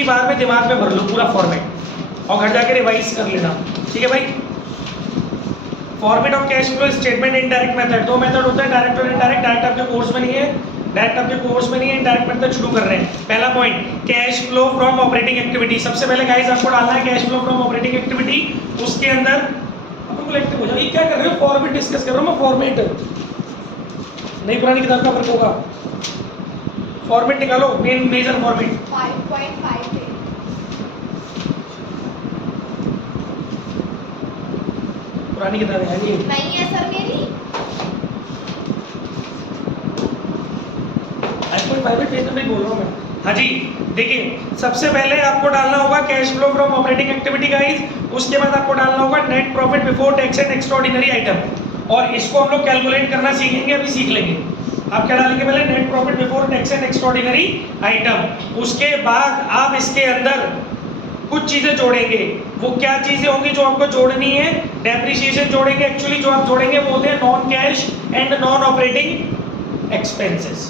ही बार में दिमाग में भर लो पूरा फॉर्मेट और घर जाके रिवाइज कर लेना, ठीक है भाई। Format of cash flow statement indirect method, दो मेथड होते हैं, डायरेक्ट और इनडायरेक्ट। डायरेक्ट आपके कोर्स में नहीं है, इनडायरेक्ट मेथड शुरू कर रहे हैं। पहला point, cash flow from operating activity. सबसे पहले गाइस आपको डालना है cash flow from operating activity. उसके अंदर अपन कलेक्टिव हो जाओ, ये क्या कर रहे हो, फॉर्मेट डिस्कस कर रहा हूं मैं, फॉर्मेट नहीं, पुरानी किताब का फर्क होगा। फॉर्मेट निकालो, मेन मेजर फॉर्मेट 5.5 पुरानी किताब है ये नहीं है सर मेरी। 5.5 पेज तो नहीं बोल रहा हूँ मैं। हाँ जी, देखिए सबसे पहले आपको डालना होगा cash flow from operating activity guys. उसके बाद आपको डालना होगा net profit before tax and extraordinary item, और इसको हम लोग कैलकुलेट करना सीखेंगे, अभी सीख लेंगे। आप क्या डालेंगे, पहले net profit before tax and extraordinary item. उसके बाद आप इसके अंदर कुछ चीजें जोड़ेंगे। वो क्या चीजें होंगी जो आपको जोड़नी है, डेप्रिसिएशन जोड़ेंगे। एक्चुअली जो आप जोड़ेंगे वो होते हैं non cash and non operating expenses.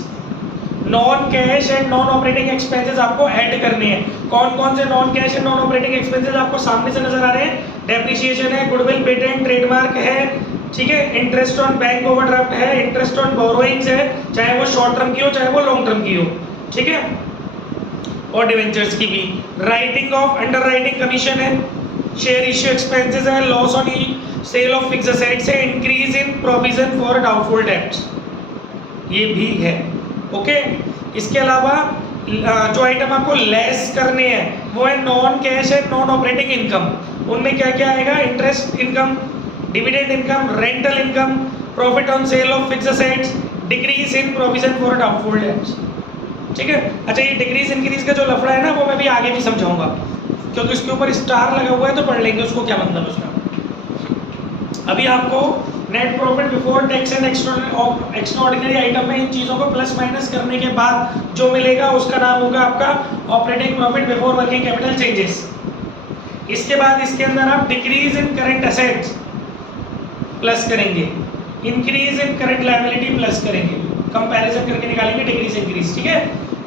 Non cash and non operating expenses आपको ऐड करने हैं। कौन कौन से non cash and non operating expenses आपको सामने से नजर आ रहे हैं, डेप्रिसिएशन है, गुडविल, पेटेंट, ट्रेडमार्क है, ठीक है, इंटरेस्ट ऑन बैंक ओवरड्राफ्ट है, इंटरेस्ट ऑन बोरोइंग्स है, चाहे वो शॉर्ट टर्म की हो चाहे वो लॉन्ग टर्म की हो, ठीक है, और डिवेंचर्स की भी। Writing off underwriting commission है, शेयर इश्यू एक्सपेंसेस है, loss on sale of fixed assets है, increase in provision for doubtful debts, ये भी है। ओके, इसके अलावा जो आइटम आपको लेस करने हैं वो है non cash and non operating income. उनमें क्या क्या आएगा, interest income, dividend income, rental income, profit on sale of fixed assets, decrease in provision for doubtful debts, ठीक है। अच्छा, ये डिक्रीज इंक्रीज का जो लफड़ा है ना वो मैं भी आगे भी समझाऊंगा, क्योंकि इसके ऊपर स्टार लगा हुआ है तो पढ़ लेंगे उसको क्या मतलब है उसका। अभी आपको net profit before tax and extraordinary item में इन चीज़ों को प्लस माइनस करने के बाद जो मिलेगा उसका नाम होगा आपका operating profit before working capital changes. इसके बाद इसके अंदर आप decrease in current assets plus करेंगे, increase in current liability plus करेंगे, कंपैरिजन करके निकालेंगे डिक्रीज इंक्रीज, ठीक है।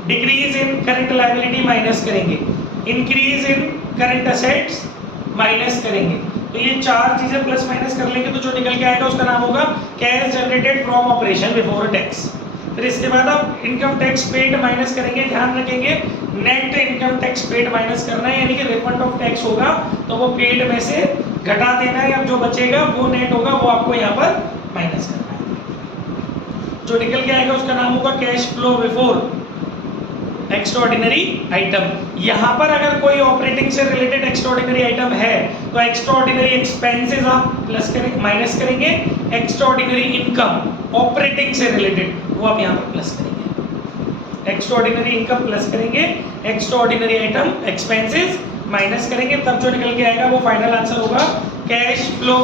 Decrease in current liability minus करेंगे, increase in current assets minus करेंगे। तो ये चार चीजें प्लस माइनस कर लेंगे तो जो निकल के आएगा उसका नाम होगा cash generated from operation before tax. फिर इसके बाद आप इनकम टैक्स पेड माइनस करेंगे। ध्यान रखेंगे net income tax paid minus करना है, यानी कि रिफंड ऑफ टैक्स होगा तो वो पेड में से घटा देना है, अब जो बचेगा वो नेट होगा वो आपको यहाँ पर माइनस करना है। जो निकल के आएगा उसका नाम होगा cash flow before extraordinary item. यहाँ पर अगर कोई ऑपरेटिंग से रिलेटेड एक्स्ट्राऑर्डिनरी आइटम है तो एक्स्ट्राऑर्डिनरी एक्सपेंसेस आप प्लस करेंगे, माइनस करेंगे, एक्स्ट्राऑर्डिनरी इनकम ऑपरेटिंग से रिलेटेड वो आप यहाँ पर प्लस करेंगे। एक्स्ट्राऑर्डिनरी इनकम प्लस करेंगे, एक्स्ट्राऑर्डिनरी आइटम एक्सपेंसेस माइनस करेंगे, तब जो निकल के आएगा वो फाइनल आंसर होगा cash flow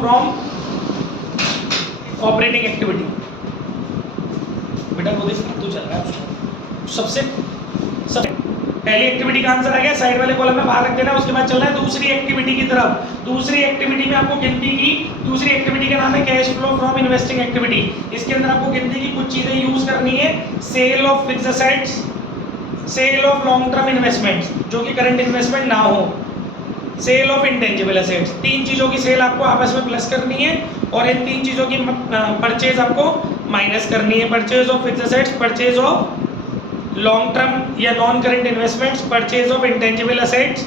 from operating activity. बेटा वो तो चल रहा है उसको सबसे पहली एक्टिविटी का आंसर आ गया, साइड वाले कॉलम में बाहर रख देना। उसके बाद चलना है दूसरी एक्टिविटी की तरफ। दूसरी एक्टिविटी में आपको गिनती की, दूसरी एक्टिविटी का नाम है cash flow from investing activity. इसके अंदर आपको गिनती की कुछ चीजें यूज करनी है, sale of fixed assets, sale of long term investments जो कि करंट इन्वेस्टमेंट ना हो, सेल ऑफ इंटेंजिबल असेट्स। तीन चीजों की सेल आपको आपस में प्लस करनी है और इन तीन चीजों की परचेज आपको माइनस करनी है। Purchase of fixed assets, purchase of long term या non current investments, purchase of intangible assets,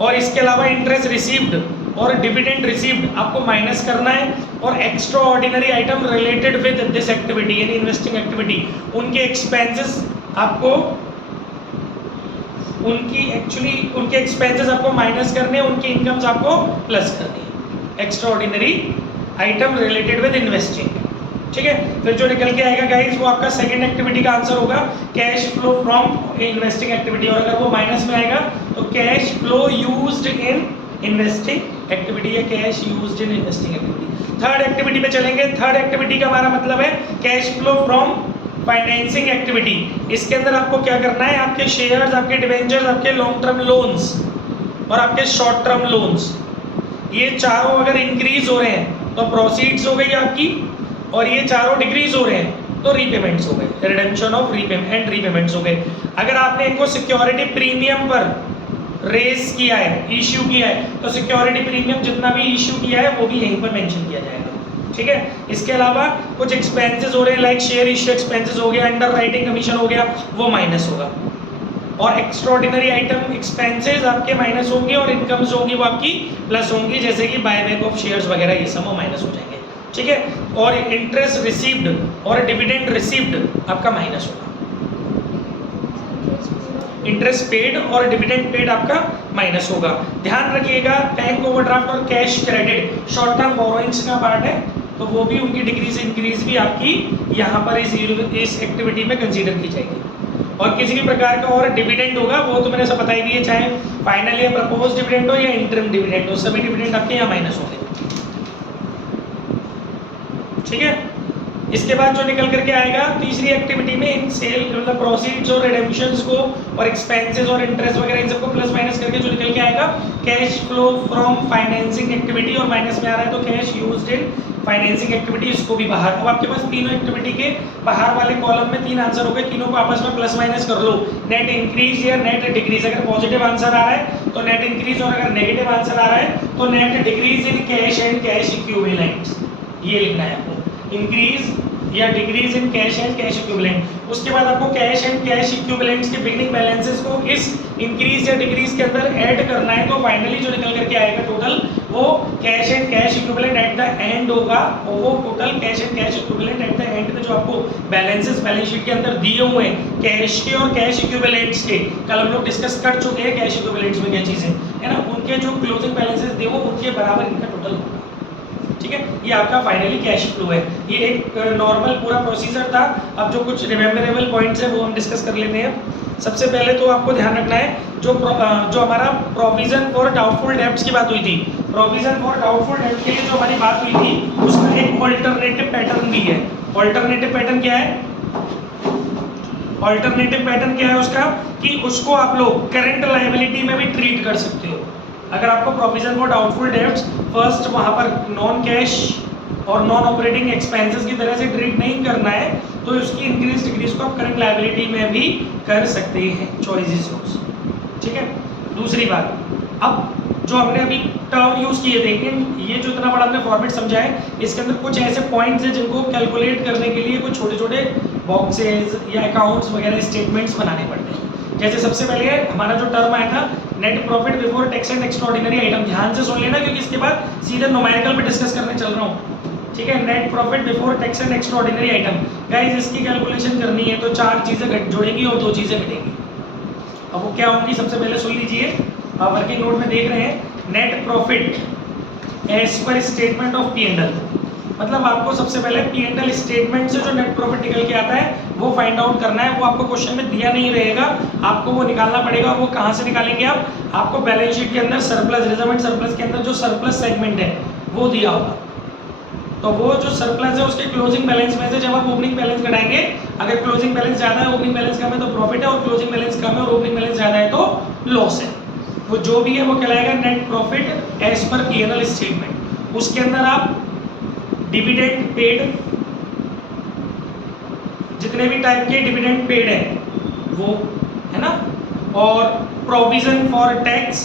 और इसके अलावा इंटरेस्ट रिसीव्ड और डिविडेंड रिसीव्ड आपको माइनस करना है। और extraordinary item related with this activity यानी इन्वेस्टिंग एक्टिविटी, उनके एक्सपेंसेस आपको उनके एक्सपेंसेस आपको माइनस करने, उनकी इनकम्स आपको प्लस करनी है। Extra ordinary item related with investing, ठीक है। फिर जो निकल के आएगा गाइस वो आपका सेकंड एक्टिविटी का आंसर होगा cash flow from investing activity, और अगर वो माइनस में आएगा तो cash flow used in investing activity या cash used in investing activity. Third activity पे चलेंगे। थर्ड एक्टिविटी का हमारा मतलब है cash flow from financing activity. इसके अंदर आपको क्या करना है, आपके शेयर्स, आपके डिवेंचर्स, आपके लॉन्ग टर्म लोन्स और आपके शॉर्ट टर्म लोन्स, ये चारों अगर इंक्रीज हो रहे हैं तो प्रोसीड्स हो गई आपकी, और ये चारों डिक्रीज हो रहे हैं तो रीपेमेंट्स हो गए, redemption of repayment and repayments हो गए। अगर आपने इनको सिक्योरिटी प्रीमियम पर रेस किया है, इश्यू किया है, तो सिक्योरिटी प्रीमियम जितना भी इश्यू किया है वो भी यहीं पर मेंशन किया जाएगा। ठीक है, इसके अलावा कुछ एक्सपेंसेस हो रहे हैं लाइक शेयर इश्यू एक्सपेंसेस हो गया, अंडर राइटिंग कमीशन हो गया, वो माइनस होगा। और एक्स्ट्राऑर्डिनरी आइटम एक्सपेंसेस आपके माइनस होंगे और इनकम्स होंगी वो आपकी प्लस होंगी, जैसे कि बायबैक ऑफ शेयर्स वगैरह, ये सब वो माइनस हो जाएंगे। ठीक है, और इंटरेस्ट रिसीव्ड और डिविडेंड रिसीव्ड आपका माइनस होगा। इंटरेस्ट पेड और डिविडेंड पेड आपका माइनस होगा। ध्यान रखिएगा, बैंक ओवरड्राफ्ट और cash credit short term borrowings का पार्ट है, तो वो भी उनकी डिक्रीज इंक्रीज भी आपकी यहाँ पर इस एक्टिविटी में कंसीडर की जाएगी। और किसी भी प्रकार का और डिविडेंड होगा वो तो मैंने सब बता ही दिए, चाहे फाइनल या प्रपोज डिविडेंड हो या इंटरिम डिविडेंड हो, सभी डिविडेंड आपके यहाँ माइनस होंगे। ठीक है, इसके बाद जो निकल करके आएगा तीसरी एक्टिविटी में इन सेल मतलब प्रोसीड्स और रिडेम्पशंस को और एक्सपेंसेस और इंटरेस्ट वगैरह इन सबको प्लस माइनस करके जो निकल के आएगा cash flow from financing activity, और माइनस में आ रहा है तो कैश यूज्ड इन फाइनेंसिंग एक्टिविटी, इसको भी बाहर। अब आपके पास तीनों एक्टिविटी के बाहर वाले कॉलम में 3 आंसर हो गए, तीनों को आपस में प्लस माइनस कर लो। नेट इंक्रीज या नेट डिक्रीज, अगर पॉजिटिव आंसर आ रहा है तो नेट इंक्रीज, और अगर नेगेटिव आंसर आ रहा है तो net decrease in cash and cash equivalents, ये लिखना है आपको, इंक्रीज या decrease in cash and cash equivalent. उसके बाद आपको कैश एंड कैश इक्विवेलेंट्स के बिगनिंग बैलेंसेस को इस इंक्रीज या डिक्रीज के अंदर ऐड करना है, तो फाइनली जो निकल करके आएगा टोटल वो cash and cash equivalent at the and होगा, और वो total cash and cash equivalent at the and में जो आपको बैलेंसेस बैलेंस शीट के अंदर दिए हुए हैं कैश के और कैश इक्विवेलेंट्स के, कल हम लोग डिस्कस कर चुके हैं कैश इक्विवेलेंट्स में क्या चीजें है ना, उनके जो क्लोजिंग बैलेंसेस दिए वो उनके बराबर इनका टोटल होगा। ठीक है, ये आपका फाइनली कैश फ्लो है। ये एक नॉर्मल पूरा प्रोसीजर था। अब जो कुछ रिमेम्बरेबल पॉइंट्स है वो हम डिस्कस कर लेते हैं। सबसे पहले तो आपको ध्यान रखना है जो हमारा प्रोविजन फॉर डाउटफुल डेब्ट्स की बात हुई थी, प्रोविजन फॉर डाउटफुल डेब्ट के लिए जो हमारी बात हुई थी उसका एक ऑल्टरनेटिव पैटर्न भी है। ऑल्टरनेटिव पैटर्न क्या है? ऑल्टरनेटिव पैटर्न क्या है उसका कि उसको आप लोग करंट लायबिलिटी में भी ट्रीट कर सकते हो। अगर आपको provision for doubtful debts first वहां पर नॉन कैश और नॉन ऑपरेटिंग एक्सपेंसेस की तरह से ट्रीट नहीं करना है तो उसकी इंक्रीज डिक्रीज को आप करंट लायबिलिटी में भी कर सकते हैं, चॉइसेस। ठीक है, दूसरी बात, अब जो हमने अभी टर्म यूज किए थे, ये जो इतना बड़ा हमने फॉर्मेट समझा है इसके अंदर कुछ ऐसे पॉइंट्स हैं जिनको कैलकुलेट करने के लिए कुछ छोटे छोटे बॉक्सेस या अकाउंट्स वगैरह स्टेटमेंट्स बनाने पड़ते हैं। जैसे सबसे पहले हमारा जो टर्म आया था net profit before tax and extraordinary item, ध्यान से सुन लेना क्योंकि इसके बाद सीधे न्यूमेरिकल पे डिस्कस करने चल रहा हूँ। ठीक है, net profit before tax and extraordinary item, guys इसकी कैलकुलेशन करनी है तो 4 चीजें जुड़ेंगी और 2 चीजें घटेंगी। अब वो क्या होंगी सबसे पहले सुन लीजिए, आप वर्किंग नोट में देख रहे हैं net profit as per statement of P&L, मतलब आपको सबसे पहले P&L स्टेटमेंट से जो नेट प्रॉफिट निकल के आता है वो फाइंड आउट करना है। वो आपको क्वेश्चन में दिया नहीं रहेगा, आपको वो निकालना पड़ेगा। वो कहाँ से निकालेंगे आप? आपको बैलेंस शीट के अंदर सरप्लस, रिजर्व एंड सरप्लस के अंदर जो सरप्लस सेगमेंट है वो दिया होगा, तो वो जो सरप्लस है उसके क्लोजिंग बैलेंस में से जब आप ओपनिंग बैलेंस घटाएंगे, अगर क्लोजिंग बैलेंस ज्यादा है ओपनिंग बैलेंस कम है तो प्रॉफिट है, और क्लोजिंग बैलेंस कम है और ओपनिंग बैलेंस ज्यादा है तो लॉस है। वो जो भी है वो कहलाएगा नेट प्रॉफिट एज पर P&L स्टेटमेंट। उसके अंदर आप डिविडेंड पेड, जितने भी टाइप के डिविडेंड पेड है वो है ना, और प्रोविजन फॉर टैक्स,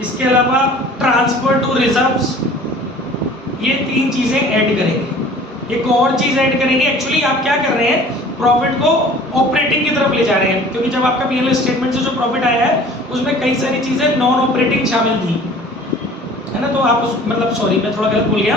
इसके अलावा ट्रांसफर टू रिजर्व्स, ये 3 चीजें ऐड करेंगे। एक और चीज ऐड करेंगे, एक्चुअली आप क्या कर रहे हैं प्रॉफिट को ऑपरेटिंग की तरफ ले जा रहे हैं, क्योंकि जब आपका P&L स्टेटमेंट से जो प्रॉफिट आया है उसमें कई सारी चीजें नॉन ऑपरेटिंग शामिल थी, है ना, तो आप उस मतलब सॉरी मैं थोड़ा गलत बोल गया,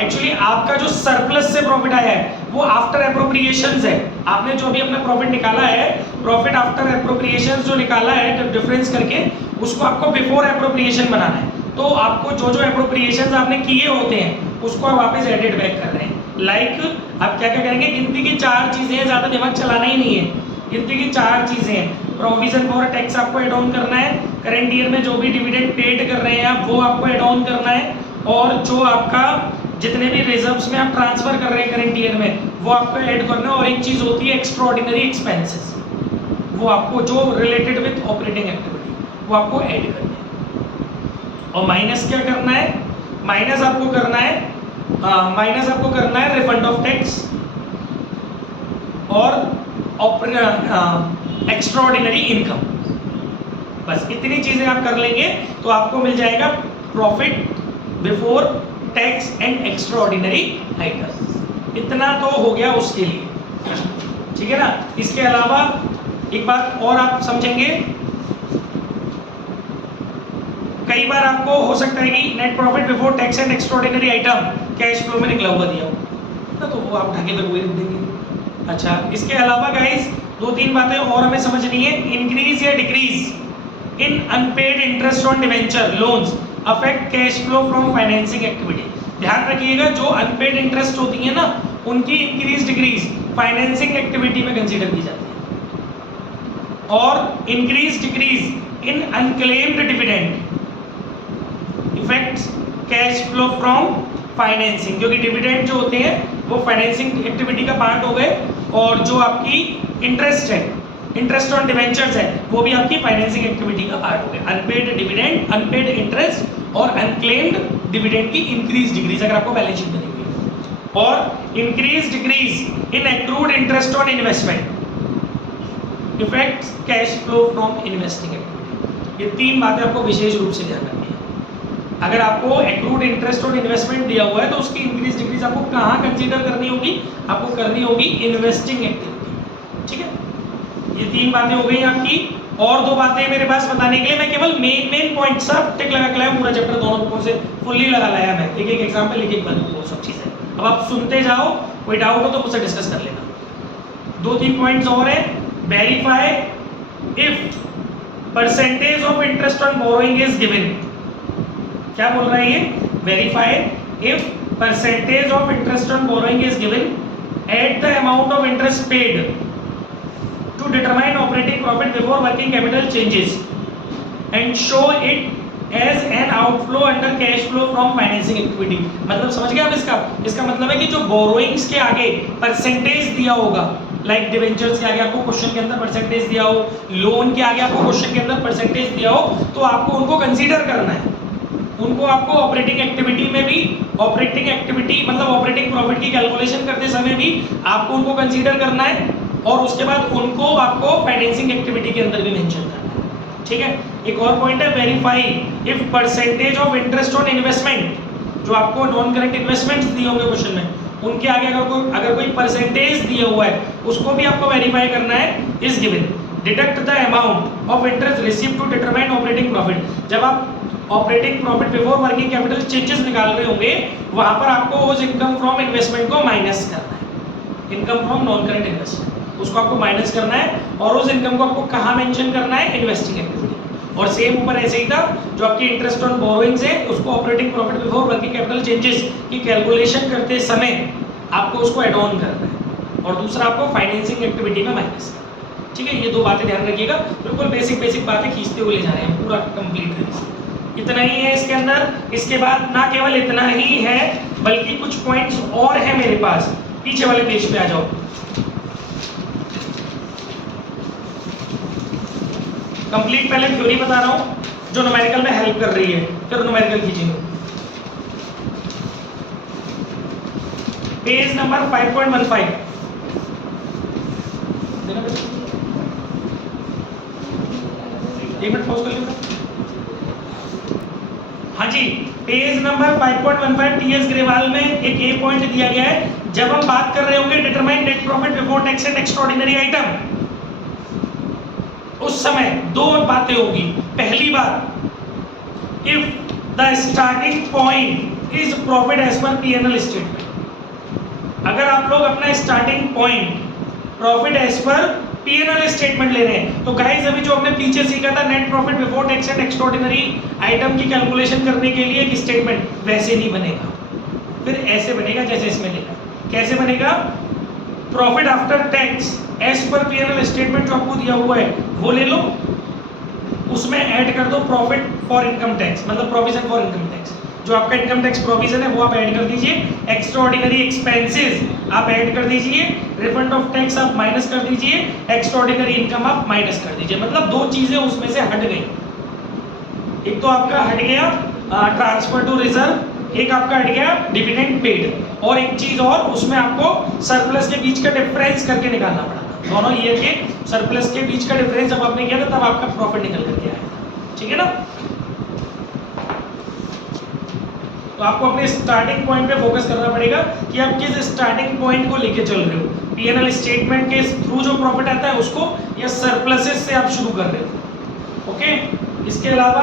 एक्चुअली आपका जो सरप्लस से प्रॉफिट आया है वो आफ्टर एप्रोप्रिएशंस है। आपने जो भी अपना प्रॉफिट निकाला है, प्रॉफिट आफ्टर एप्रोप्रिएशंस जो निकाला है डिफरेंस करके, उसको आपको बिफोर एप्रोप्रिएशन बनाना है। तो आपको जो जो एप्रोप्रिएशंस आपने किए होते हैं उसको आप वापस एडिट बैक कर रहे हैं। लाइक आप क्या क्या करेंगे, गिनती की 4 चीजें, ज्यादा दिमाग चलाना ही नहीं है, गिनती की 4 चीजें हैं। प्रोविजन फॉर टैक्स आपको एड ऑन करना है, करंट ईयर में जो भी डिविडेंड पेड कर रहे हैं आप वो आपको एड ऑन करना है, और जो आपका जितने भी रिजर्व्स में आप ट्रांसफर कर रहे हैं करंट ईयर में वो आपको ऐड करना है। और एक चीज होती है एक्स्ट्राऑर्डिनरी एक्सपेंसेस, वो आपको जो रिलेटेड विद ऑपरेटिंग एक्टिविटी वो आपको ऐड करना है। और माइनस क्या करना है? माइनस आपको करना है रिफंड ऑफ टैक्स, और एक्स्ट्राऑर्डिनरी इनकम। बस इतनी चीजें आप कर लेंगे तो आपको मिल जाएगा profit before tax and extraordinary item. इतना तो हो गया उसके लिए, ठीक है ना। इसके अलावा एक बात और आप समझेंगे, कई बार आपको हो सकता है कि net profit before tax and extraordinary item cash flow में निकला हुआ दिया हो ना, तो वो आप उठा के फिर वही रख देंगे। अच्छा, इसके अलावा गाइस दो तीन बातें और हमें समझनी है। इंक्रीज या decrease in unpaid interest on debenture loans affect cash flow from financing activity. ध्यान रखिएगा, जो अनपेड इंटरेस्ट होती है ना, उनकी इंक्रीज डिक्रीज फाइनेंसिंग एक्टिविटी में कंसीडर की जाती है। और increase decrease in unclaimed dividend effects cash flow from financing, क्योंकि डिविडेंड जो होते हैं वो फाइनेंसिंग एक्टिविटी का पार्ट हो गए, और जो आपकी इंटरेस्ट है, इंटरेस्ट ऑन डिवेंचर्स है, वो भी आपकी फाइनेंसिंग एक्टिविटी का पार्ट हो गए। अनपेड डिविडेंड, अनपेड इंटरेस्ट और अनक्लेम्ड डिविडेंड की इंक्रीज डिक्रीज अगर आपको बैलेंस शीट बनी हुई है। और increase decrease in accrued interest on investment effects cash flow from investing activity. ये तीन बातें आपको विशेष रूप से ध्यान रखनी है। अगर आपको एक्रूड इंटरेस्ट ऑन इन्वेस्टमेंट दिया हुआ है तो उसकी इंक्रीज डिक्रीज आपको कहाँ कंसीडर करनी होगी? आपको करनी होगी इन्वेस्टिंग एक्टिविटी, ठीक है। ये तीन बातें हो गई आपकी, और दो बातें मेरे पास बताने के लिए मैं केवल मेन पॉइंट सब टिक लगा के लाया, पूरा चैप्टर दोनों बुकों से फुल्ली लगा लाया मैं, एक एक एग्जाम्पल, एक एक वो सब चीजें। अब आप सुनते जाओ, कोई डाउट हो तो मुझसे डिस्कस कर लेना। दो तीन पॉइंट्स और हैं। Verify if percentage of interest on borrowing is given. क्या बोल रहा है ये? Verify if percentage of interest on borrowing is given at the amount of interest paid to determine operating profit before working capital changes and show it as an outflow under cash flow from financing activity. मतलब समझ गए आप इसका? इसका मतलब है कि जो बोरोइंग्स के आगे परसेंटेज दिया होगा, लाइक डिवेंचर्स के आगे आपको क्वेश्चन के अंदर परसेंटेज दिया हो, लोन के आगे आपको क्वेश्चन के अंदर परसेंटेज दिया हो, तो आपको उनको कंसीडर करना है। उनको आपको ऑपरेटिंग एक्टिविटी में भी, ऑपरेटिंग एक्टिविटी मतलब ऑपरेटिंग प्रॉफिट की कैलकुलेशन करते समय भी आपको उनको कंसीडर करना है, और उसके बाद उनको आपको फाइनेंसिंग एक्टिविटी के अंदर भी मेंशन करना है, ठीक है। एक और पॉइंट है, verify if percentage of interest on investment, जो आपको नॉन करेंट इन्वेस्टमेंट्स दिए होंगे क्वेश्चन में, उनके आगे अगर कोई परसेंटेज दिया हुआ है उसको भी आपको वेरीफाई करना है। Is given deduct the amount of interest received to determine operating profit. जब आप operating profit before working capital changes निकाल रहे होंगे, वहां पर आपको उस इनकम फ्रॉम इन्वेस्टमेंट को माइनस करना है। Income from non current investment उसको आपको माइनस करना है, और उस इनकम को आपको कहाँ मेंशन करना है? Investing activity. और सेम ऊपर ऐसे ही था, जो आपकी इंटरेस्ट ऑन बोरोइंग्स है उसको operating profit before working capital changes की कैलकुलेशन करते समय आपको उसको एड ऑन करना है, और दूसरा आपको फाइनेंसिंग एक्टिविटी में माइनस करना है, ठीक है। ये दो बातें ध्यान रखिएगा, बिल्कुल बेसिक बातें खींचते हुए ले जा रहे हैं, पूरा कंप्लीट रिवीजन। इतना ही है इसके अंदर। इसके बाद ना केवल इतना ही है, बल्कि कुछ पॉइंट्स और हैं मेरे पास। पीछे वाले पेज पे आ जाओ। कंप्लीट पहले थ्योरी बता रहा हूं जो न्यूमेरिकल में हेल्प कर रही है, फिर न्यूमेरिकल खींचेंगे। Page number 5.15। एक मिनट पॉज कर लीजिए। हाँ जी, पेज नंबर 5.15 टीएस ग्रेवाल में एक ए पॉइंट दिया गया है। जब हम बात कर रहे होंगे determine net profit before tax and extraordinary item, उस समय दो बातें होगी। पहली बात, if the starting point is profit as per PNL statement. अगर आप लोग अपना starting point profit as per PNL statement ले रहे हैं, तो गाइस अभी जो हमने पीछे सीखा था net profit before tax and extraordinary item की कैलकुलेशन करने के लिए एक स्टेटमेंट वैसे नहीं बनेगा, फिर ऐसे बनेगा जैसे इसमें लिखा। कैसे बनेगा? Profit after tax as per PNL statement जो आपको दिया हुआ है वो ले लो, उसमें ऐड कर दो प्रॉफिट फॉर इनकम टैक्स, मतलब प्रोविजन फॉर इनकम टैक्स। जो आपका इनकम टैक्स प्रोविजन है वो आप ऐड कर दीजिए, एक्स्ट्राऑर्डिनरी एक्सपेंसेस आप ऐड कर दीजिए, रिफंड ऑफ टैक्स आप माइनस कर दीजिए, एक्स्ट्राऑर्डिनरी इनकम आप माइनस कर दीजिए। मतलब दो चीजें उसमें से हट गई। एक तो आपका हट गया ट्रांसफर टू रिजर्व एक आपका हट गया डिविडेंड पेड, और एक चीज और, उसमें आपको सरप्लस के बीच का डिफरेंस करके निकालना पड़ा था। दोनों ईयर के सरप्लस के बीच का डिफरेंस जब आपने किया था तब आपका प्रॉफिट निकल करके आया था, ठीक है ना। तो आपको अपने स्टार्टिंग पॉइंट पे फोकस करना पड़ेगा कि आप किस स्टार्टिंग पॉइंट को लेके चल रहे हो, पीएनएल स्टेटमेंट के थ्रू जो प्रॉफिट आता है उसको, या सरप्लसेस से आप शुरू कर रहे हो। ओके, इसके अलावा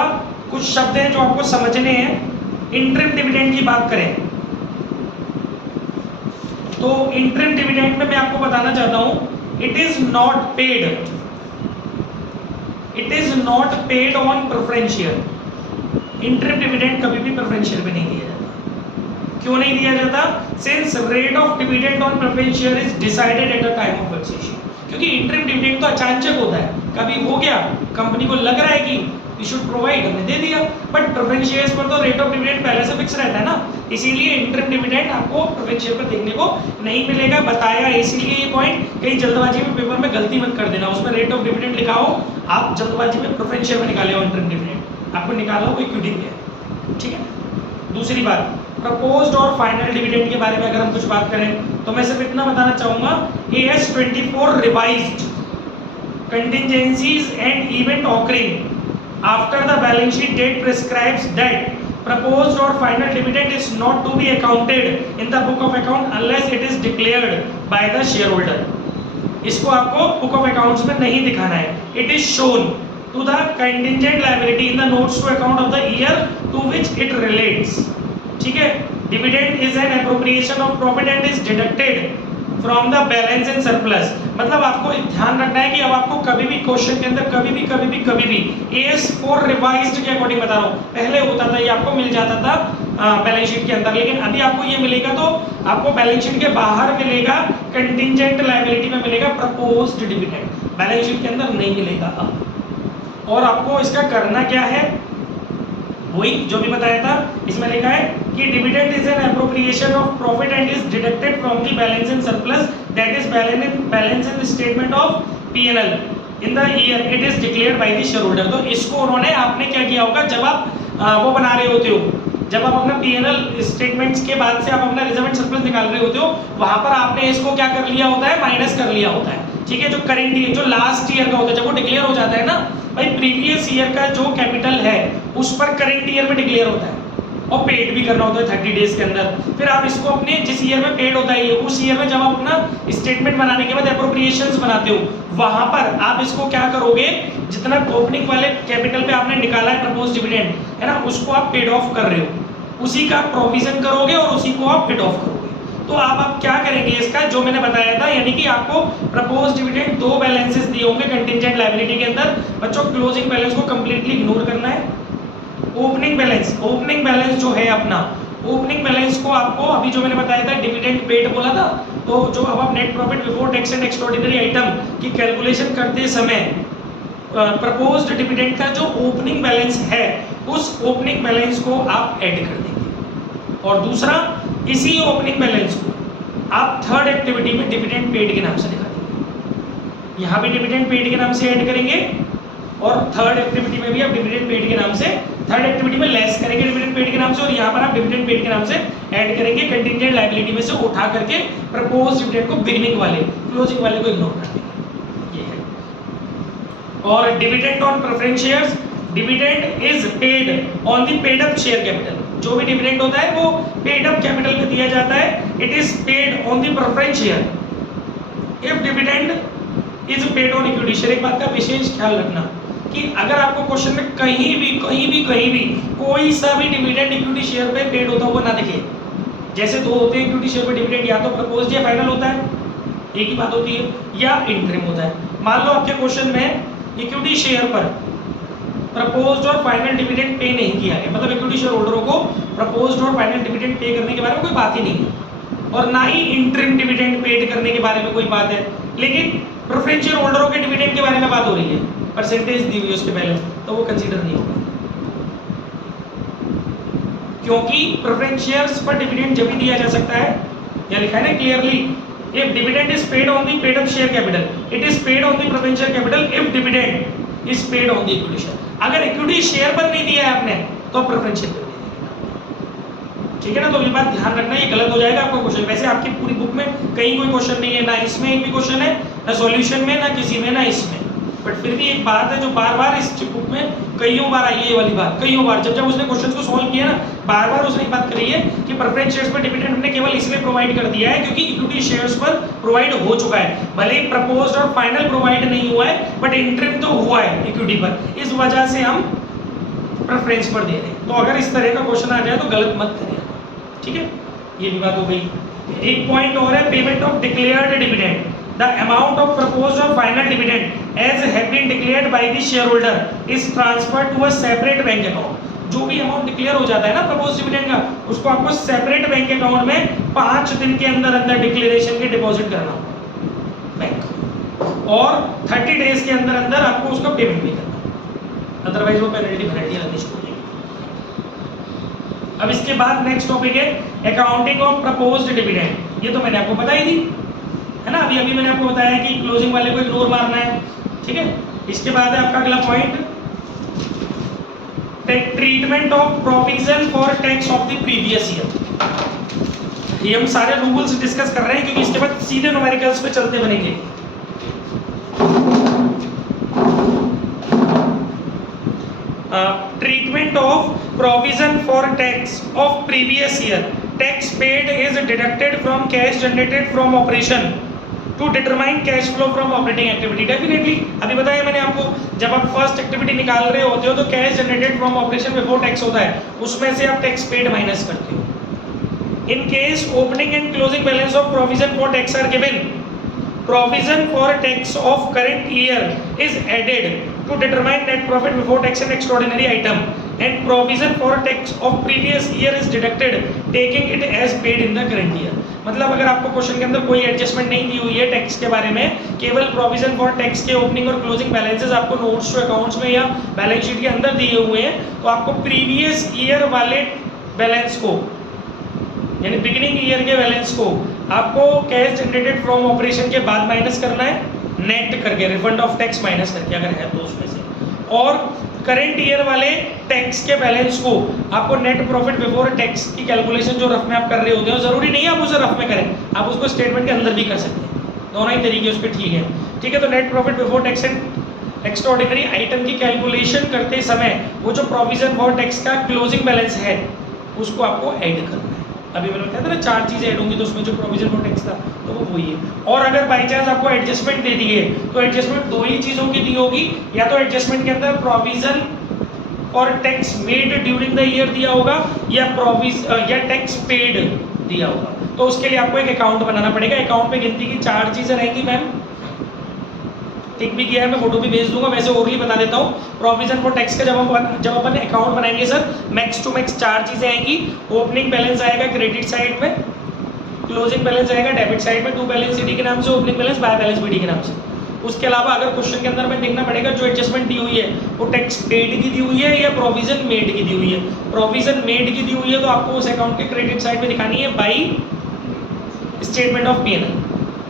कुछ शब्द हैं जो आपको समझने हैं। इंटरिम डिविडेंड की बात करें तो इंटरिम डिविडेंड में मैं आपको बताना चाहता हूं, it is not paid on preference share. Interim dividend कभी भी प्रेफरेंस शेयर पे नहीं दिया जाता। क्यों नहीं दिया जाता? Since rate of dividend on preference share is decided at the time of accession. क्योंकि इंटरिम डिविडेंड तो अचानक होता है, कभी हो गया, कंपनी को लग रहा है कि वी शुड प्रोवाइड, हमने दे दिया। बट प्रेफरेंस शेयर्स पर तो रेट ऑफ डिविडेंड पहले से फिक्स रहता है ना, इसीलिए इंटरिम डिविडेंड आपको प्रेफरेंस शेयर पर देखने को नहीं मिलेगा। बताया इसीलिए ये पॉइंट, कहीं जल्दबाजी में पेपर में गलती मत कर देना, उसमें रेट ऑफ डिविडेंड लिखा हो, आप जल्दबाजी में प्रेफरेंस शेयर में निकाले हो इंटरिम डिविडेंड, आपको निकाला हो इक्विटी पे, ठीक है। दूसरी बात, प्रपोज्ड और फाइनल डिविडेंड के बारे में अगर हम कुछ बात करें तो मैं सिर्फ इतना बताना चाहूंगा, AS 24 revised contingencies and event occurring after the balance sheet date prescribes that proposed or final dividend is not to be accounted in the book of account unless it is declared by the shareholder। इसको आपको book of accounts में नहीं दिखाना है। It is shown to the contingent liability in the notes to account of the year to which it relates। ठीक है, dividend is an appropriation of profit and is deducted from the balance and surplus. मतलब आपको ध्यान रखना है कि अब आपको कभी भी क्वेश्चन के अंदर कभी भी AS 4 रिवाइज्ड के अकॉर्डिंग बता रहा हूँ, पहले होता था ये आपको मिल जाता था बैलेंस शीट के अंदर, लेकिन अभी आपको ये मिलेगा तो आपको बैलेंस शीट के बाहर मिलेगा, कंटिंजेंट लायबिलिटी में मिलेगा प्रपोज्ड डिविडेंड, बैलेंस शीट के अंदर नहीं मिलेगा अब। और आपको इसका करना क्या है, वही जो भी बताया था, इसमें लिखा है कि dividend is an appropriation of profit and is deducted from the balance and surplus that is balance in statement of PNL in the year it is declared by the share holder. तो इसको उन्होंने, आपने क्या किया होगा, जब आप वो बना रहे होते हो, जब आप अपना पीएनएल स्टेटमेंट्स के बाद से आप अपना रिजर्व एंड सरप्लस निकाल रहे होते हो, वहां पर आपने इसको क्या कर लिया होता है, माइनस कर लिया होता है, ठीक है। जो करेंट ईयर, जो लास्ट ईयर का होता है, जब वो डिक्लेयर हो जाता है ना भाई, प्रीवियस ईयर का जो कैपिटल है उस पर करेंट ईयर में डिक्लेयर होता है और पेड भी करना होता है 30 डेज के अंदर। फिर आप इसको अपने जिस ईयर में पेड होता है उस ईयर में जब आप अपना स्टेटमेंट बनाने के बाद एप्रोप्रिएशंस बनाते हो, वहां पर आप इसको क्या करोगे, जितना ओपनिंग वाले कैपिटल पे आपने निकाला है प्रपोज्ड डिविडेंड है ना, उसको आप पेड ऑफ कर रहे हो, उसी का प्रोविजन करोगे और उसी को आप पेड ऑफ करोगे। तो आप क्या करेंगे, इसका जो मैंने बताया था, यानी कि आपको प्रपोज्ड डिविडेंड 2 बैलेंसेस दिए होंगे कंटिंजेंट लायबिलिटी के अंदर। बच्चों क्लोजिंग बैलेंस को कंप्लीटली इग्नोर करना है। ओपनिंग बैलेंस जो है अपना, ओपनिंग बैलेंस को आपको अभी जो मैंने बताया था डिविडेंड पेड बोला था, तो जो अब आप net profit before tax and extraordinary item की कैलकुलेशन करते समय प्रपोज्ड डिविडेंड का जो ओपनिंग बैलेंस है उस ओपनिंग बैलेंस को आप ऐड कर देंगे। और दूसरा, इसी ओपनिंग बैलेंस को आप थर्ड एक्टिविटी में डिविडेंड पेड के नाम से दिखा देंगे। यहाँ भी डिविडेंड पेड के नाम से ऐड करेंगे और थर्ड एक्टिविटी में भी आप डिविडेंड पेड के नाम से, थर्ड एक्टिविटी में लेस करेंगे डिविडेंड पेड के नाम से, और यहाँ पर आप डिविडेंड पेड के नाम से ऐड करेंगे, कंटिंजेंट लायबिलिटी में से उठा करके प्रपोज्ड डिविडेंड को बिगिनिंग वाले, क्लोजिंग वाले को इग्नोर कर देंगे, ये है। और dividend on preference shares, dividend is paid on the paid up share capital. जो भी डिविडेंड होता है वो पेड अप कैपिटल में दिया जाता है। It is paid on the preference share if dividend is paid on equity share. एक बात का विशेष ख्याल रखना कि अगर आपको क्वेश्चन में कहीं भी कोई सा भी डिविडेंड इक्विटी शेयर पे पेड होता हुआ ना दिखे, जैसे दो होते हैं इक्विटी शेयर पे डिविडेंड, या तो प्रपोज्ड या फाइनल होता है, एक ही बात होती है, या इंटरिम होता है। मान लो आपके क्वेश्चन में इक्विटी शेयर पर प्रपोज्ड और फाइनल डिविडेंड पे नहीं किया है, मतलब इक्विटी शेयर होल्डरों को प्रपोज्ड और फाइनल डिविडेंड पे करने के बारे में कोई बात ही नहीं है, और ना ही इंटरिम डिविडेंड पेड करने के बारे में कोई बात है, लेकिन प्रेफरेंस शेयर होल्डरों के डिविडेंड के बारे में बात हो रही है, परसेंटेज दी हुई है उसके पहले, तो वो कंसीडर नहीं होगा, क्योंकि प्रेफरेंस शेयर्स पर डिविडेंड जब भी दिया जा सकता है, यहाँ लिखा है ना clearly, if dividend is paid on the paid up share capital, it is paid on the preference share capital if dividend is paid on the equity share. अगर इक्विटी शेयर पर नहीं दिया है आपने तो प्रेफरेंस शेयर पर नहीं देंगे, ठीक है ना। तो ये बात ध्यान रखना, ये गलत हो जाएगा आपका क्वेश्चन। वैसे आपकी पूरी बुक में कहीं कोई क्वेश्चन नहीं है, ना इसमें एक भी क्वेश्चन है, ना सॉल्यूशन में, ना किसी में, ना इसमें। बट फिर भी एक बात है जो बार बार इस बुक में कईयों बार आई है, ये वाली बात कईयों बार, जब उसने क्वेश्चन को सॉल्व किया ना, बार बार उसने एक बात करी है कि प्रेफरेंस शेयर्स पर डिविडेंड हमने केवल इसलिए प्रोवाइड कर दिया है क्योंकि इक्विटी शेयर्स पर प्रोवाइड हो चुका है। भले ही प्रपोज्ड और फाइनल प्रोवाइड नहीं हुआ है, बट इंटरिम तो हुआ है इक्विटी पर, इस वजह से हम प्रेफरेंस पर दे रहे हैं। तो अगर इस तरह का क्वेश्चन आ जाए तो गलत मत करिए, ठीक है। ये भी बात हो गई। एक पॉइंट और है, payment of declared dividend. The amount of proposed or final dividend as have been declared by the shareholder is transferred to a separate bank account. जो भी अमाउंट डिक्लेयर हो जाता है ना प्रपोज डिविडेंड का, उसको आपको सेपरेट बैंक अकाउंट में 5 दिन के अंदर अंदर डिक्लेरेशन के डिपॉजिट करना होगा बैंक, और 30 डेज के अंदर अंदर आपको उसका पेमेंट भी करना, अदरवाइज वो पेनल्टी लगनी शुरू हो जाएगी। अब इसके बाद नेक्स्ट टॉपिक है अकाउंटिंग ऑफ प्रपोज्ड डिविडेंड। ये तो मैंने आपको बताई थी, है ना। अभी मैंने आपको बताया कि क्लोजिंग वाले को इग्नोर मारना है, ठीक है। इसके बाद है आपका अगला point, treatment of provision for tax of the previous year. ये हम सारे रूल्स डिस्कस कर रहे हैं क्योंकि इसके बाद सीधे न्यूमेरिकल्स पे चलते बनेंगे। Treatment of provision for tax of previous year. Tax paid is deducted from cash generated from operation to determine cash flow from operating activity. Definitely अभी बताया मैंने आपको, जब आप फर्स्ट एक्टिविटी निकाल रहे होते हो तो cash generated from operation before tax होता है, उसमें से आप टैक्स पेड माइनस करते हो। In case opening and closing balance of provision for tax are given, provision for tax of current year is added to determine net profit before tax and extraordinary item, and provision for tax of previous year is deducted taking it as paid in the current year। मतलब अगर आपको question के अंदर कोई adjustment नहीं दी हुई है tax के बारे में, केवल प्रोविजन फॉर टैक्स के ओपनिंग और क्लोजिंग बैलेंसेस आपको नोट्स टू अकाउंट्स में या बैलेंस शीट के अंदर दिए हुए हैं, तो आपको प्रीवियस ईयर वाले बैलेंस को, यानी बिगिनिंग ईयर के बैलेंस को आपको कैश जनरेटेड फ्रॉम ऑपरेशन के बाद माइनस करना है, नेट करके, रिफंड ऑफ टैक्स माइनस करके अगर है तो उसमें से, और करंट ईयर वाले टैक्स के बैलेंस को आपको नेट प्रॉफिट बिफोर टैक्स की कैलकुलेशन जो रफ में आप कर रहे होते हो, जरूरी नहीं है आप उसे रफ में करें, आप उसको स्टेटमेंट के अंदर भी कर सकते हैं, दोनों ही तरीके उसके ठीक है। तो net profit before tax and extraordinary item की कैलकुलेशन करते समय वो जो प्रोविजन फॉर टैक्स का क्लोजिंग बैलेंस है उसको आपको ऐड करना है। अभी मैंने बताया था ना 4 चीज़ें ऐड होंगी, तो उसमें जो प्रोविजन फॉर टैक्स था तो वो वही है। और अगर बाई चांस आपको एडजस्टमेंट दे दी है तो एडजस्टमेंट 2 ही चीज़ों की दी होगी, या तो एडजस्टमेंट के अंदर प्रोविजन और tax made during the year दिया होगा, या टैक्स पेड दिया होगा। तो उसके लिए आपको एक अकाउंट बनाना पड़ेगा। अकाउंट में गिनती की 4 चीज़ें रहेंगी मैम, टिक भी किया है, मैं फोटो भी भेज दूंगा, वैसे ओरली बता देता हूँ। प्रोविजन फॉर टैक्स का जब अपन अकाउंट बनाएंगे सर, मैक्स टू मैक्स 4 चीज़ें आएंगी। ओपनिंग बैलेंस आएगा क्रेडिट साइड में, क्लोजिंग बैलेंस आएगा डेबिट साइड में, टू बैलेंस सीडी के नाम से, opening balance by balance BD के नाम से। उसके अलावा अगर क्वेश्चन के अंदर में देखना पड़ेगा जो एडजस्टमेंट दी हुई है वो टैक्स पेड की दी हुई है या प्रोविजन मेड की दी हुई है। प्रोविजन मेड की दी हुई है तो आपको उस अकाउंट के क्रेडिट साइड में दिखानी है by statement of PNL,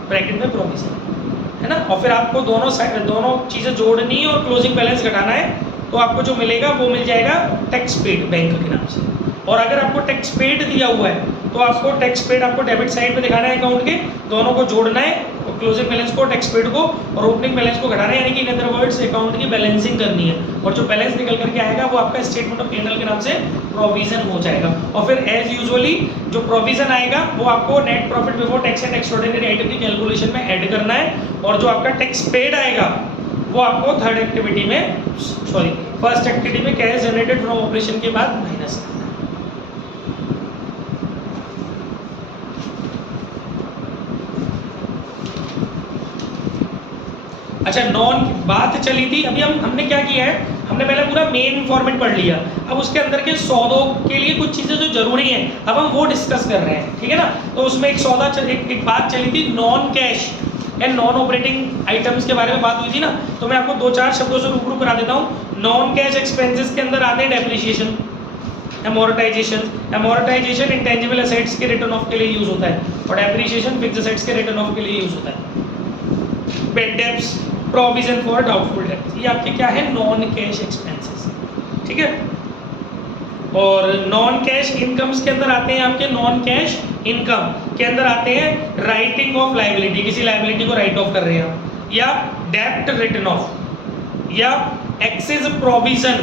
bracket में प्रोविजन, है ना। और फिर आपको दोनों चीज़ें जोड़नी है और क्लोजिंग बैलेंस घटाना है, तो आपको जो मिलेगा वो मिल जाएगा टैक्स पेड बैंक के नाम से। और अगर आपको टैक्स पेड दिया हुआ है तो आपको टैक्स पेड आपको डेबिट साइड पे दिखाना है अकाउंट के, दोनों को जोड़ना है, क्लोजिंग बैलेंस को, टैक्स पेड को और ओपनिंग बैलेंस को घटाना है, यानी कि इन अदर वर्ड्स अकाउंट की बैलेंसिंग करनी है। और जो बैलेंस निकल करके आएगा वो आपका स्टेटमेंट ऑफ पीएनएल के नाम से प्रोविजन हो जाएगा। और फिर एज यूजुअली जो प्रोविजन आएगा वो आपको net profit before tax and extraordinary item की कैलकुलेशन में ऐड करना है, और जो आपका टैक्स पेड आएगा वो आपको फर्स्ट एक्टिविटी में कैश जनरेटेड फ्रॉम ऑपरेशन के बाद माइनस करना है। अच्छा, नॉन बात चली थी, अभी हमने क्या किया है, हमने पहले पूरा मेन फॉर्मेट पढ़ लिया, अब उसके अंदर के सौदों के लिए कुछ चीज़ें जो जरूरी हैं अब हम वो डिस्कस कर रहे हैं, ठीक है ना। तो उसमें एक बात चली थी non cash and non operating items के बारे में बात हुई थी ना, तो मैं आपको 2-4 शब्दों से रूबरू करा देता हूँ। नॉन कैश एक्सपेंसेस के अंदर आते हैं डेप्रिसिएशन, एमोर्टाइजेशन इंटेंजिबल एसेट्स के रिटर्न ऑफ के लिए यूज होता है, और डेप्रिसिएशन फिक्स्ड एसेट्स के रिटर्न ऑफ के लिए यूज होता है। Bed debts, provision for doubtful debts, ये आपके क्या है, नॉन कैश एक्सपेंसेस, ठीक है। और नॉन कैश इनकम्स के अंदर आते हैं आपके, नॉन कैश इनकम के अंदर आते हैं राइटिंग ऑफ लाइबिलिटी, किसी लाइबिलिटी को राइट ऑफ कर रहे हैं आप, या डेब्ट रिटन ऑफ, या एक्सेस प्रोविजन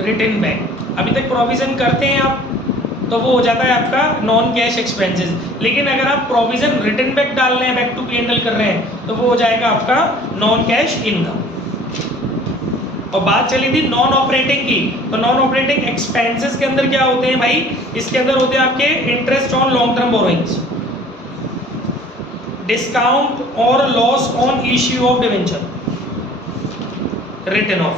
रिटन बैक। अभी तक प्रोविजन करते हैं आप तो वो हो जाता है आपका नॉन कैश एक्सपेंसेस, लेकिन अगर आप प्रोविजन रिटन बैक डाल रहे हैं, बैक टू P&L कर रहे हैं, तो वो हो जाएगा आपका नॉन कैश इनकम। और बात चली थी नॉन ऑपरेटिंग की, तो नॉन ऑपरेटिंग एक्सपेंसेस के अंदर क्या होते हैं भाई, इसके अंदर होते हैं आपके interest on long term borrowings, discount और loss on issue of debenture written off,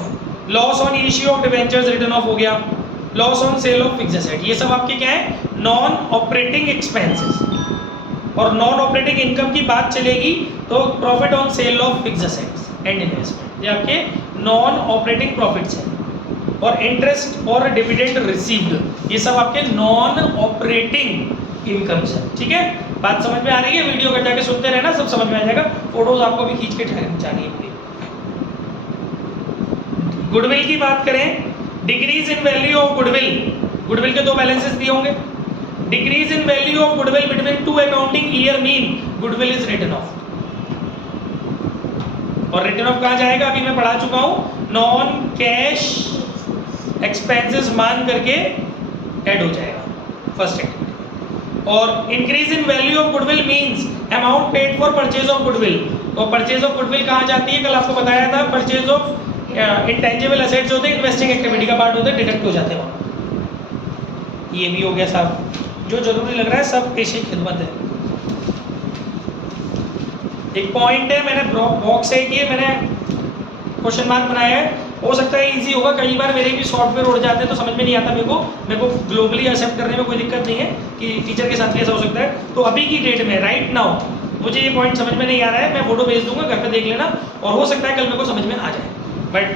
loss on issue of debentures written off हो गया, loss on sale of fixed asset, ये सब आपके क्या है, नॉन ऑपरेटिंग एक्सपेंसेस। और नॉन ऑपरेटिंग इनकम की बात चलेगी तो profit on sale of fixed assets and investment, ये आपके नॉन ऑपरेटिंग प्रॉफिट्स हैं। और इंटरेस्ट और डिविडेंड रिसीव्ड, ये सब आपके नॉन ऑपरेटिंग इनकम्स हैं। ठीक है, बात समझ में आ रही है? वीडियो कर जाके सुनते रहना, सब समझ में आ जाएगा। फोटोज आपको भी खींच के जानी है पूरी। गुडविल की बात करें, decrease in value of goodwill, goodwill के दो बैलेंसेस दिए होंगे। Decrease in value of goodwill between two accounting year mean goodwill is written off. और रिटन ऑफ कहां जाएगा, अभी मैं पढ़ा चुका हूं, नॉन कैश एक्सपेंसेस मान करके ऐड हो जाएगा फर्स्ट एक्टिविटी। और increase in value of goodwill means amount paid for purchase of goodwill. तो परचेज ऑफ गुडविल कहां जाती है, कल आपको बताया था, परचेज ऑफ इंटेंजिबल एसेट्स होते हैं, इन्वेस्टिंग एक्टिविटी का पार्ट होता है, डिडक्ट हो जाते हैं वहाँ। ये भी हो गया साहब, जो जरूरी लग रहा है सब पेशे खिदमत है। एक पॉइंट है, मैंने बॉक्स है कि मैंने क्वेश्चन मार्क बनाया है, हो सकता है इजी होगा, कई बार मेरे भी सॉफ्टवेयर उड़ जाते हैं तो समझ में नहीं आता मेरे को ग्लोबली एक्सेप्ट करने में कोई दिक्कत नहीं है कि टीचर के साथ कैसा हो सकता है। तो अभी की डेट में राइट नाउ मुझे ये पॉइंट समझ में नहीं आ रहा है, मैं फोटो भेज दूंगा, घर पे देख लेना, और हो सकता है कल मेरे को समझ में आ जाए, बट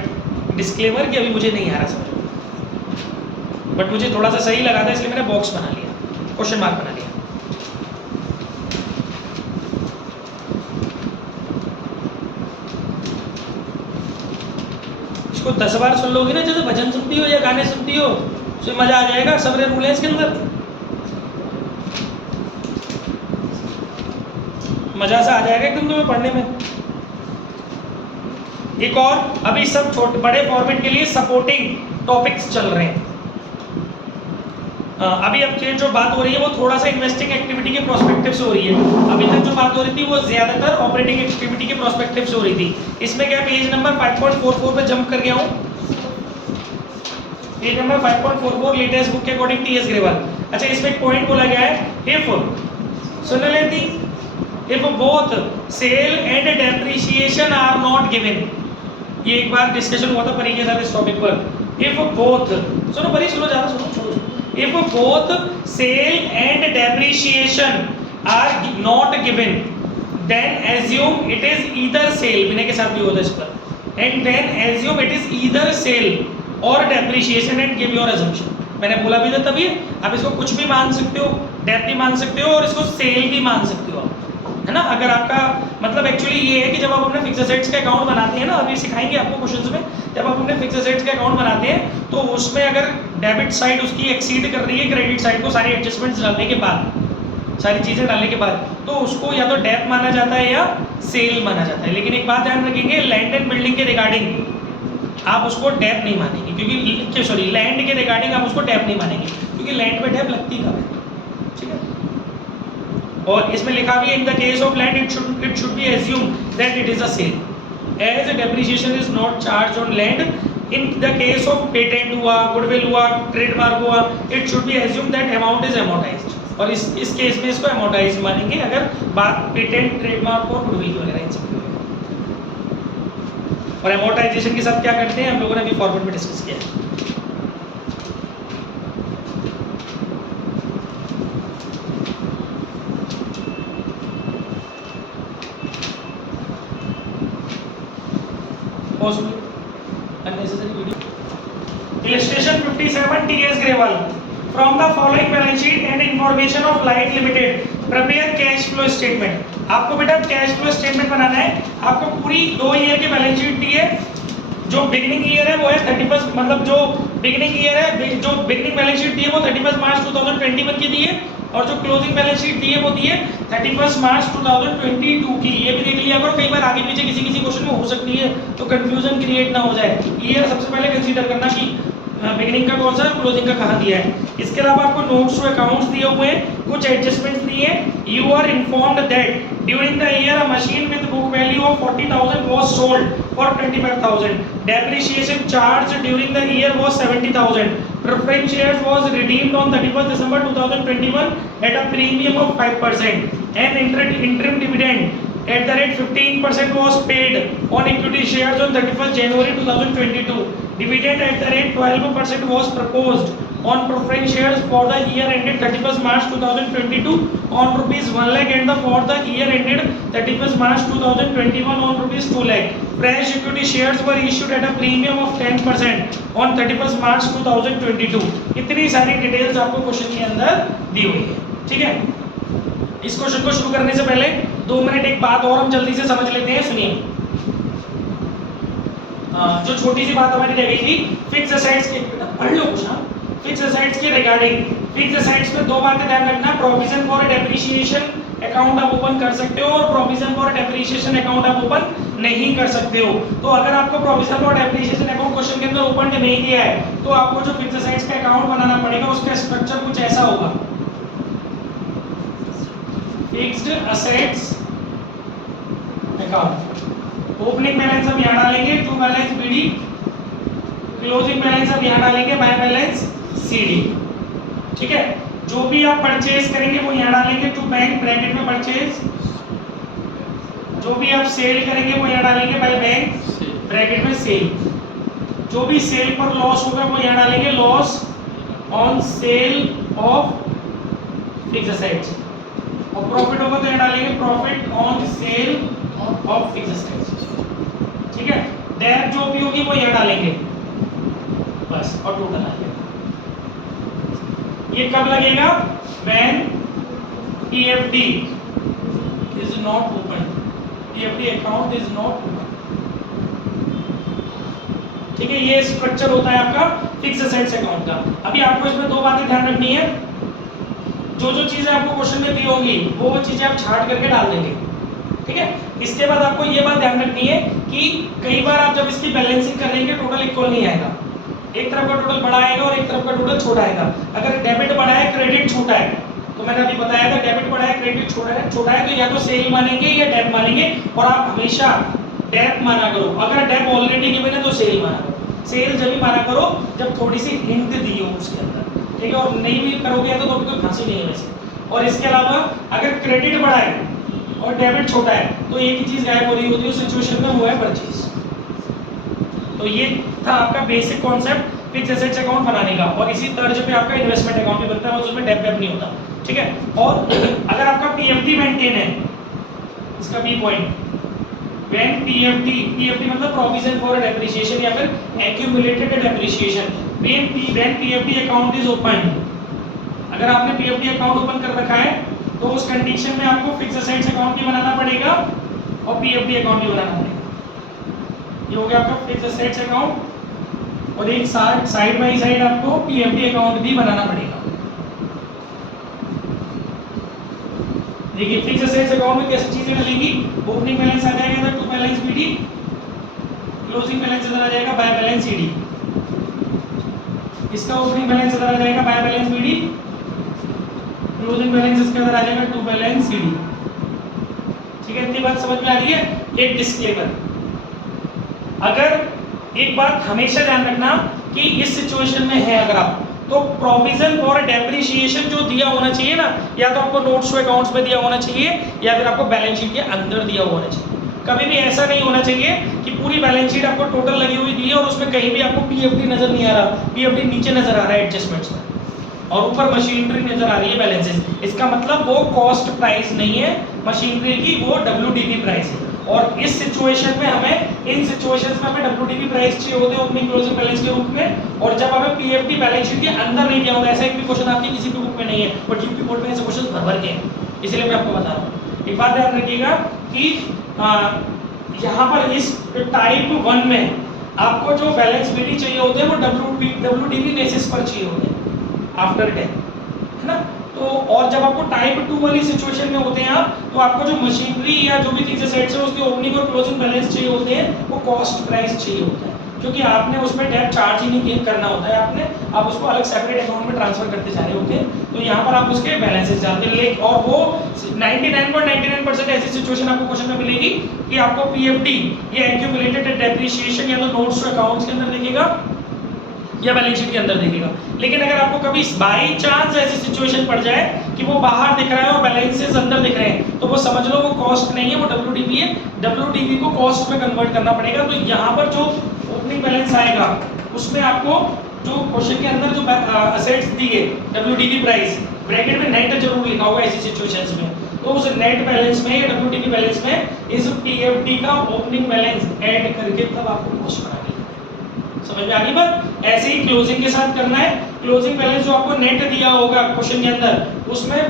डिस्क्लेमर कि अभी मुझे नहीं आ रहा समझ में, बट मुझे थोड़ा सा सही लगा था इसलिए मैंने बॉक्स बना लिया, क्वेश्चन मार्क बना लिया। इसको 10 बार सुन लोगी ना, जैसे भजन सुनती हो या गाने सुनती हो, उसमें मजा आ जाएगा। सबरे रूल है इसके अंदर, मजा सा आ जाएगा एकदम तुम्हें पढ़ने में। एक और, अभी सब छोटे बड़े फॉर्मेट के लिए सपोर्टिंग टॉपिक्स चल रहे हैं। अभी अब जो बात हो रही है वो थोड़ा सा इन्वेस्टिंग एक्टिविटी के प्रोस्पेक्टिव से हो रही है। अभी तक जो बात हो रही थी वो ज्यादातर ऑपरेटिंग एक्टिविटी के प्रोस्पेक्टिव से हो रही थी। इसमें क्या, पेज नंबर 5.44 पे जंप कर गया हूँ, पेज नंबर 5.44 लेटेस्ट बुक के अकॉर्डिंग टीएस ग्रेवाल। अच्छा, इसमें एक पॉइंट बोला गया है, इफ सुन लेती, if both sale and depreciation are not given. ये एक बार डिस्कशन हुआ था परी के साथ इस टॉपिक पर। इफ बोथ, सुनो परी, सुनो, ज्यादा सुनो। If both sale and depreciation are not given, then assume it is either sale, Vinay के साथ भी होता है इस पर, and then assume it is either sale और depreciation and give your assumption. मैंने बोला भी था तभी, आप इसको कुछ भी मान सकते हो, डेप भी मान सकते हो और इसको सेल भी मान सकते हो आप, है ना। अगर आपका मतलब एक्चुअली ये है कि जब आप अपने फिक्स एसेट्स का अकाउंट बनाते हैं ना, अभी सिखाएंगे आपको क्वेश्चंस में, जब आप अपने फिक्स एसेट्स का अकाउंट बनाते हैं तो उसमें अगर डेबिट साइड उसकी एक्सीड कर रही है क्रेडिट साइड को, सारी एडजस्टमेंट्स डालने के बाद, सारी चीज़ें डालने के बाद, तो उसको या तो डेप माना जाता है या सेल माना जाता है। लेकिन एक बात ध्यान रखेंगे, लैंड एंड बिल्डिंग के रिगार्डिंग आप उसको डेप नहीं मानेंगे, क्योंकि सॉरी लैंड के रिगार्डिंग आप उसको डेप नहीं मानेंगे, क्योंकि लैंड पे डेप लगती कब है, ठीक है। और इसमें लिखा भी है, in the case of land it should be assume that it is a sale as a depreciation is not charge on land. In the case of patent हुआ, गुडविल हुआ, ट्रेडमार्क हुआ, it should be assume that amount is amortized. और इस case में इसको amortise मानेंगे अगर बात पेटेंट, ट्रेडमार्क और गुडविल वगैरह इन सब की। और अमोर्टाइजेशन के साथ क्या करते हैं हम लोगों ने अभी फॉर्मेट में डिस्कस किया है। unnecessary video. Illustration 57 T.S. Grewal. From the following balance sheet and information of Light Limited, prepare cash flow statement. आपको बेटा कैश फ्लो स्टेटमेंट बनाना है। आपको पूरी 2 ईयर की बैलेंस शीट दी है। जो बिगिनिंग ईयर है वो है 31, मतलब जो बिगिनिंग ईयर है, जो बिगिनिंग बैलेंस शीट दी है वो 31 मार्च 2021 की दी है, और जो क्लोजिंग बैलेंस शीट दी है वो दी है 31 मार्च 2022 की। ये भी देख लिया करो, कई बार आगे पीछे किसी क्वेश्चन में हो सकती है, तो कंफ्यूजन क्रिएट ना हो जाए। ईयर सबसे पहले कंसीडर करना कि बिगिनिंग का कौन सा है, क्लोजिंग का कहाँ दिया है। इसके अलावा आपको नोट्स टू अकाउंट्स दिए हुए हैं, कुछ एडजस्टमेंट्स दिए हैं। You are informed that during the year a machine with book value of 40,000 was sold for 25,000, depreciation charge during the year was 70,000, preference shares was redeemed on 31st December 2021 at a premium of 5%, and interim dividend at the rate 15% was paid on equity shares on 31st January 2022. Dividend at the rate 12% was proposed on preference shares for the year ended 31st March 2022 on rupees 1 lakh, and for the year ended 31st March 2021 on rupees 2 lakh. Fresh equity shares were issued at a premium of 10% on 31st March 2022. इतनी सारी details आपको question के अंदर दी हुई है, ठीक है। इस क्वेश्चन को शुरू करने से पहले 2 मिनट एक बात और हम जल्दी से समझ लेते हैं, सुनिए। जो छोटी सी बात हमारी रह गई थी फिक्स असेट्स के, पढ़ लो कुछ। फिक्स असेट्स के रिगार्डिंग, फिक्स असेट्स में 2 बातें ध्यान रखना। प्रोविजन फॉर डेप्रिसिएशन अकाउंट आप ओपन कर सकते हो, और प्रोविजन फॉर डेप्रिसिएशन अकाउंट आप ओपन नहीं कर सकते हो। तो अगर आपको provision for depreciation account question के अंदर ओपन नहीं दिया है, तो आपको जो फिक्स असेट्स का अकाउंट बनाना पड़ेगा, उसका स्ट्रक्चर कुछ ऐसा होगा। Fixed assets account, opening balance हम यहाँ डालेंगे, to balance BD, closing balance हम यहाँ डालेंगे, बाय बैलेंस सीडी, ठीक है। जो भी आप परचेज करेंगे वो यहाँ डालेंगे, टू बैंक ब्रैकेट में परचेज। जो भी आप सेल करेंगे वो यहाँ डालेंगे, बाय बैंक ब्रैकेट में सेल। जो भी सेल पर लॉस होगा वो यहाँ डालेंगे, loss on sale of fix assets. और प्रॉफिट होगा तो यहाँ डालेंगे, profit on sale of fix assets, ठीक है। डेट जो भी होगी वो यहाँ डालेंगे बस, और टोटल आ जाएगा। ये कब लगेगा? when PFD is not open, PFD account is not open, ठीक है। ये स्ट्रक्चर होता है आपका फिक्स असेट्स अकाउंट का। अभी आपको इसमें 2 बातें ध्यान रखनी है। जो जो चीजें आपको क्वेश्चन में दी होंगी वो चीजें आप छांट करके डाल देंगे, ठीक है। इसके बाद आपको ये बात ध्यान रखनी है कि कई बार आप जब इसकी बैलेंसिंग करेंगे टोटल इक्वल नहीं आएगा। एक तरफ का टोटल बड़ा आएगा और एक तरफ का टोटल छोटा आएगा। अगर डेबिट बड़ा है, क्रेडिट छोटा है, तो मैंने अभी बताया था डेबिट बड़ा है, क्रेडिट छोटा है, तो या तो सेल मानेंगे या डेप मानेंगे। और आप हमेशा डेप माना करो। अगर डेप ऑलरेडी गिवन है तो सेल माना करो। सेल जब भी माना करो जब थोड़ी सी हिंट दी हो उसके अंदर, ठीक है। और नहीं भी करोगे तो भी कोई फांसी नहीं है वैसे। और इसके अलावा अगर क्रेडिट बड़ा है और डेबिट छोटा है, तो एक ही चीज गायब हो रही होती है उस सिचुएशन में, वो है परचेज। तो ये था आपका basic concept fix assets account बनाने का। और इसी तर्ज पे आपका इन्वेस्टमेंट अकाउंट भी बनता है, और उसमें डेप नहीं होता, ठीक है। और अगर आपका पीएफडी मेंटेन है, इसका बी पॉइंट, व्हेन पीएफडी मतलब प्रोविजन फॉर डेप्रिसिएशन या फिर accumulated depreciation, when PFD account is open, अगर आपने पीएफडी अकाउंट ओपन कर रखा है तो उस कंडीशन में आपको फिक्स एसेट्स अकाउंट भी बनाना पड़ेगा और पीएफडी अकाउंट भी बनाना पड़ेगा। ये हो गया आपका फिक्स एसेट्स अकाउंट, और एक साइड बाय साइड आपको पीएफडी अकाउंट भी बनाना पड़ेगा। देखिए फिक्स एसेट्स अकाउंट में कैसी चीजें डलेंगी, ओपनिंग बैलेंस आ जाएगा इधर, to balance BD, closing balance इधर आ जाएगा, बाय बैलेंस सीडी। इसका ओपनिंग बैलेंस इधर आ जाएगा, by balance BD, closing balance इसका इधर आ जाएगा, टू बैलेंस सीडी, ठीक है। इतनी बात समझ में आ रही है। एक डिस्क्लेमर, अगर एक बात हमेशा ध्यान रखना कि इस सिचुएशन में है अगर आप, तो प्रोविजन फॉर डेप्रिसिएशन जो दिया होना चाहिए ना, या तो आपको नोट्स टू अकाउंट्स में दिया होना चाहिए या फिर आपको बैलेंस शीट के अंदर दिया होना चाहिए। कभी भी ऐसा नहीं होना चाहिए कि पूरी बैलेंस शीट आपको टोटल लगी हुई दी है और उसमें कहीं भी आपको पीएफडी नजर नहीं आ रहा, पीएफडी नीचे नजर आ रहा है एडजस्टमेंट्स में, और ऊपर मशीनरी नजर आ रही है बैलेंसेस। इसका मतलब वो कॉस्ट प्राइस नहीं है मशीनरी की, वो डब्ल्यूडीपी प्राइस है। और इस सिचुएशन में हमें, इन सिचुएशंस में हमें डब्ल्यूडीपी प्राइस चाहिए होते हैं ओपनिंग क्लोजिंग बैलेंस के रूप में, और जब हमें पीएफडी बैलेंस शीट के अंदर नहीं दिया होता। ऐसा एक भी क्वेश्चन आपके किसी भी बुक में नहीं है, बट यूपी बोर्ड में ऐसे क्वेश्चन भर के हैं, इसलिए मैं आपको बता रहा हूँ। एक बात ध्यान रखिएगा कि यहाँ पर इस टाइप 1 में आपको जो बैलेंस बीडी चाहिए होते हैं वो डब्ल्यूडीबी बेसिस पर चाहिए होते हैं आफ्टर टैक्स, है ना। तो और जब आपको टाइप 2 वाली सिचुएशन में होते हैं आप, तो आपको जो मशीनरी या जो भी फिक्स्ड एसेट्स है उसके ओपनिंग और क्लोजिंग बैलेंस चाहिए होते हैं, वो कॉस्ट प्राइस चाहिए होता है, क्योंकि आपने उसमें डेट चार्ज ही नहीं करना होता है, आपने आप उसको अलग सेपरेट अकाउंट में ट्रांसफर करते जा रहे होते हैं, तो यहाँ पर आप उसके बैलेंसेस डालते हैं। लेकिन और वो 99.99% ऐसी सिचुएशन आपको क्वेश्चन में मिलेगी कि आपको पीएफडी या एक्यूमुलेटेड डेप्रिसिएशन या तो नोट्स टू अकाउंट्स के अंदर दिखेगा या बैलेंस शीट के अंदर दिखेगा। लेकिन अगर आपको कभी बाई चांस ऐसी सिचुएशन पड़ जाए कि वो बाहर दिख रहा है और बैलेंसेस अंदर दिख रहे हैं, तो वो समझ लो वो कॉस्ट नहीं है, वो डब्ल्यूडीबी है। डब्ल्यूडीबी को कॉस्ट में कन्वर्ट करना पड़ेगा। तो यहाँ पर जो ओपनिंग बैलेंस आएगा उसमें आपको जो क्वेश्चन के अंदर जो असेट्स दी है डब्ल्यूडीबी प्राइस ब्रैकेट में नेट जरूर लिखा होगा ऐसी सिचुएशंस में, तो उस नेट बैलेंस में या डब्ल्यूडीबी बैलेंस में इस पीएफडी का ओपनिंग बैलेंस ऐड करके तब आपको कॉस्ट बना के समझ में आ गई बात। ऐसे ही क्लोजिंग के साथ करना है। क्लोजिंग बैलेंस जो आपको नेट दिया होगा क्वेश्चन के अंदर उसमें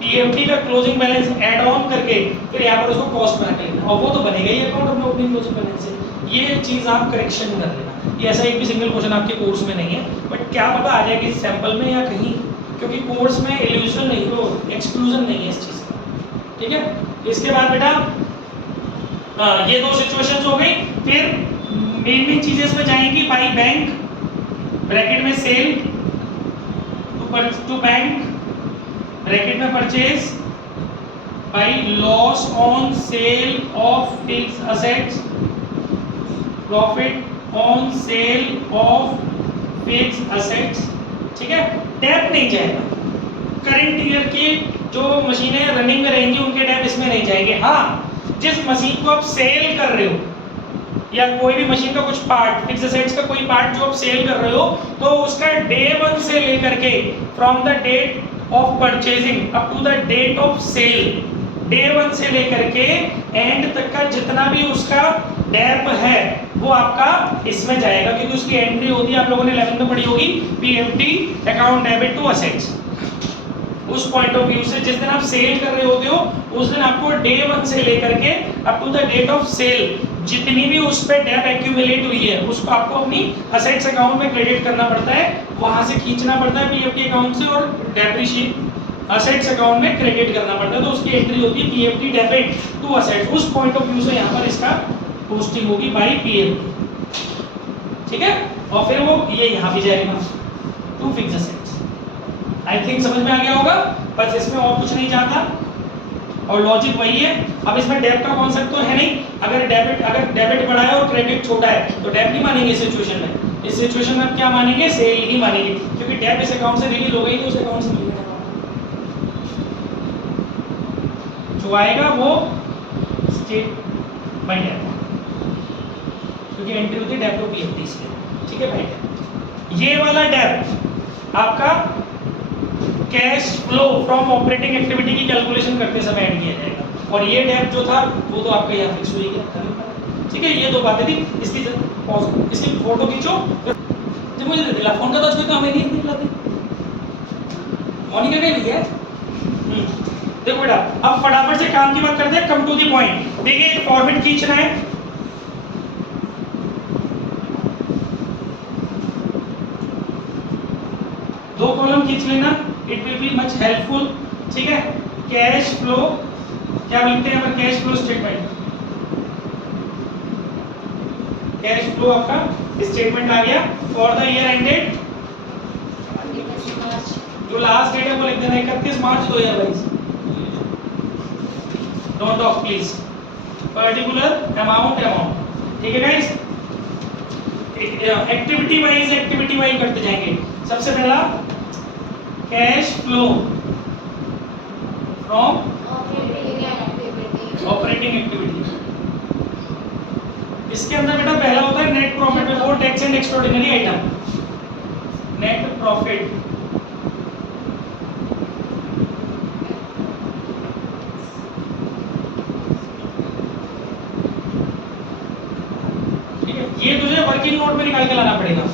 पीएफडी का क्लोजिंग बैलेंस ऐड ऑन करके फिर यहाँ पर उसको कॉस्ट बना के लेना, और वो तो बनेगा ही अकाउंट अपने ओपनिंग क्लोजिंग बैलेंस से। ये चीज आप करेक्शन कर लेना। ये ऐसा एक भी सिंगल क्वेश्चन आपके कोर्स में नहीं है, बट क्या पता आ जाएगा इस सैंपल में या कहीं, क्योंकि कोर्स में इल्यूजन नहीं हो, एक्सक्लूजन नहीं है इस चीज का, ठीक है। इसके बाद बेटा ये दो सिचुएशंस हो गई। फिर मेन चीजें इसमें जाएंगी बाई बैंक ब्रैकेट में सेल टू बैंक ब्रैकेट में purchase by loss on sale of fixed assets profit on sale of fixed assets, ठीक है। टैप नहीं जाएगा, करंट ईयर की जो मशीनें रनिंग में रहेंगी उनके टैप इसमें नहीं जाएंगे। हाँ, जिस मशीन को आप सेल कर रहे हो या कोई भी मशीन का कुछ पार्ट फिक्स्ड असेट्स का कोई पार्ट जो आप सेल कर रहे हो, तो उसका डे 1 से लेकर के from the date of purchasing up to the date of sale, day 1 से लेकर के एंड तक का जितना भी उसका डेप है वो आपका इसमें जाएगा, क्योंकि उसकी एंट्री होती है, आप लोगों ने 11 में पढ़ी होगी, PFD account debit to assets. उस पॉइंट ऑफ व्यू से जिस दिन आप सेल कर रहे होते हो उस दिन आपको डे 1 से लेकर के up to the date of sale जितनी भी उस पे डेप एक्यूमुलेट हुई है उसको आपको अपनी असेट्स अकाउंट में क्रेडिट करना पड़ता है, वहां से खींचना पड़ता है पीएफडी अकाउंट से और डेप्रिशिएट असेट्स अकाउंट में क्रेडिट करना पड़ता है, तो उसकी एंट्री होती है पीएफडी डेबिट टू असेट्स। उस पॉइंट ऑफ व्यू से यहाँ पर इसका पोस्टिंग होगी बाई पीएफडी, ठीक है। और फिर वो ये यहाँ भी जाएगा to fixed assets. I think समझ में आ गया होगा, बस इसमें और कुछ नहीं जाता और लॉजिक वही है। अब इसमें डेबिट का कॉन्सेप्ट तो है नहीं, अगर डेबिट बड़ा है और क्रेडिट छोटा है तो डेबिट नहीं मानेंगे इस सिचुएशन में। इस सिचुएशन में क्या मानेंगे, सेल ही मानेंगे, क्योंकि डेबिट इस अकाउंट से रिलीज हो गई तो उस अकाउंट से मिलेगा, जो आएगा वो स्टेट बाय डेबिट, क्योंकि एंट्री होती है डेबिट टू पीएफडी से, ठीक है भाई। ये वाला डेबिट आपका cash flow from operating activity की कैलकुलेशन करते समय ऐड किया जाएगा, और ये डेप जो था वो तो आपका यहाँ फिक्स हुई गया, ठीक है। ये दो बातें थी। इसकी फोटो खींचो, जब मुझे दे दिला फोन का तो कोई काम ही नहीं दिलाते, मॉर्निंग में लिया है। देखो बेटा, अब फटाफट से काम की बात करते हैं, कम टू द पॉइंट। देखिए एक फॉर्मेट खींचना है, दो कॉलम खींच लेना, it will be much helpful, ठीक है। कैश फ्लो क्या लिखते हैं, cash flow statement, cash flow आपका स्टेटमेंट आ गया फॉर द ईयर एंडेड, जो लास्ट डेट है वो लिख देना 31 मार्च 2022। Don't talk please, particular amount, ठीक है गाइस। एक्टिविटी वाइज करते जाएंगे। सबसे पहला cash flow from operating activity, इसके अंदर बेटा पहला होता है net profit before tax and extraordinary item, net profit ठीक है। ये तुझे वर्किंग नोट में निकाल के लाना पड़ेगा।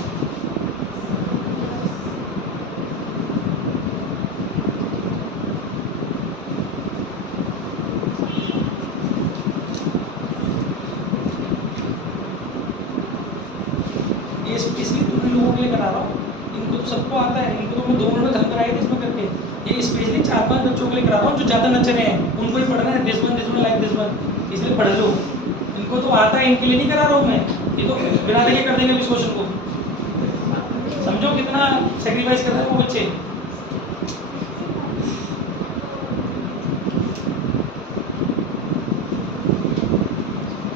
ये स्पेशली तुम लोगों के लिए करा रहा हूँ, इनको तो सबको आता है, इनको तो मैं 2 मिनट में खत्म कराए थे इसमें करके। ये स्पेशली 4-5 बच्चों के लिए करा रहा हूँ जो ज़्यादा नचरे हैं, उनको ही पढ़ना है this one like this one, इसलिए पढ़ लो। इनको तो आता है, इनके लिए नहीं करा रहा हूँ मैं, ये तो बिना देखे कर देंगे इस क्वेश्चन को। समझो कितना सेक्रीफाइस कर रहे हैं वो बच्चे।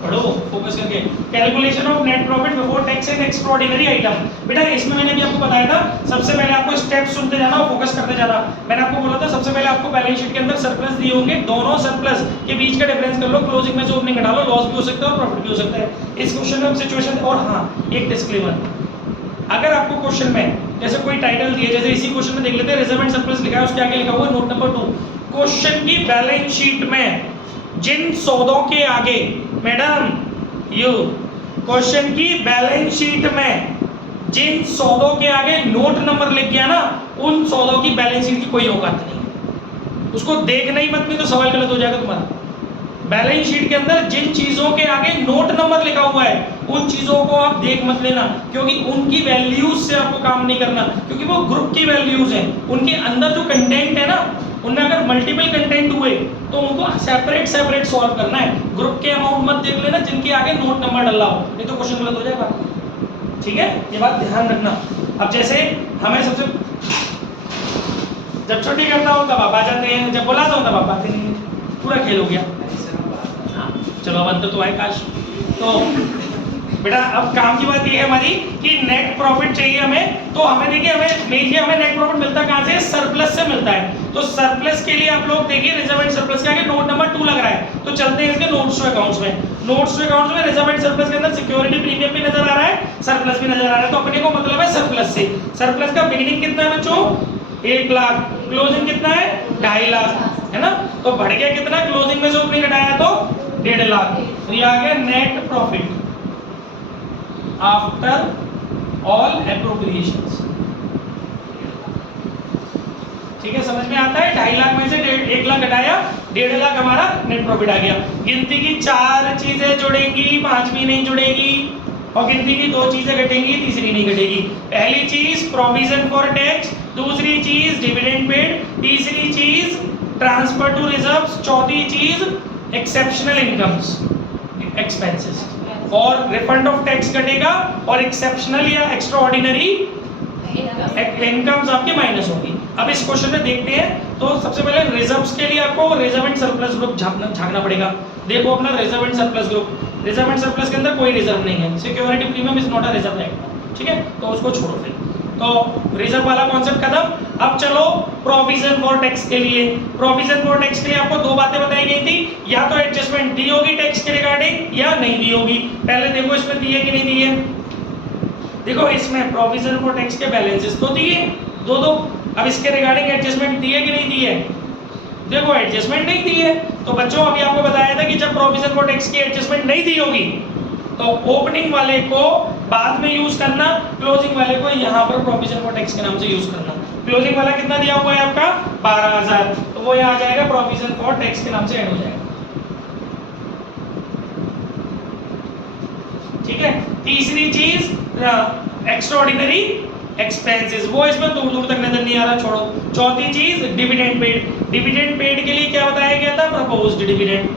पढ़ो फोकस करके। Calculation of net profit before tax and extraordinary item. बेटा इसमें मैंने भी आपको बताया था, सबसे पहले आपको स्टेप्स सुनते जाना और फोकस करते जाना। मैंने आपको बोला था सबसे पहले आपको बैलेंस शीट के अंदर सरप्लस दिए होंगे, दोनों सरप्लस के बीच का डिफरेंस कर लो, क्लोजिंग में से ओपनिंग घटा लो, लॉस भी हो सकता है और प्रॉफिट भी हो सकता है। इस क्वेश्चन में हम सिचुएशन, और हाँ एक डिस्क्लेमर, अगर आपको क्वेश्चन में जैसे कोई टाइटल दिए, जैसे इसी क्वेश्चन में देख लेते हैं रिजर्व एंड सरप्लस लिखा है, उसके आगे लिखा हुआ है नोट नंबर 2, क्वेश्चन की बैलेंस शीट में जिन सौदों के आगे, मैडम यू क्वेश्चन की बैलेंस शीट में जिन सौदों के आगे नोट नंबर लिख गया ना, उन सौदों की बैलेंस शीट की कोई औकात नहीं है, उसको देखना ही मत, नहीं तो सवाल गलत हो जाएगा तुम्हारा। बैलेंस शीट के अंदर जिन चीजों के आगे नोट नंबर लिखा हुआ है उन चीजों को आप देख मत लेना, क्योंकि उनकी वैल्यूज से आपको काम नहीं करना, क्योंकि वो ग्रुप की वैल्यूज हैं, उनके अंदर जो कंटेंट है ना, उनमें अगर मल्टीपल कंटेंट हुए तो उनको सेपरेट सेपरेट सॉल्व करना है। ग्रुप के अमाउंट मत देख लेना जिनके आगे नोट नंबर डला हो, नहीं तो क्वेश्चन गलत हो जाएगा। ठीक है, ये बात ध्यान रखना। अब जैसे हमें सबसे, जब छुट्टी करता हूँ तब आप आ जाते हैं, जब बुलाता हूँ तब आप आते नहीं, पूरा खेल हो गया। हाँ चलो अब अंत तो आए काश। तो बेटा अब काम की बात ये है हमारी कि नेट प्रॉफिट चाहिए हमें, तो हमें देखिए हमें नेट प्रॉफिट मिलता कहाँ से, सरप्लस से मिलता है। तो सरप्लस के लिए आप लोग देखिए रिजर्व एंड सरप्लस के आगे नोट नंबर 2 लग रहा है, तो चलते हैं इसके नोट्स टू अकाउंट्स में। नोट्स टू अकाउंट्स में रिजर्व एंड सरप्लस के अंदर सिक्योरिटी प्रीमियम भी नजर आ रहा है, सरप्लस भी नजर आ रहा है, तो अपने को मतलब है सरप्लस से। सरप्लस का बिगिनिंग कितना है बच्चों, 1 लाख, क्लोजिंग कितना है 2.5 लाख, है ना। तो बढ़ गया कितना, क्लोजिंग में से ओपनिंग घटाया तो 1.5 लाख, तो ये आ गया net profit after all appropriations. ठीक है, समझ में आता है। 2.5 लाख में से 1 लाख घटाया, 1.5 लाख हमारा नेट प्रॉफिट आ गया। गिनती की 4 चीजें जुड़ेंगी, 5वीं नहीं जुड़ेगी, और गिनती की 2 चीजें घटेंगी, तीसरी नहीं घटेगी। पहली चीज प्रोविजन फॉर टैक्स, दूसरी चीज डिविडेंड पेड, तीसरी चीज ट्रांसफर टू रिजर्व्स, चौथी चीज एक्सेप्शनल इनकम्स एक्सपेंसेस, और रिफंड ऑफ टैक्स घटेगा, और एक्सेप्शनल या एक्स्ट्राऑर्डिनरी इनकम्स आपके माइनस होगी। अब इस क्वेश्चन में देखते हैं, तो सबसे पहले रिजर्व्स के लिए आपको रिजर्व एंड सरप्लस ग्रुप झांकना पड़ेगा। देखो अपना reserve and surplus group, reserve and surplus के अंदर कोई रिजर्व नहीं है, security premium is not a reserve act, ठीक है, तो उसको छोड़ो फिर। तो रिजर्व वाला कॉन्सेप्ट खत्म। अब चलो प्रोविजन फॉर टैक्स के लिए। प्रोविजन फॉर टैक्स के लिए आपको 2 बातें बताई गई थी, या तो एडजस्टमेंट दी होगी टैक्स के रिगार्डिंग या नहीं दी होगी। पहले देखो इसमें दी है कि नहीं दी है। देखो इसमें प्रोविजन फॉर टैक्स के बैलेंसेस तो दिए दो। अब इसके रिगार्डिंग एडजस्टमेंट दी है कि नहीं दी है। देखो एडजस्टमेंट नहीं दी है, तो बच्चों अभी आपको बताया था कि जब प्रोविजन फॉर टैक्स की एडजस्टमेंट नहीं दी होगी तो ओपनिंग वाले को बाद में यूज करना, क्लोजिंग वाले को यहाँ पर प्रोविजन फॉर टैक्स के नाम से यूज करना। क्लोजिंग वाला कितना दिया हुआ है आपका 12,000, तो वो यहाँ आ जाएगा प्रोविजन फॉर टैक्स के नाम से ऐड हो जाएगा। ठीक है, तीसरी चीज एक्स्ट्राऑर्डिनरी एक्सपेंसेस, वो इसमें दूर दूर तक नजर नहीं आ रहा, छोड़ो। चौथी चीज डिविडेंड पेड। डिविडेंड पेड के लिए क्या बताया गया था, प्रपोज्ड डिविडेंड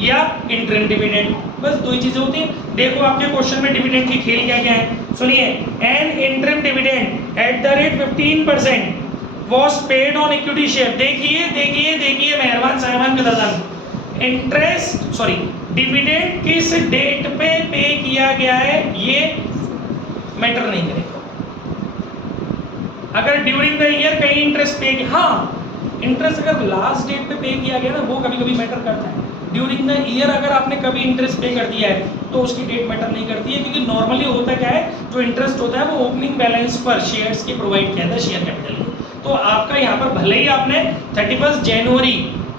या इंटरिम डिविडेंड, बस 2 ही चीजें होती हैं। देखो आपके क्वेश्चन में डिविडेंड की खेल क्या क्या है, सुनिए। N interim dividend at the rate 15% was paid on equity share. देखिए देखिए देखिए मेहरबान साहिबान कदरदान, इंटरेस्ट सॉरी डिविडेंड किस डेट पे किया गया है ये मैटर नहीं करेगा। अगर ड्यूरिंग द ईयर कहीं इंटरेस्ट पे किया, हाँ इंटरेस्ट अगर लास्ट डेट पे किया गया ना वो कभी कभी मैटर करता है। ड्यूरिंग द ईयर अगर आपने कभी इंटरेस्ट पे कर दिया है तो उसकी डेट मैटर नहीं करती है, क्योंकि नॉर्मली होता क्या है, जो इंटरेस्ट होता है वो ओपनिंग बैलेंस पर शेयर्स की प्रोवाइड किया था शेयर कैपिटल में। तो आपका यहाँ पर भले ही आपने 31 जनवरी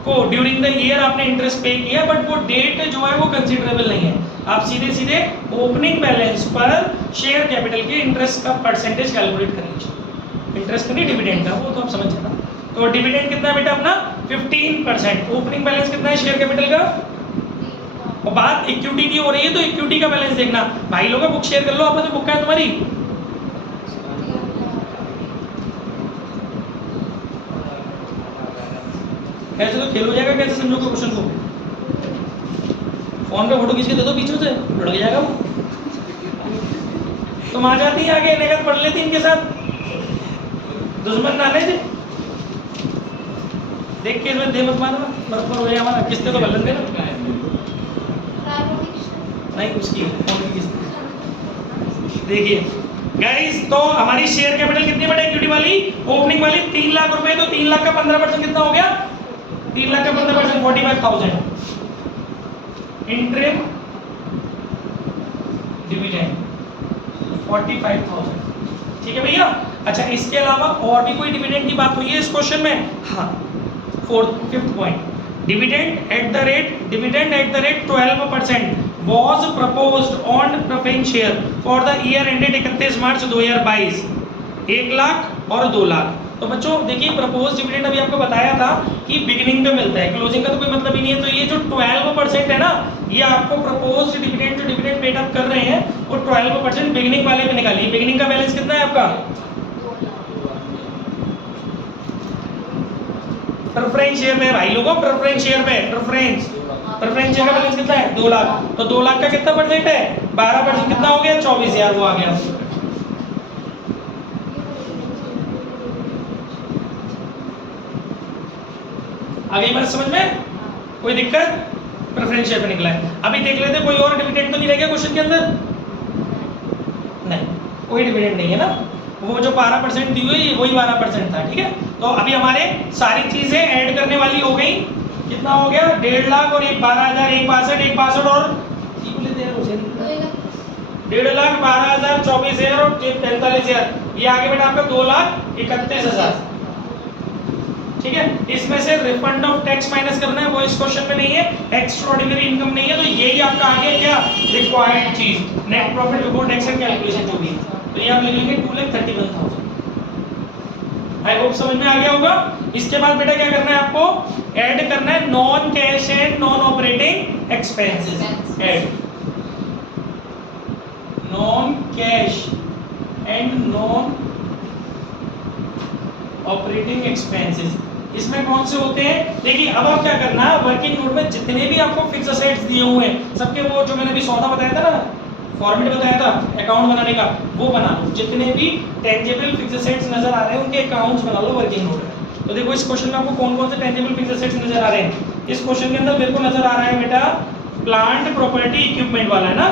को ड्यूरिंग द ईयर आपने इंटरेस्ट पे किया, बट वो डेट जो है वो कंसिडरेबल नहीं है। आप सीधे सीधे ओपनिंग बैलेंस पर शेयर कैपिटल के इंटरेस्ट का परसेंटेज कैलकुलेट कर लीजिए। इंटरेस्ट का नहीं, डिविडेंड का, वो तो आप समझ जाना। तो डिविडेंड कितना है बेटा अपना 15%। ओपनिंग बैलेंस कितना है शेयर कैपिटल का और बात इक्विटी की हो रही है तो इक्विटी का बैलेंस देखना। भाई लोग बुक शेयर कर लो, आपस में बुक है तुम्हारी। कैसे तो खेल हो जाएगा, कैसे समझोगे क्वेश्चन को? फोन पे फोटो खींच के दे दो पीछे से, लुढ़क जाएगा वो। तुम आ जाती है आगे, इन्हें पढ़ लेती इनके साथ, दुश्मन ना ले। देख के इसमें दे मत मारना, बराबर हो गया हमारा। किस्ते तो बल्लन देना नहीं, उसकी फोन की किस्त। देखिए गाइस, तो हमारी शेयर कैपिटल कितनी बढ़े इक्विटी वाली, ओपनिंग वाली 3 लाख रुपए, तो 3 लाख का 15% कितना हो गया? 3 लाख का 15% 45,000 इंटरिम डिविडेंड 45,000। ठीक है भैया। अच्छा, इसके अलावा और भी कोई डिविडेंड की बात हुई है इस क्वेश्चन में? हाँ, fifth point, dividend at the rate 12% was proposed on preference share for the year ended 31 मार्च 2022, 1 लाख और 2 लाख। तो बच्चों देखिए, प्रपोज डिविडेंड अभी आपको बताया था कि बिगिनिंग पे मिलता है, क्लोजिंग का तो कोई मतलब ही नहीं है। तो ये जो 12% है ना, ये आपको प्रपोज डिविडेंड जो डिविडेंड पेड अप कर रहे हैं वो 12% बिगिनिंग वाले पे निकालिए। बिगिनिंग का बैलेंस कितना है आपका? प्रेफरेंस शेयर में भाई लोगों, प्रेफरेंस शेयर पे प्रेफरेंस शेयर का बैलेंस कितना है? 2 लाख। तो 2 लाख का कितना परसेंट है? 12%। कितना हो गया? 24,000 वो आ गया। आ गई बात समझ में? कोई दिक्कत? प्रेफरेंस शेयर पे निकला है। अभी देख लेते कोई और डिविडेंड तो नहीं रह गया क्वेश्चन के अंदर? नहीं, कोई डिविडेंड नहीं है ना। वो जो 12% दी हुई वही 12% था। ठीक है, तो अभी हमारे सारी चीजें ऐड करने वाली हो गई। कितना हो गया? 1.5 लाख और 12,000, 1,62 और 1.5 लाख 12,000, 24,000 और 45,000। ये आगे बेटा आपका 2,31,000। ठीक है, इसमें से रिफंड ऑफ टैक्स माइनस करना है, वो इस क्वेश्चन में नहीं है। एक्स्ट्राऑर्डिनरी इनकम नहीं है, तो यही आपका आगे क्या रिक्वायर्ड चीज, net profit before tax and calculation जो भी है, तो ये आप लिख लेंगे 2,31,000। आई होप समझ में आ गया होगा। इसके बाद बेटा क्या करना है आपको? ऐड करना है non cash and non operating expenses. Add non cash and non operating expenses. इसमें कौन से होते हैं? देखिए, अब आप क्या करना है, वर्किंग नोट में जितने भी आपको फिक्स असेट्स दिए हुए हैं सबके, वो जो मैंने अभी सौदा बताया था ना, फॉर्मेट बताया था अकाउंट बनाने का, वो बना लो। जितने भी टेंजिबल फिक्स असेट्स नजर आ रहे हैं उनके अकाउंट्स बना लो वर्किंग नोट में। तो देखो इस क्वेश्चन में आपको कौन कौन से टेंजिबल फिक्स असेट्स नजर आ रहे हैं। इस क्वेश्चन के अंदर मेरे को नजर आ रहा है बेटा प्लांट प्रॉपर्टी इक्विपमेंट वाला है ना,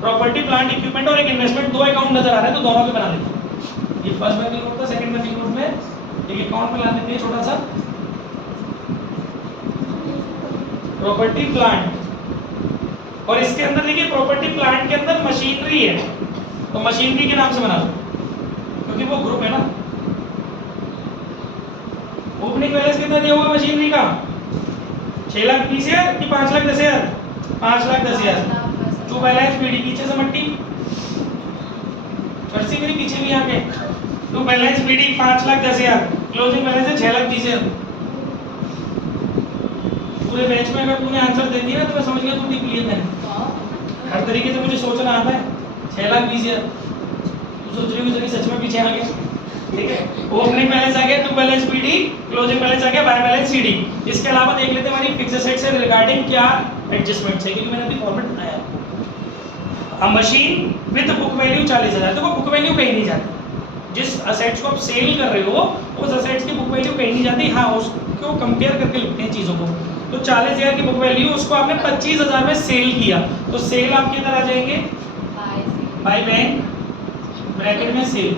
प्रॉपर्टी प्लांट इक्विपमेंट और एक इन्वेस्टमेंट, 2 अकाउंट नजर आ रहे हैं, तो दोनों पे बना लेते हैं। ये फर्स्ट वर्किंग नोट था, सेकंड वर्किंग नोट में एक अकाउंट बना लेते हैं छोटा सा, प्रॉपर्टी प्लांट। और इसके अंदर देखिए प्रॉपर्टी प्लांट के अंदर मशीनरी है, तो मशीनरी के नाम से बना लो क्योंकि वो ग्रुप है ना। ओपनिंग बैलेंस कितना दिया हुआ मशीनरी का? 6,20,000 कि 5,10,000? 5,10,000। जो बैलेंस पीडी पीछे से मट्टी पर्ची मेरी पीछे भी आके, तो बैलेंस पीडी 5,10,000, क्लोजिंग बैलेंस है 6,20,000। पूरे बैच में अगर तूने आंसर दे दिया ना तो मैं समझ गया तू टिक लिया। मैंने हर तरीके से मुझे सोचना आता है। 6,20,000 तू सोच रही हो सच में पीछे आ गया। ठीक है, ओपनिंग बैलेंस आ गया, to balance PD, closing balance आ गया, बाय बैलेंस सीडी। इसके अलावा देख लेते हैं हमारी फिक्स एसेट से रिगार्डिंग क्या एडजस्टमेंट्स है, क्योंकि मैंने अभी फॉर्मेट बनाया आपको। अ मशीन विद बुक वैल्यू 40,000, तो वो बुक वैल्यू कहीं नहीं जाती। जिस असेट्स को आप सेल कर रहे हो उस असेट्स की बुक वैल्यू कहीं नहीं जाती। हाँ, उसको कंपेयर करके लिखते हैं चीज़ों को। तो 40,000 की बुक वैल्यू, उसको आपने 25,000 में सेल किया, तो सेल आपके इधर आ जाएंगे बाय बैंक ब्रैकेट में सेल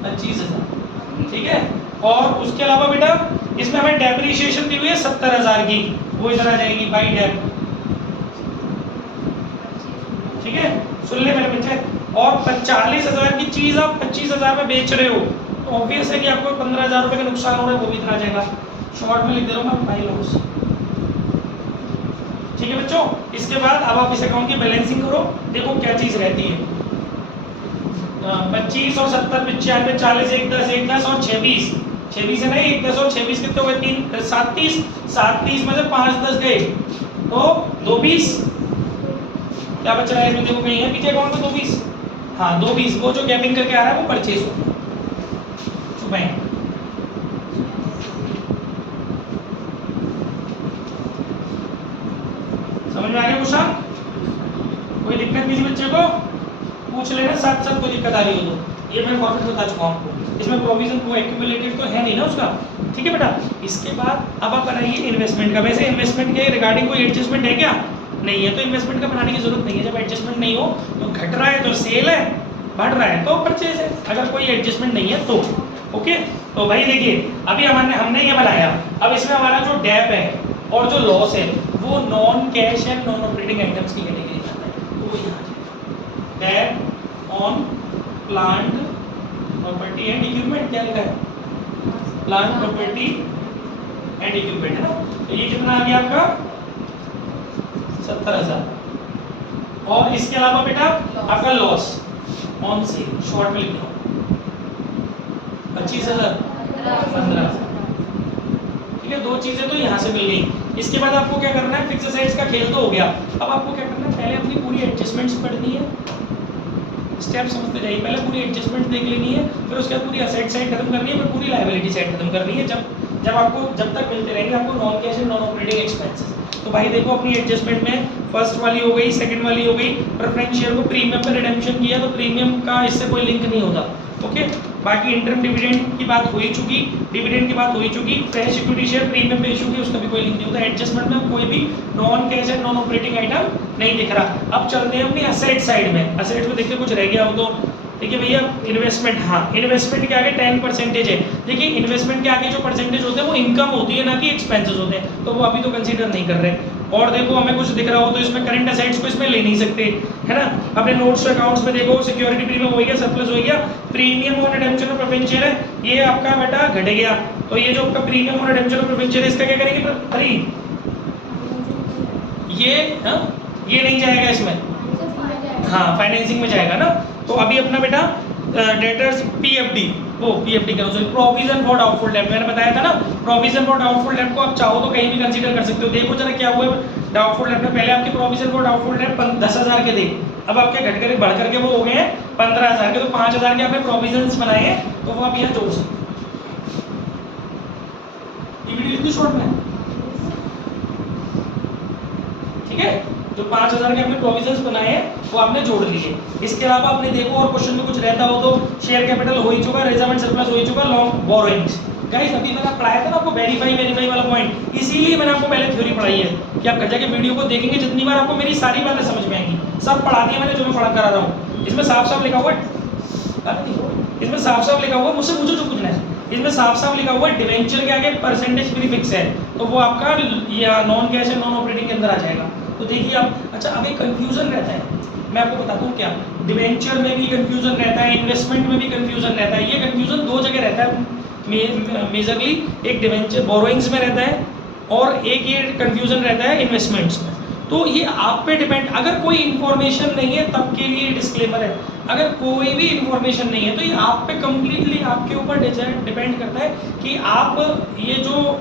25,000। ठीक है, और उसके अलावा बेटा इसमें हमें डेप्रिसिएशन दी हुई है 70,000 की, वो इधर आ जाएगी बाय डेप। ठीक है, सुन ले मेरे बच्चे। और 40,000 की चीज आप 25,000 में बेच रहे हो, तो ऑब्वियस है कि आपको 15,000 रुपए का नुकसान हो रहा है, वो भी इधर आ जाएगा। शॉर्ट में लिख दे रहा हूँ मैं, बाय लॉस। ठीक है बच्चों, इसके बाद अब आप इस अकाउंट की बैलेंसिंग करो। देखो क्या चीज रहती है, 25 और 70, 95, 40, 1, 10, 1, 10 और 26, 26 है नहीं, 1, 10 और 26 कितने हुए? 3, 37, 37 में से 5, 10 गए, तो 2 20 क्या बच रहा है इसमें, देखो कहीं है पीछे अकाउंट में 2 20, हाँ 2 20, वो जो गैपिंग करके आ रहा है वो परचेज हो छुपाएं। समझ में आ गया क्वेश्चन? कोई दिक्कत किसी बच्चे को पूछ लेना, साथ साथ कोई दिक्कत आ रही हो तो। ये मैं फॉर्मेट बता चुका हूँ आपको, इसमें प्रोविजन को एक्यूमुलेटेड तो है नहीं ना उसका, ठीक है बेटा। इसके बाद अब आप बनाइए इन्वेस्टमेंट का। वैसे इन्वेस्टमेंट के रिगार्डिंग कोई एडजस्टमेंट है क्या? नहीं है, तो इन्वेस्टमेंट का बनाने की जरूरत नहीं है। जब एडजस्टमेंट नहीं हो तो घट रहा है तो सेल है, बढ़ रहा है तो परचेज है, अगर कोई एडजस्टमेंट नहीं है तो। ओके, तो भाई देखिए अभी हमने ये बनाया, अब इसमें हमारा जो डेप है और जो लॉस है वो non cash and non operating items की कैटेगरी में आता है। तो वो यहाँ dep on plant property and equipment, क्या लिखा है? प्लांट प्रॉपर्टी एंड इक्विपमेंट है ना। तो ये कितना आ गया आपका 70,000। और इसके अलावा बेटा आपका लॉस ऑन सेल, शॉर्ट में लिख दो 25,000 15,000। ठीक है, दो चीजें तो यहाँ से मिल गई। इसके बाद आपको क्या करना है, फिक्स एसेट्स का खेल तो हो गया। अब आपको क्या करना है, पहले अपनी पूरी एडजस्टमेंट्स पढ़नी है, स्टेप समझते जाइए। पहले पूरी एडजस्टमेंट देख लेनी है, फिर उसके बाद पूरी असेट साइड खत्म करनी है, फिर पूरी लायबिलिटी साइड खत्म करनी है। जब तक मिलते रहेंगे आपको non cash and non operating expenses. तो भाई देखो अपनी एडजस्टमेंट में फर्स्ट वाली हो गई, सेकंड वाली हो गई, प्रेफरेंस शेयर को प्रीमियम पर रिडेम्पशन किया तो प्रीमियम का इससे कोई लिंक नहीं होता। ओके, बाकी इंटरम डिविडेंड की बात हो ही चुकी, डिविडेंड की बात हो ही चुकी, फ्रेश इक्विटी शेयर प्रीमियम पे इशू की उसका भी कोई लिंक नहीं होता। एडजस्टमेंट में कोई भी non cash and non operating item नहीं दिख रहा। अब चलते हैं अपनी असेट साइड में। असेट में देखिए कुछ रह गया हो तो देखिए भैया इन्वेस्टमेंट, हाँ इन्वेस्टमेंट के आगे 10% है। देखिए इन्वेस्टमेंट के आगे जो परसेंटेज होते हैं वो इनकम होती है, ना कि एक्सपेंसेस होते हैं, तो वो अभी तो कंसीडर नहीं कर रहे। और देखो हमें कुछ दिख रहा हो तो इसमें करंट असेट्स को इसमें ले नहीं सकते, है ना। अपने नोट्स अकाउंट्स में देखो सिक्योरिटी प्रीमियम हो गया, सरप्लस हो गया, प्रीमियम और रिडेम्पशन ऑफ प्रेफरेंस शेयर है, ये आपका बेटा घट गया। तो ये जो आपका प्रीमियम और रिडेम्पशन ऑफ प्रेफरेंस शेयर है इसका क्या करेंगे? अरे ये नहीं जाएगा इसमें, हाँ फाइनेंसिंग में जाएगा ना। तो अभी अपना बेटा डेटर्स पीएफडी, वो पीएफडी का प्रोविजन फॉर डाउटफुल डेट, मैंने बताया था ना, प्रोविजन फॉर डाउटफुल डेट को आप चाहो तो कहीं भी कंसीडर कर सकते हो। देखो जरा क्या हुआ है डाउटफुल डेट में, पहले आपके प्रोविजन फॉर डाउटफुल डेट 10,000 के थे, अब आपके घट कर बढ़ करके वो हो गए हैं 15,000 के। तो 5,000 के आपने प्रोविजंस बनाए हैं तो वो आप यहाँ जोड़ सकते हो। ये वीडियो इतनी शॉर्ट में, ठीक है, जो 5,000 के आपने प्रोविजंस बनाए हैं वो आपने जोड़ लिए। इसके अलावा आपने देखो और क्वेश्चन में कुछ रहता हो तो शेयर कैपिटल हो ही चुका, रिजर्व एंड सरप्लस हो ही चुका, लॉन्ग बोरोइंग्स। गाइस अभी मैंने पढ़ाया था ना आपको वेरीफाई वाला पॉइंट, इसीलिए मैंने आपको पहले थ्योरी पढ़ाई है कि आप घर जाके वीडियो को देखेंगे जितनी बार आपको मेरी सारी बातें समझ में आएंगी। सब पढ़ा दिया मैंने जो मैं पढ़ा करा रहा हूँ। इसमें साफ साफ लिखा हुआ है, इसमें साफ साफ लिखा हुआ, मुझसे पूछो जो पूछना है, इसमें साफ साफ लिखा हुआ है डिवेंचर के आगे परसेंटेज प्रीफिक्स है, तो वो आपका या non cash and non operating के अंदर आ जाएगा। तो देखिए आप, अच्छा अब एक कंफ्यूजन रहता है, मैं आपको बताता हूँ क्या, डिवेंचर में भी कंफ्यूजन रहता है, इन्वेस्टमेंट में भी कंफ्यूजन रहता है। ये कंफ्यूजन दो जगह रहता है मेजरली, एक डिवेंचर बोरोइंग्स में रहता है और एक ये कंफ्यूजन रहता है इन्वेस्टमेंट्स में। तो ये आप पे डिपेंड, अगर कोई इन्फॉर्मेशन नहीं है तब के लिए डिस्क्लेमर है, अगर कोई भी इन्फॉर्मेशन नहीं है तो ये आप पे कंप्लीटली आपके ऊपर डिपेंड करता है कि आप ये जो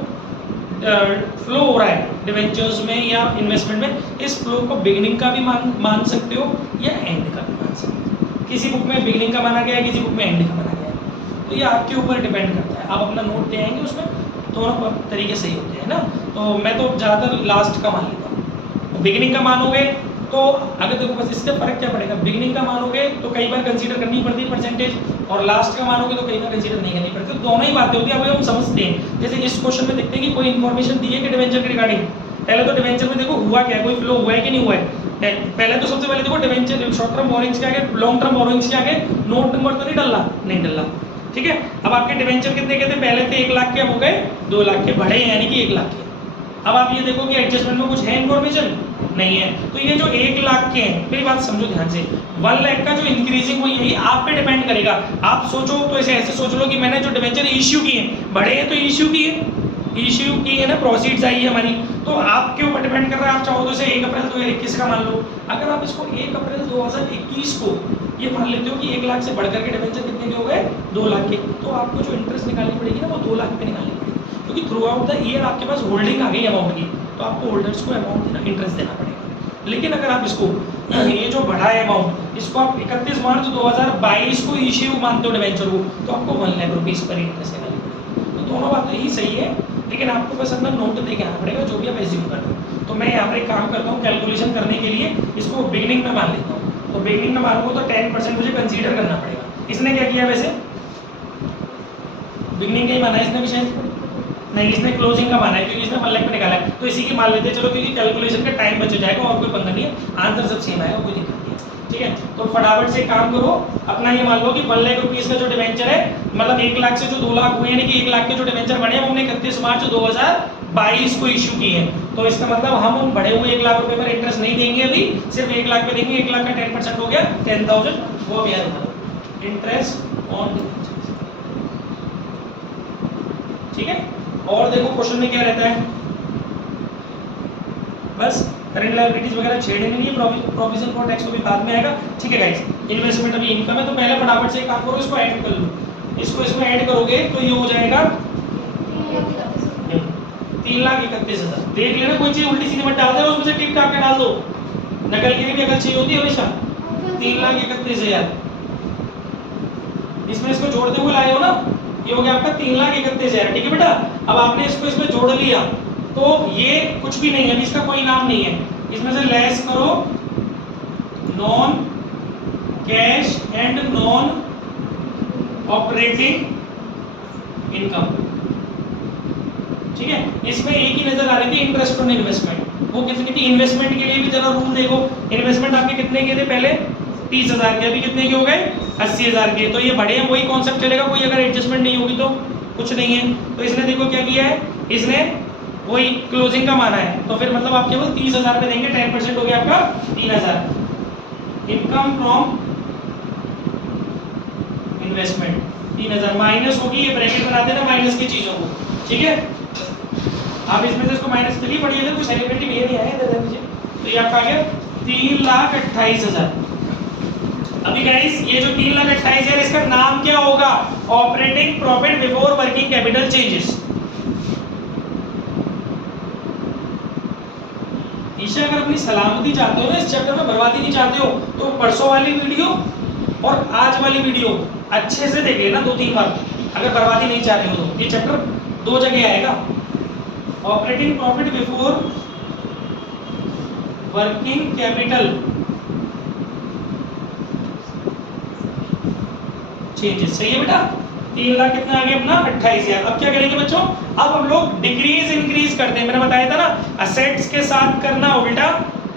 फ्लो हो रहा है डिवेंचर्स में या इन्वेस्टमेंट में, इस फ्लो को बिगिनिंग का भी मान सकते हो या एंड का भी मान सकते हो। किसी बुक में बिगिनिंग का माना गया है, किसी बुक में एंड का माना गया है, तो ये आपके ऊपर डिपेंड करता है। आप अपना नोट दे आएंगे, उसमें दोनों तरीके से ही होते हैं ना। तो मैं तो ज़्यादातर लास्ट का मान लेता हूँ। बिगिनिंग का मानोगे तो अगर देखो बस इससे फर्क क्या पड़ेगा, बिगिनिंग का मानोगे तो कई बार कंसीडर करनी पड़ती है परसेंटेज, और लास्ट का मानोगे तो कई बार कंसीडर नहीं करनी पड़ती। तो दोनों ही बातें होती है, अभी हम समझते हैं। जैसे इस क्वेश्चन में देखते हैं कि कोई इन्फॉर्मेशन दी है कि डिवेंचर के रिगार्डिंग, पहले तो डिवेंचर में देखो हुआ क्या है, कोई फ्लो हुआ है कि नहीं हुआ है। पहले तो सबसे पहले देखो डिवेंचर शॉर्ट टर्म बोरिंग्स के आगे, लॉन्ग टर्म बोरिंग्स के आगे नोट नंबर तो नहीं डला, नहीं डला, ठीक है। अब आपके डिवेंचर कितने के थे, पहले थे 1 लाख के, अब हो गए 2 लाख के, बढ़े यानी कि 1 लाख के। अब आप ये देखो कि एडजस्टमेंट में कुछ है इन्फॉर्मेशन नहीं है, तो ये जो 1 लाख के हैं, मेरी बात समझो ध्यान से, 1 लाख का जो इंक्रीजिंग हुई है ये आप पे डिपेंड करेगा। आप सोचो तो ऐसे सोच लो कि मैंने जो डिवेंचर इश्यू किए हैं, बढ़े हैं तो इश्यू की है ना, प्रोसीड्स आई है हमारी, तो आपके ऊपर डिपेंड कर रहा है। आप चाहो तो इसे 1 अप्रैल 2021 का मान लो। अगर आप इसको 1 अप्रैल 2021 को ये मान लेते हो कि 1 लाख से बढ़कर के डिवेंचर कितने के हो गए, 2 लाख के, तो आपको जो इंटरेस्ट निकालनी पड़ेगी ना वो 2 लाख पे निकालनी पड़ेगी, क्योंकि थ्रू आउट द ईयर आपके पास होल्डिंग आ गई अमाउंट की। तो आपको होल्डर्स को अमाउंट देना, इंटरेस्ट देना पड़ेगा। लेकिन अगर आप इसको ये जो बढ़ा है अमाउंट, इसको आप 31 मार्च 2022 को इश्यू मानते हो डिवेंचर को, तो आपको 1 लाख रुपीज़ पर इंटरेस्ट देना पड़ेगा। तो दोनों बातें ही सही है, लेकिन आपको बस अंदर नोट दे के आना पड़ेगा जो भी आप एज्यूम कर रहे हो। तो मैं यहाँ पर एक काम करता हूँ, कैलकुलेशन करने के लिए इसको बिगिनिंग में मान लेता हूँ। तो बिगिनिंग में मानूंगा तो 10% मुझे कंसीडर करना पड़ेगा। इसने क्या किया वैसे, बिगिनिंग का ही माना है इसने भी शायद नहीं, इसने क्लोजिंग का माना है क्योंकि इसने 1 लाख पे निकाला है, तो इसी की मान लेते हैं चलो, क्योंकि कैलकुलेशन का टाइम बच जाएगा और कोई पंगा नहीं है, आंसर सब सेम आएगा, कोई दिक्कत नहीं है। ठीक है, तो फटाफट से काम करो अपना, ये मान लो कि 1 लाख रुपीज़ का जो डिवेंचर है, मतलब 1 लाख से जो 2 लाख हुए, यानी कि 1 लाख के जो डिवेंचर बने वो हमने 31 मार्च 2022 को इशू किए हैं। तो इसका मतलब हम उन बढ़े हुए 1 लाख रुपए पर इंटरेस्ट नहीं देंगे, अभी सिर्फ 1 लाख पे देंगे। 1 लाख का 10% हो गया 10,000, वो भी याद रखना, इंटरेस्ट ऑन। ठीक है, और देखो क्वेश्चन में क्या रहता है, बस करंट लायबिलिटीज वगैरह छेड़े नहीं है, प्रोविजन फॉर टैक्स तो भी बाद में आएगा। ठीक है गाइस, इन्वेस्टमेंट अभी इनकम है, तो पहले फटाफट से एक काम करो, इसको ऐड कर लो। इसको इसमें ऐड करोगे तो ये हो जाएगा 3,31,000। देख लेना, कोई चीज उल्टी सीधी मत डाल दो, उसमें से टिक टाक के डाल दो, नकल की भी अकल चाहिए होती है हमेशा। 3,31,000 इसमें इसको जोड़ते हुए लाए हो ना, ये हो गया आपका 3,31,000। ठीक है बेटा, अब आपने इसको इसमें जोड़ लिया तो ये कुछ भी नहीं है, अभी इसका कोई नाम नहीं है, इसमें से लेस करो non cash and non operating income. ठीक है, इसमें एक ही नजर आ रही थी, इंटरेस्ट ऑन इन्वेस्टमेंट। वो कितनी थी, इन्वेस्टमेंट के लिए भी जरा रूल देखो, इन्वेस्टमेंट आपके कितने के थे पहले 30,000 के, अभी कितने के हो गए 80,000 के। तो ये बढ़े हैं, वही कॉन्सेप्ट चलेगा, कोई अगर एडजस्टमेंट नहीं होगी तो कुछ नहीं है। तो इसने देखो क्या किया है, इसने वही क्लोजिंग का माना है, तो फिर मतलब आप केवल 30,000 पे देंगे, 10% हो गया आपका 3,000। इनकम फ्रॉम इन्वेस्टमेंट 3,000 माइनस होगी, ये ब्रैकेट बना देना माइनस की चीजों को। ठीक है, आप इसमें से इसको माइनस के लिए पढ़िए, कोई सेलिब्रिटी भी नहीं आया इधर मुझे, तो ये आपका आ गया 3,28,000। अभी गाइस ये जो 3,28,000 इसका नाम क्या होगा, operating profit before working capital changes. ईशा अगर अपनी सलामती चाहते हो ना, इस चैप्टर में बर्बादी नहीं चाहते हो, तो परसों वाली वीडियो और आज वाली वीडियो अच्छे से देख लेना 2-3 बार, अगर बर्बादी नहीं चाह रहे हो तो। ये चैप्टर 2 जगह आएगा, operating profit before working capital changes. सही है बेटा, 3 लाख कितना आ गया अपना 28,000। अब क्या करेंगे बच्चों, अब हम लोग डिक्रीज इंक्रीज करते हैं। मैंने बताया था ना, असेट्स के साथ करना उल्टा,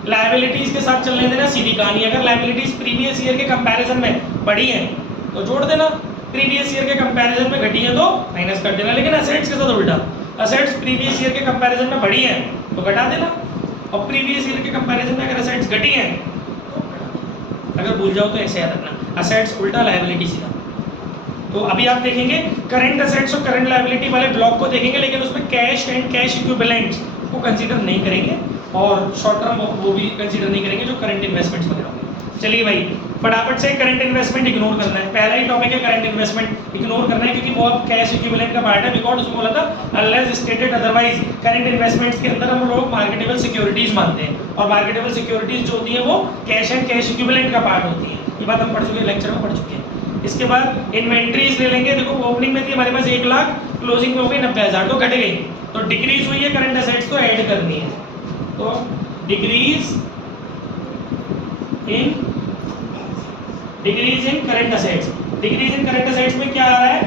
लायबिलिटीज के साथ चलने देना सीधी कहानी। अगर लायबिलिटीज प्रीवियस ईयर के कंपैरिजन में बढ़ी हैं तो जोड़ देना, प्रीवियस ईयर के कंपैरिजन में घटी है तो माइनस कर देना। लेकिन असेट्स के साथ उल्टा, असेट्स प्रीवियस ईयर के कंपैरिजन में बढ़ी हैं तो घटा देना, और प्रीवियस ईयर के कंपैरिजन में अगर असेट्स घटी हैं तो अगर भूल जाओ तो ऐसे याद रखना, असेट्स उल्टा लायबिलिटी सीधा। तो अभी आप देखेंगे करंट असेट्स और करंट लायबिलिटी वाले ब्लॉक को देखेंगे, लेकिन उसमें कैश एंड कैश इक्विवेलेंट्स को कंसीडर नहीं करेंगे, और शॉर्ट टर्म वो भी कंसीडर नहीं करेंगे जो करंट इन्वेस्टमेंट्स वगैरह होंगे। चलिए भाई फटाफट से करंट इन्वेस्टमेंट इग्नोर करना है, पहला ही टॉपिक है करंट इन्वेस्टमेंट इग्नोर करना है, क्योंकि वो अब कैश इक्विवेलेंट का पार्ट है। बिकॉज उसमें बोला था unless stated otherwise, current investments के अंदर हम लोग मार्केटेबल सिक्योरिटीज मानते हैं, और मार्केटेबल सिक्योरिटीज जो होती है वो कैश एंड कैश इक्विवेलेंट का पार्ट होती है। ये बात हम पढ़ चुके हैं, लेक्चर में पढ़ चुके हैं। इसके बाद इन्वेंट्रीज ले लेंगे। देखो ओपनिंग में थी हमारे पास 1 लाख, क्लोजिंग में हो गई 90,000, तो घट गई, तो डिक्रीज हुई है, करंट असेट्स तो ऐड करनी है। तो decrease in current assets, decrease in current assets में क्या आ रहा है,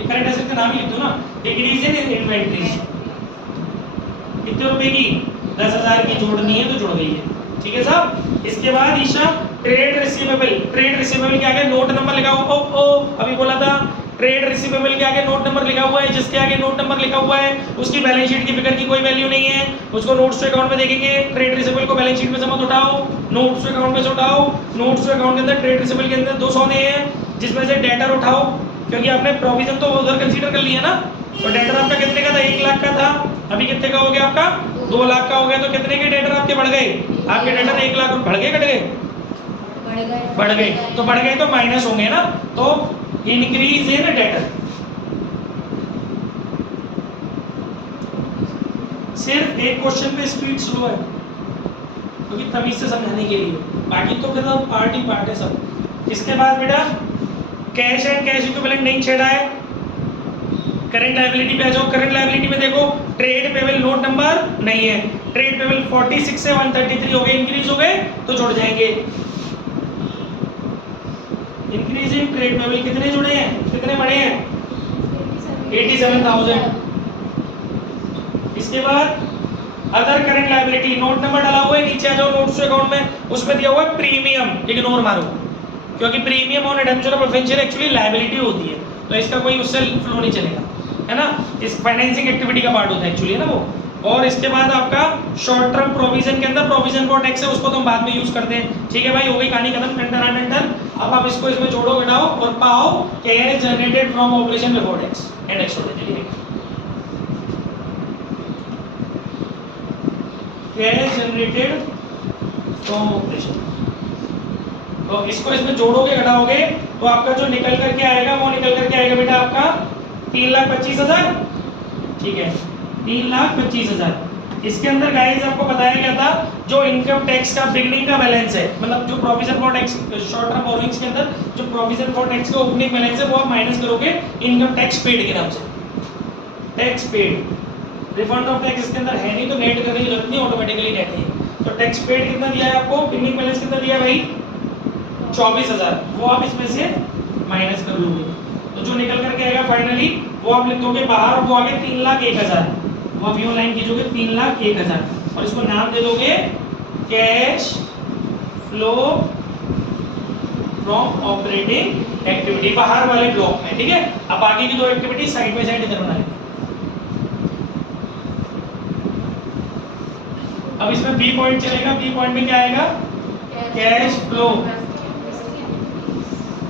करंट असेट का नाम ही लिख दो ना, डिक्रीज इन इन्वेंट्रीज। कितने रुपए की, 10,000 की जोड़नी है तो जुड़ गई है। ठीक है साहब। इसके बाद ईशा ट्रेड रिसीवेबल, ट्रेड रिसीवेबल के आगे नोट नंबर लिखा हुआ, अभी बोला था ट्रेड रिसीवेबल के आगे नोट नंबर लिखा हुआ है, जिसके आगे नोट नंबर लिखा हुआ है उसकी बैलेंस शीट की फिगर की कोई वैल्यू नहीं है, उसको नोट्स टू अकाउंट में देखेंगे। ट्रेड रिसीवेबल को बैलेंस शीट में से मत उठाओ, नोट्स टू अकाउंट में से उठाओ। नोट्स टू अकाउंट के अंदर ट्रेड रिसीवेबल के अंदर 200 हैं, जिसमें से डेटर उठाओ, क्योंकि आपने प्रोविजन तो उधर कंसीडर कर लिया ना। तो डेटर आपका कितने का था, 1 लाख का था, अभी कितने का हो गया आपका 2 लाख का हो गया। तो कितने के डेटर आपके बढ़ गए, आपके डेटर 1 लाख बढ़ गए, घट गए, बढ़ गए। तो बढ़ गए तो माइनस होंगे ना, तो इंक्रीज इन डेटर। सिर्फ एक क्वेश्चन पे स्पीड स्लो है क्योंकि तमीज से समझाने के लिए, बाकी तो फिर पार्ट ही पार्ट है सब। इसके बाद बेटा कैश एंड कैश इक्विवेलेंट नहीं छेड़ा है। करंट लायबिलिटी पे आ जाओ। करंट लायबिलिटी में देखो ट्रेड पेबल नोट नंबर नहीं है। ट्रेड पेबल 46 से 133 हो गए, इंक्रीज हो गए तो जुड़ जाएंगे। इंक्रीज इन ट्रेड पेबल कितने जुड़े हैं, कितने बढ़े हैं? 87,000। इसके बाद other current liability note number डाला हुआ है, नीचे आ जाओ नोट्स अकाउंट में, उसमें दिया हुआ है प्रीमियम, इग्नोर मारो क्योंकि premium on redemption of preferential actually liability होती है, तो इसका कोई उससे फ्लो नहीं चलेगा, है ना। इस फाइनेंसिंग एक्टिविटी का पार्ट होता है एक्चुअली, है ना वो। और इसके बाद आपका शॉर्ट टर्म प्रोविजन के अंदर प्रोविजन फॉर टैक्स है, उसको तो हम बाद में यूज करते हैं। ठीक है भाई, हो गई कहानी खत्म। टन। अब आप इसको इसमें जोड़ो घटाओ और पाओ cash generated from operation before tax and extraordinary. Cash generated from operation, तो इसको इसमें जोड़ोगे घटाओगे तो आपका जो निकल करके आएगा वो निकल करके आएगा बेटा आपका 3,25,000। ठीक है, 3,25,000। इसके अंदर गाइस आपको बताया गया था जो इनकम टैक्स का बिगनिंग का बैलेंस है, मतलब जो provision for tax short term borrowings के अंदर जो प्रोविजन फॉर टैक्स का ओपनिंग बैलेंस है वो आप माइनस करोगे इनकम टैक्स पेड के नाम से। Tax paid, refund of tax इसके अंदर है नहीं तो नेट करने की जरूरत नहीं, ऑटोमेटिकली नेट है। तो टैक्स पेड कितना दिया है आपको, बिगनिंग बैलेंस कितना दिया है भाई 24,000, वो आप इसमें से माइनस कर लोगे तो जो निकल करके आएगा फाइनली वो आप लिख दोगे बाहर, वो आगे 3,01,000, वो आप यूं लाइन कीजिए 3,01,000 और इसको नाम दे दोगे cash flow from operating activity, बाहर वाले ब्लॉक में। ठीक है, अब बाकी की दो एक्टिविटी साइड बाय साइड इधर बना लेंगे। अब इसमें बी पॉइंट चलेगा, बी पॉइंट में क्या आएगा, कैश फ्लो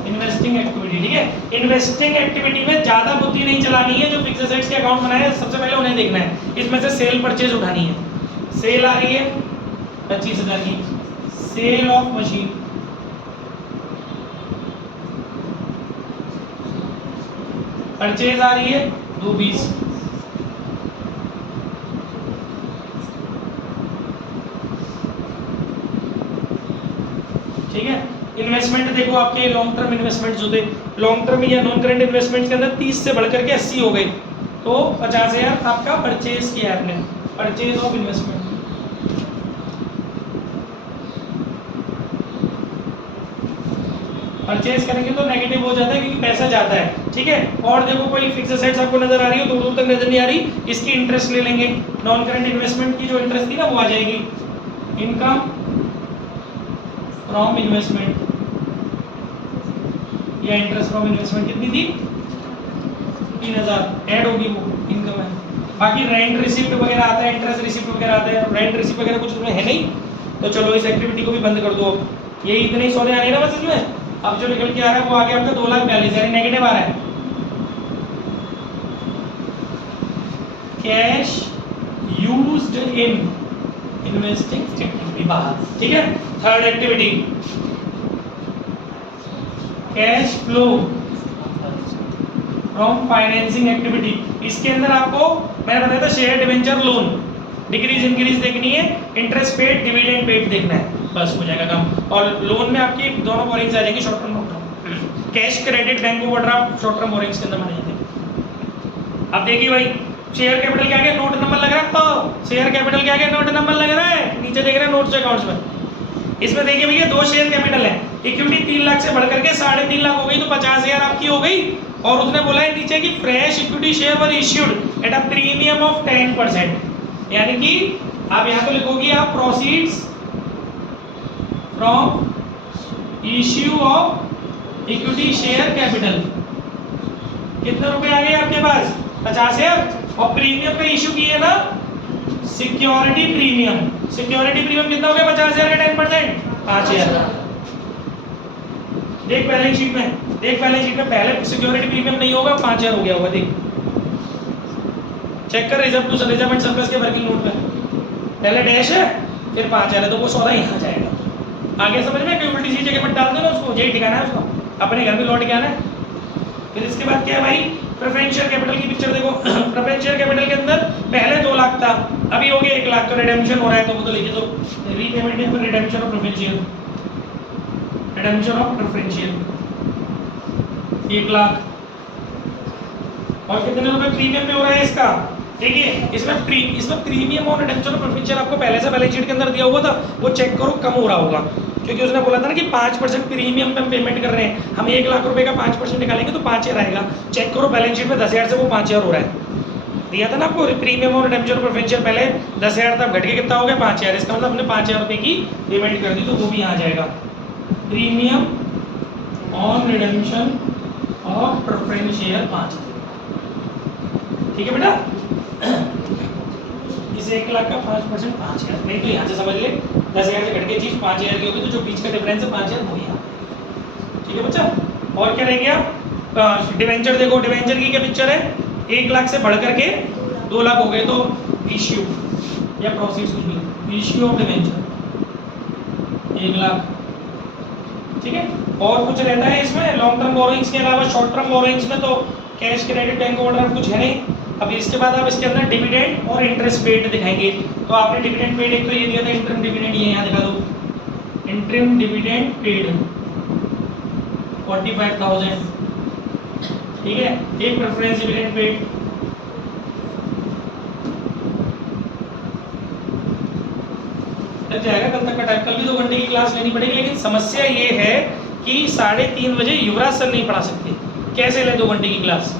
इन्वेस्टिंग एक्टिविटी। ठीक है, इन्वेस्टिंग एक्टिविटी में ज्यादा बुद्धि नहीं चलानी है, जो फिक्स्ड एसेट्स के अकाउंट बनाए हैं सबसे पहले उन्हें देखना है। इसमें से सेल परचेज उठानी है, सेल आ रही है 25,000 की, सेल ऑफ मशीन, परचेज आ रही है 220, ठीक है। इन्वेस्टमेंट देखो आपके लॉन्ग टर्म इन्वेस्टमेंट जो थे, लॉन्ग टर्म या नॉन करंट इन्वेस्टमेंट के अंदर 30 से बढ़कर के 80 हो गए, तो 50,000 आपका परचेज किया आपने, परचेज ऑफ इन्वेस्टमेंट। परचेज करेंगे तो नेगेटिव हो जाता है क्योंकि पैसा जाता है। ठीक है, और देखो कोई फिक्स एसेट्स आपको नजर आ रही हो, दूर दूर तक नजर नहीं आ रही, इसकी इंटरेस्ट ले लेंगे। नॉन करंट इन्वेस्टमेंट की जो इंटरेस्ट थी ना वो आ जाएगी, इनकम फ्रॉम इन्वेस्टमेंट या इंटरेस्ट फ्रॉम इन्वेस्टमेंट कितनी थी 3,000 ऐड होगी, वो इनकम है। बाकी रेंट रिसिप्ट वगैरह आता है, इंटरेस्ट रिसिप्ट वगैरह आता है, रेंट रिसिप्ट वगैरह कुछ उसमें है नहीं, तो चलो इस एक्टिविटी को भी बंद कर दो। ये इतने ही सौदे आ रहे हैं ना बस इसमें। अब जो निकल के आ रहा है वो आगे आपका 2,42,000 यानी नेगेटिव आ रहा है। Cash used in investing activity बाहर। ठीक है, third activity cash flow from financing activity. इसके अंदर आपको मैंने बताया था share debenture loan decrease increase देखनी है, इंटरेस्ट पेड डिविडेंड पेड देखना है, बस हो जाएगा काम। और लोन में आपकी दोनों बोरिंग्स आ जाएंगी, short term long term. Cash credit bank overdraft short term borrowings के अंदर माने जाते हैं। अब देखिए भाई शेयर कैपिटल के आगे नोट नंबर लग रहा है, तो शेयर कैपिटल के आगे नोट नंबर लग रहा है, नीचे देख रहे हैं नोट्स अकाउंट्स में। इसमें देखिए भैया 2 शेयर कैपिटल है, इक्विटी 3 लाख से बढ़कर के 3.5 लाख हो गई, तो 50,000 आपकी हो गई। और उसने बोला है नीचे कि fresh equity share were issued at a premium of 10%, यानी कि आप यहाँ तो लिखोगे आप proceeds from issue of equity share capital. कितने रुपए आ गए आपके पास 50,000, और प्रीमियम पे इश्यू किए ना सिक्योरिटी प्रीमियम। सिक्योरिटी प्रीमियम कितना हो गया 50,000 का 10%, 5,000। देख बैलेंस शीट में, देख बैलेंस शीट में पहले सिक्योरिटी प्रीमियम नहीं होगा, 5,000 हो गया होगा। देख चेक कर reserve to reserve and surplus के वर्किंग नोट में, पहले डैश है फिर 5,000 है, तो वो सौदा यहाँ जाएगा। आगे समझ में, कोई उल्टी सी जगह मत डाल देना उसको, यही ठिकाना है उसको, अपने घर में लौट के आना है। फिर इसके बाद क्या है भाई, प्रेफरेंशियल कैपिटल की पिक्चर देखो। प्रेफरेंशियल कैपिटल के अंदर पहले 2 लाख था, अभी हो गया 1 लाख, तो रिडेम्पशन हो रहा है, तो वो तो लिखे दो रीपेमेंट या फिर redemption of preferential, redemption of preferential 1 lakh. और कितने रुपए प्रीमियम पे हो रहा है इसका, देखिए इसमें प्रीमियम और रिडेम्पशन ऑफ प्रेफरेंशियल आपको पहले से बैलेंस शीट के अंदर दिया हुआ था, वो चेक करो कम हो रहा होगा, क्योंकि उसने बोला था ना कि 5% प्रीमियम पे हम पेमेंट कर रहे हैं, हम 1 लाख रुपए का 5% निकालेंगे तो 5000 आएगा। चेक करो बैलेंस शीट में 10,000 से वो 5000 हो रहा है, दिया था ना आपको प्रीमियम और रिडेम्पशन ऑफ प्रेफरेंशियल, पहले 10,000 तक घट के कितना हो गया 5000, इसका मतलब हमने 5000 रुपए की पेमेंट कर दी, तो वो भी आ जाएगा premium on redemption of preferential 5000। ठीक है बेटा, इस 1 लाख का 5% 5000, नहीं तो यहाँ से समझ ले 10,000 से घट के चीज 5000 की होगी, तो जो बीच का डिफरेंस है 5000 हो गया। ठीक है बच्चा, और क्या रह गया, डिवेंचर देखो, डिवेंचर की क्या पिक्चर है, 1 लाख से बढ़ करके 2 लाख हो गए, तो इश्यू या प्रोसीड्स कुछ भी, इश्यू ऑफ डिवेंचर 1 लाख। ठीक है, और कुछ रहता है इसमें लॉन्ग टर्म बोरोइंग्स के अलावा, शॉर्ट टर्म बोरोइंग्स में तो कैश क्रेडिट बैंक ओवरड्राफ्ट कुछ है नहीं। अब इसके बाद आप इसके अंदर डिविडेंड और इंटरेस्ट पेड दिखाएंगे, तो आपने डिविडेंड पेड एक तो ये दिया था, इंटरिम डिविडेंड, ये यहाँ दिखा दो, इंटरिम डिविडेंड पेड 45,000। ठीक है, एक प्रेफरेंस डिविडेंड पेड, लग जाएगा कल तक का टाइम, कल भी 2 घंटे की क्लास लेनी पड़ेगी, लेकिन समस्या ये है कि 3:30 बजे युवराज सर नहीं पढ़ा सकते, कैसे ले 2 घंटे की क्लास,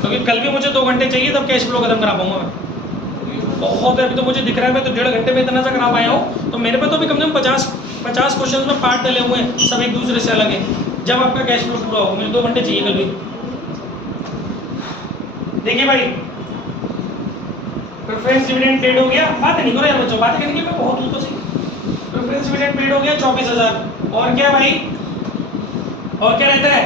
क्योंकि कल भी मुझे 2 घंटे चाहिए, तब कैश फ्लो खत्म करा पाऊंगा मैं, बहुत है, अभी तो मुझे दिख रहा है मैं तो 1.5 घंटे में इतना सा करा पाया हूँ, तो मेरे पे तो भी कम से कम 50 क्वेश्चन में पार्ट डले हुए हैं, सब एक दूसरे से अलग है, जब आपका कैश फ्लो पूरा हो, मुझे 2 घंटे चाहिए कल भी। देखिए भाई, प्रेफरेंस डिविडेंड पेड हो गया, बात नहीं करो यार बच्चों, बात करने की मैं बहुत हूँ तो सही। प्रेफरेंस डिविडेंड पेड हो गया 24,000, और क्या भाई, और क्या रहता है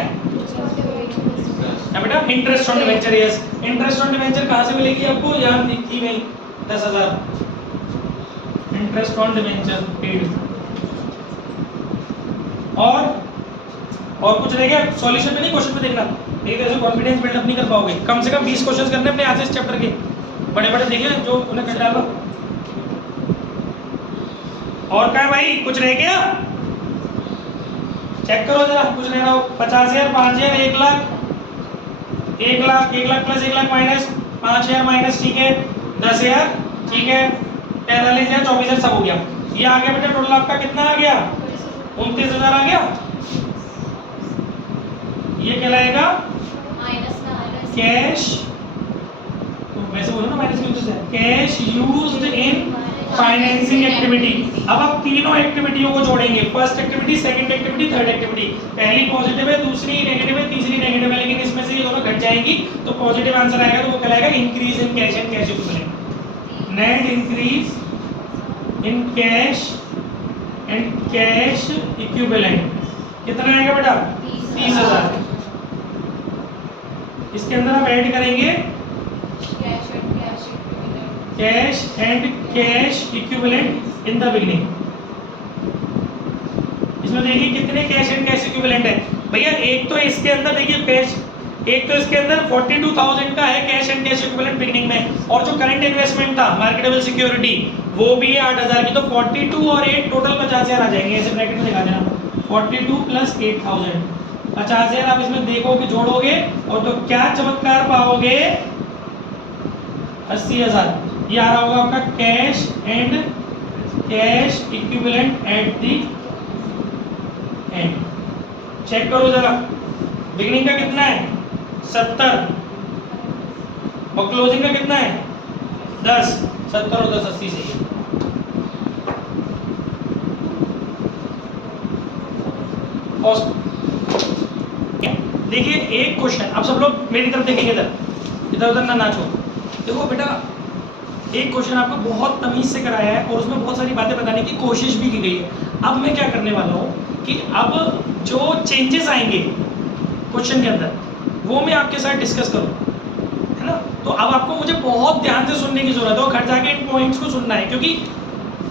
बेटा, interest on debenture, yes, interest on debenture कहाँ से मिलेगी आपको, यहाँ दिखती नहीं, 10,000 इंटरेस्ट ऑन डिवेंचर पेड। और कुछ रह गया, सॉल्यूशन पे नहीं, क्वेश्चन पे देखना, नहीं तो ऐसे कॉन्फिडेंस बिल्डअप नहीं कर पाओगे, कम से कम 20 क्वेश्चन करने अपने आज इस चैप्टर के, बड़े बड़े देखिए जो उन्हें कर डालो। और क्या है भाई, कुछ रह गया, चेक करो जरा, कुछ रह रहा हो, 50,000, 5,000, 1 lakh, 1 lakh, 1 lakh plus 1 lakh minus 5,000 minus, ठीक है 10,000, ठीक है 43,000, 24,000 सब हो गया, ये आ गया बेटा, टोटल आपका कितना आ गया, 29,000 आ गया। ये कहलाएगा कैश, तो वैसे बोलो ना माइनस क्यों से, कैश यूज्ड इन फाइनेंसिंग एक्टिविटी। अब आप तीनों एक्टिविटियों को जोड़ेंगे, first activity, second activity, third activity, पहली पॉजिटिव है, दूसरी नेगेटिव है, तीसरी नेगेटिव है, लेकिन इसमें से ये दोनों घट जाएंगी, तो पॉजिटिव आंसर आएगा, तो वो कहलाएगा increase in cash and cash equivalent, net increase in cash and cash equivalent. कितना आएगा बेटा, 30,000। इसके अंदर आप ऐड करेंगे cash and cash equivalent in the beginning. इसमें देखिए कितने कैश एंड कैश इक्विवेलेंट है भैया, एक तो इसके अंदर देखिए कैश, एक तो इसके अंदर 42,000 का है cash and cash equivalent beginning में, और जो करंट इन्वेस्टमेंट था मार्केटेबल सिक्योरिटी वो भी है 8,000 की, तो 42 और 8 टोटल 50,000 आ जाएंगे, ऐसे ब्रैकेट में दिखा देना, 42 प्लस 8,000, 50,000 आप इसमें देखोगे जोड़ोगे, और तो क्या चमत्कार पाओगे, 80,000, ये आ रहा होगा आपका cash and cash equivalent at the end. Check करो जरा, बिगिनिंग का कितना है 70 और क्लोजिंग का कितना है 10, 70 और 10 80 से ही। देखिए एक क्वेश्चन, अब सब लोग मेरी तरफ देखेंगे, इधर उधर ना नाचो। देखो बेटा, एक क्वेश्चन आपको बहुत तमीज से कराया है और उसमें बहुत सारी बातें बताने की कोशिश भी की गई है। अब मैं क्या करने वाला हूँ कि अब जो चेंजेस आएंगे क्वेश्चन के अंदर वो मैं आपके साथ डिस्कस करूँ, है ना। तो अब आपको मुझे बहुत ध्यान से सुनने की जरूरत है और घर जाके इन पॉइंट्स को सुनना है, क्योंकि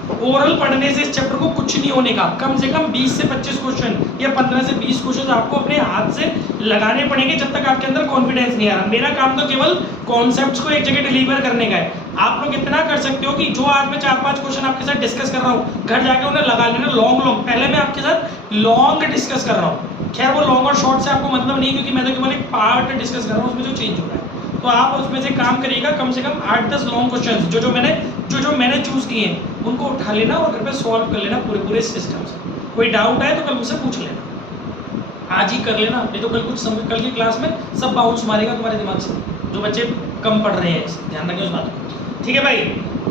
ओरल पढ़ने से इस चैप्टर को कुछ नहीं होने का, कम से कम 20 से 25 क्वेश्चन या 15 से 20 क्वेश्चन आपको अपने हाथ से लगाने पड़ेंगे जब तक आपके अंदर कॉन्फिडेंस नहीं आ रहा। मेरा काम तो केवल कॉन्सेप्ट्स को एक जगह डिलीवर करने का है। आप लोग इतना कर सकते हो कि जो आज मैं 4-5 क्वेश्चन आपके साथ डिस्कस कर रहा हूँ, घर जाके उन्हें लगा लेना लॉन्ग। पहले मैं आपके साथ लॉन्ग डिस्कस कर रहा हूँ। खैर वो लॉन्ग और शॉर्ट से आपको मतलब नहीं, क्योंकि मैं तो केवल एक पार्ट डिस्कस कर रहा हूँ उसमें जो चेंज हो रहा है। तो आप उसमें से काम करिएगा, कम से कम 8-10 लॉन्ग क्वेश्चंस जो मैंने चूज किए हैं उनको उठा लेना और घर पे सॉल्व कर लेना पूरे सिस्टम से। कोई डाउट है तो कल मुझसे पूछ लेना, आज ही कर लेना, नहीं तो कल की क्लास में सब बाउंस मारेगा तुम्हारे दिमाग से, जो बच्चे कम पढ़ रहे हैं। ध्यान रखें उस बात को, ठीक है भाई।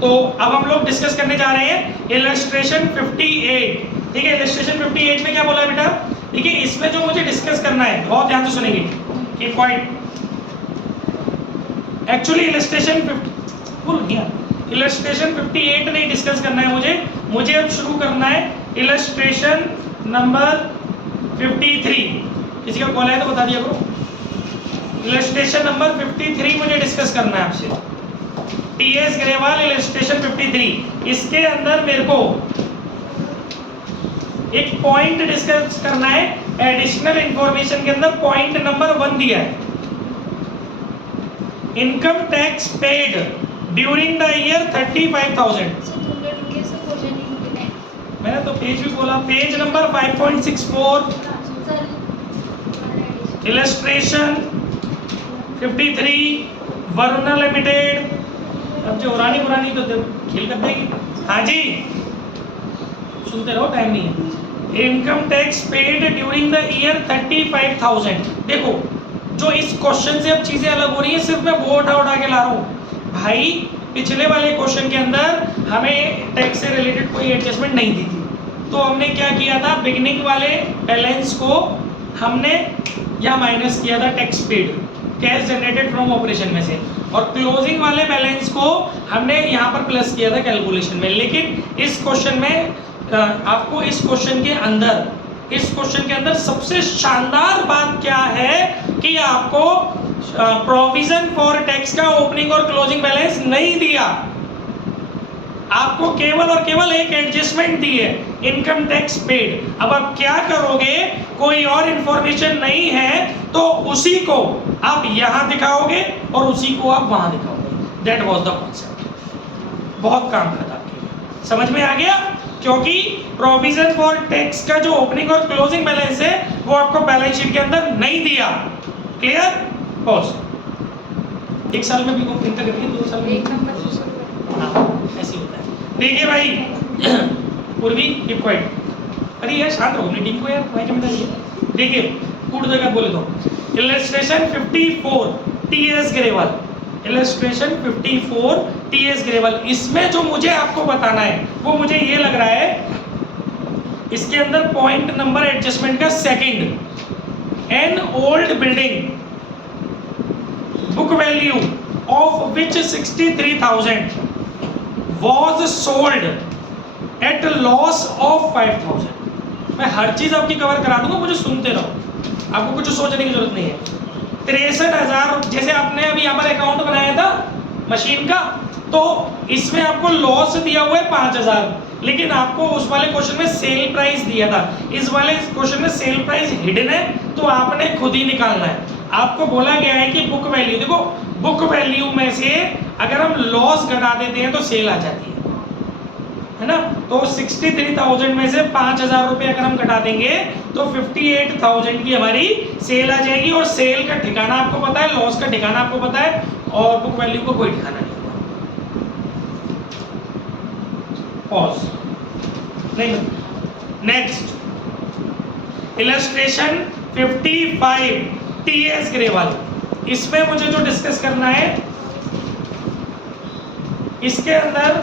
तो अब हम लोग डिस्कस करने जा रहे हैं इलस्ट्रेशन 58। ठीक है, इलस्ट्रेशन 58 में क्या बोला है बेटा? देखिए इसमें जो मुझे डिस्कस करना है, बहुत ध्यान से सुनेंगे, की पॉइंट एक्चुअली इलस्ट्रेशन 58 नहीं डिस्कस करना है मुझे अब शुरू करना है इलस्ट्रेशन नंबर 53। किसी का कॉल है तो बता दिया करो। इलस्ट्रेशन नंबर 53 मुझे डिस्कस करना है आपसे, टीएस ग्रेवाल इलस्ट्रेशन 53। इसके अंदर मेरे को एक पॉइंट डिस्कस करना है। एडिशनल इंफॉर्मेशन के अंदर पॉइंट नंबर 1 दिया है, income tax paid during the year 35,000। मैंने तो पेज भी बोला, page number 5.64 illustration 53 Varuna limited. अब जो पुरानी तो खेल कर देगी। हाँ जी सुनते रहो, टाइम नहीं है। Income tax paid during the year 35,000। देखो जो इस क्वेश्चन से अब चीजें अलग हो रही है, सिर्फ मैं वो उठा के ला रहा हूँ भाई। पिछले वाले क्वेश्चन के अंदर हमें टैक्स से रिलेटेड कोई एडजस्टमेंट नहीं दी थी, तो हमने क्या किया था, बिगिनिंग वाले बैलेंस को हमने यहाँ माइनस किया था tax paid, cash generated from operation में से, और क्लोजिंग वाले बैलेंस को हमने यहाँ पर प्लस किया था कैलकुलेशन में। लेकिन इस क्वेश्चन में आपको इस क्वेश्चन के अंदर सबसे शानदार बात क्या है कि आपको प्रोविजन फॉर टैक्स का ओपनिंग और क्लोजिंग बैलेंस नहीं दिया, आपको केवल और केवल एक एडजस्टमेंट दी है, इनकम टैक्स पेड। अब आप क्या करोगे, कोई और इंफॉर्मेशन नहीं है तो उसी को आप यहां दिखाओगे और उसी को आप वहां दिखाओगे। That was the concept. बहुत काम करता आपके लिए, समझ में आ गया? क्योंकि प्रोविजन फॉर टैक्स का जो ओपनिंग और क्लोजिंग बैलेंस है वो आपको बैलेंस शीट के अंदर नहीं दिया। क्लियर? पॉज। एक साल में भी को प्रिंट करके 2 साल में एक नंबर। हाँ ऐसे होता है। देखिए भाई पूर्वी कीप क्वाइट। अरे यार शांत रहो, मीटिंग को यार तुम्हारी जिम्मेदारी है। देखिए कूट जगह बोले तो illustration 54 TS Grewal, illustration 54 TS Grewal. इसमें जो मुझे आपको बताना है वो मुझे ये लग रहा है, इसके अंदर पॉइंट नंबर एडजस्टमेंट का second, an old building book value of which 63,000 was sold at loss of 5,000। मैं हर चीज आपकी कवर करा दूंगा, मुझे सुनते रहो, आपको कुछ सोचने की जरूरत नहीं है। 63,000 जैसे आपने अभी यहाँ पर अकाउंट बनाया था मशीन का, तो इसमें आपको लॉस दिया हुआ है 5,000, लेकिन आपको उस वाले क्वेश्चन में सेल प्राइस दिया था, इस वाले क्वेश्चन में सेल प्राइस हिडन है, तो आपने खुद ही निकालना है। आपको बोला गया है कि बुक वैल्यू, देखो बुक वैल्यू में से अगर हम लॉस घटा देते हैं तो सेल आ जाती है ना। तो 63,000 में से 5,000 रुपये अगर हम घटा देंगे तो 58,000 की हमारी सेल आ जाएगी, और सेल का ठिकाना आपको पता है, लॉस का ठिकाना आपको पता है, और बुक वैल्यू को कोई ठिकाना नहीं। पॉज नहीं। Next illustration 55 TS Grewal. इसमें मुझे जो डिस्कस करना है, इसके अंदर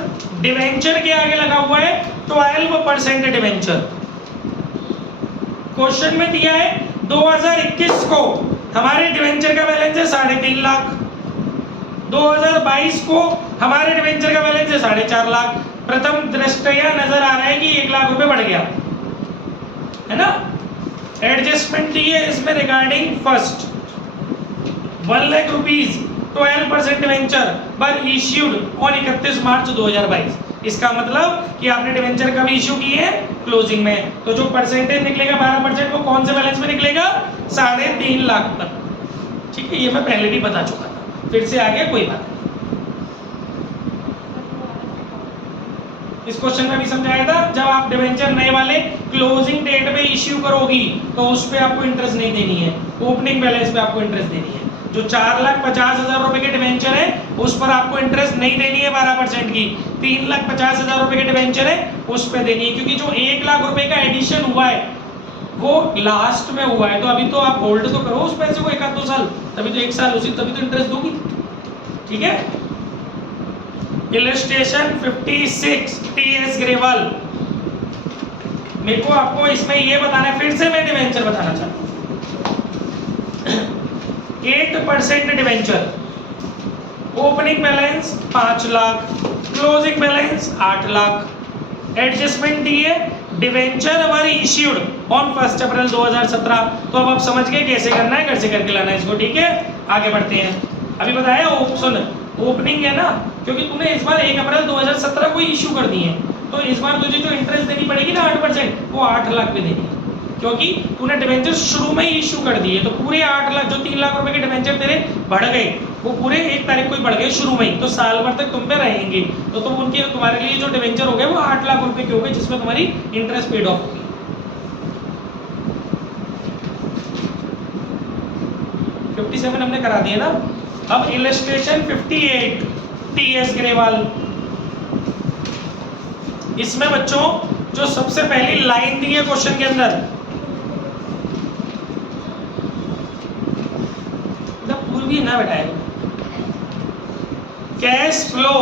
डिवेंचर के आगे लगा हुआ है 12% डिवेंचर। क्वेश्चन में दिया है 2021 को हमारे डिवेंचर का बैलेंस है 3.5 लाख, 2022 को हमारे डिवेंचर का बैलेंस है 4.5 लाख। प्रथम दृष्टया नजर आ रहा है कि 1 लाख रुपए बढ़ गया है ना। एडजस्टमेंट दी है इसमें regarding first 1 lakh rupees 12% debenture were issued on 31 मार्च 2022। इसका मतलब कि आपने डिवेंचर कब इश्यू की है, क्लोजिंग में। तो जो परसेंटेज निकलेगा 12% वो कौन से बैलेंस में निकलेगा, 3.5 लाख पर। ठीक है, ये मैं पहले भी बता चुका था, फिर से आ गया, कोई बात नहीं। इस क्वेश्चन में भी समझाया था, जब आप डिवेंचर नए वाले क्लोजिंग डेट पे इश्यू करोगी तो उस पे आपको इंटरेस्ट नहीं देनी है, ओपनिंग बैलेंस पे आपको इंटरेस्ट देनी है। जो 4,50,000 रुपए के डिवेंचर है उस पर आपको इंटरेस्ट नहीं देनी है 12% की, 3,50,000 रुपए के डिवेंचर है उस पर देनी है, क्योंकि जो 1 लाख रुपए का एडिशन हुआ है वो लास्ट में हुआ है, तो अभी तो आप होल्ड तो करो उस पैसे को 1-2 साल, तभी तो 1 साल उसी, तभी तो इंटरेस्ट दोगी। ठीक है, इलस्ट्रेशन 56 टीएस ग्रेवाल। मेरे को आपको इसमें ये बताना है, फिर से मैं डिवेंचर बताना चाहता हूँ। 8% debenture, opening balance 5 lakh, closing balance 8 lakh, adjustment दी है, debenture were issued on 1 April 2017। तो अब आप समझ गए कैसे करना है, कैसे करके लाना है इसको। ठीक है, आगे बढ़ते हैं। अभी बताया ऑप्शन ओपनिंग है ना, क्योंकि तूने इस बार 1 अप्रैल 2017 को इश्यू कर दी है, तो इस बार तुझे जो इंटरेस्ट देनी पड़ेगी ना 8%, वो 8 लाख पे देनी है, क्योंकि तूने डिवेंचर शुरू में ही इश्यू कर दिए। तो पूरे 8 लाख, जो 3 लाख रुपए के डिवेंचर तेरे बढ़ गए, वो पूरे 1 तारीख को ही बढ़ गए शुरू में ही, तो साल भर तक तुम पे रहेंगे। तो तुम उनके, तुम्हारे लिए जो डिवेंचर हो गए वो 8 लाख रुपए के हो गए, जिसमें तुम्हारी इंटरेस्ट पेड ऑफ होगी। 57 हमने करा दिया ना। अब इलस्ट्रेशन 58 टीएस ग्रेवाल। इसमें बच्चों जो सबसे पहली लाइन दी है क्वेश्चन के अंदर, पूर्वी ना बैठाएगा, कैश फ्लो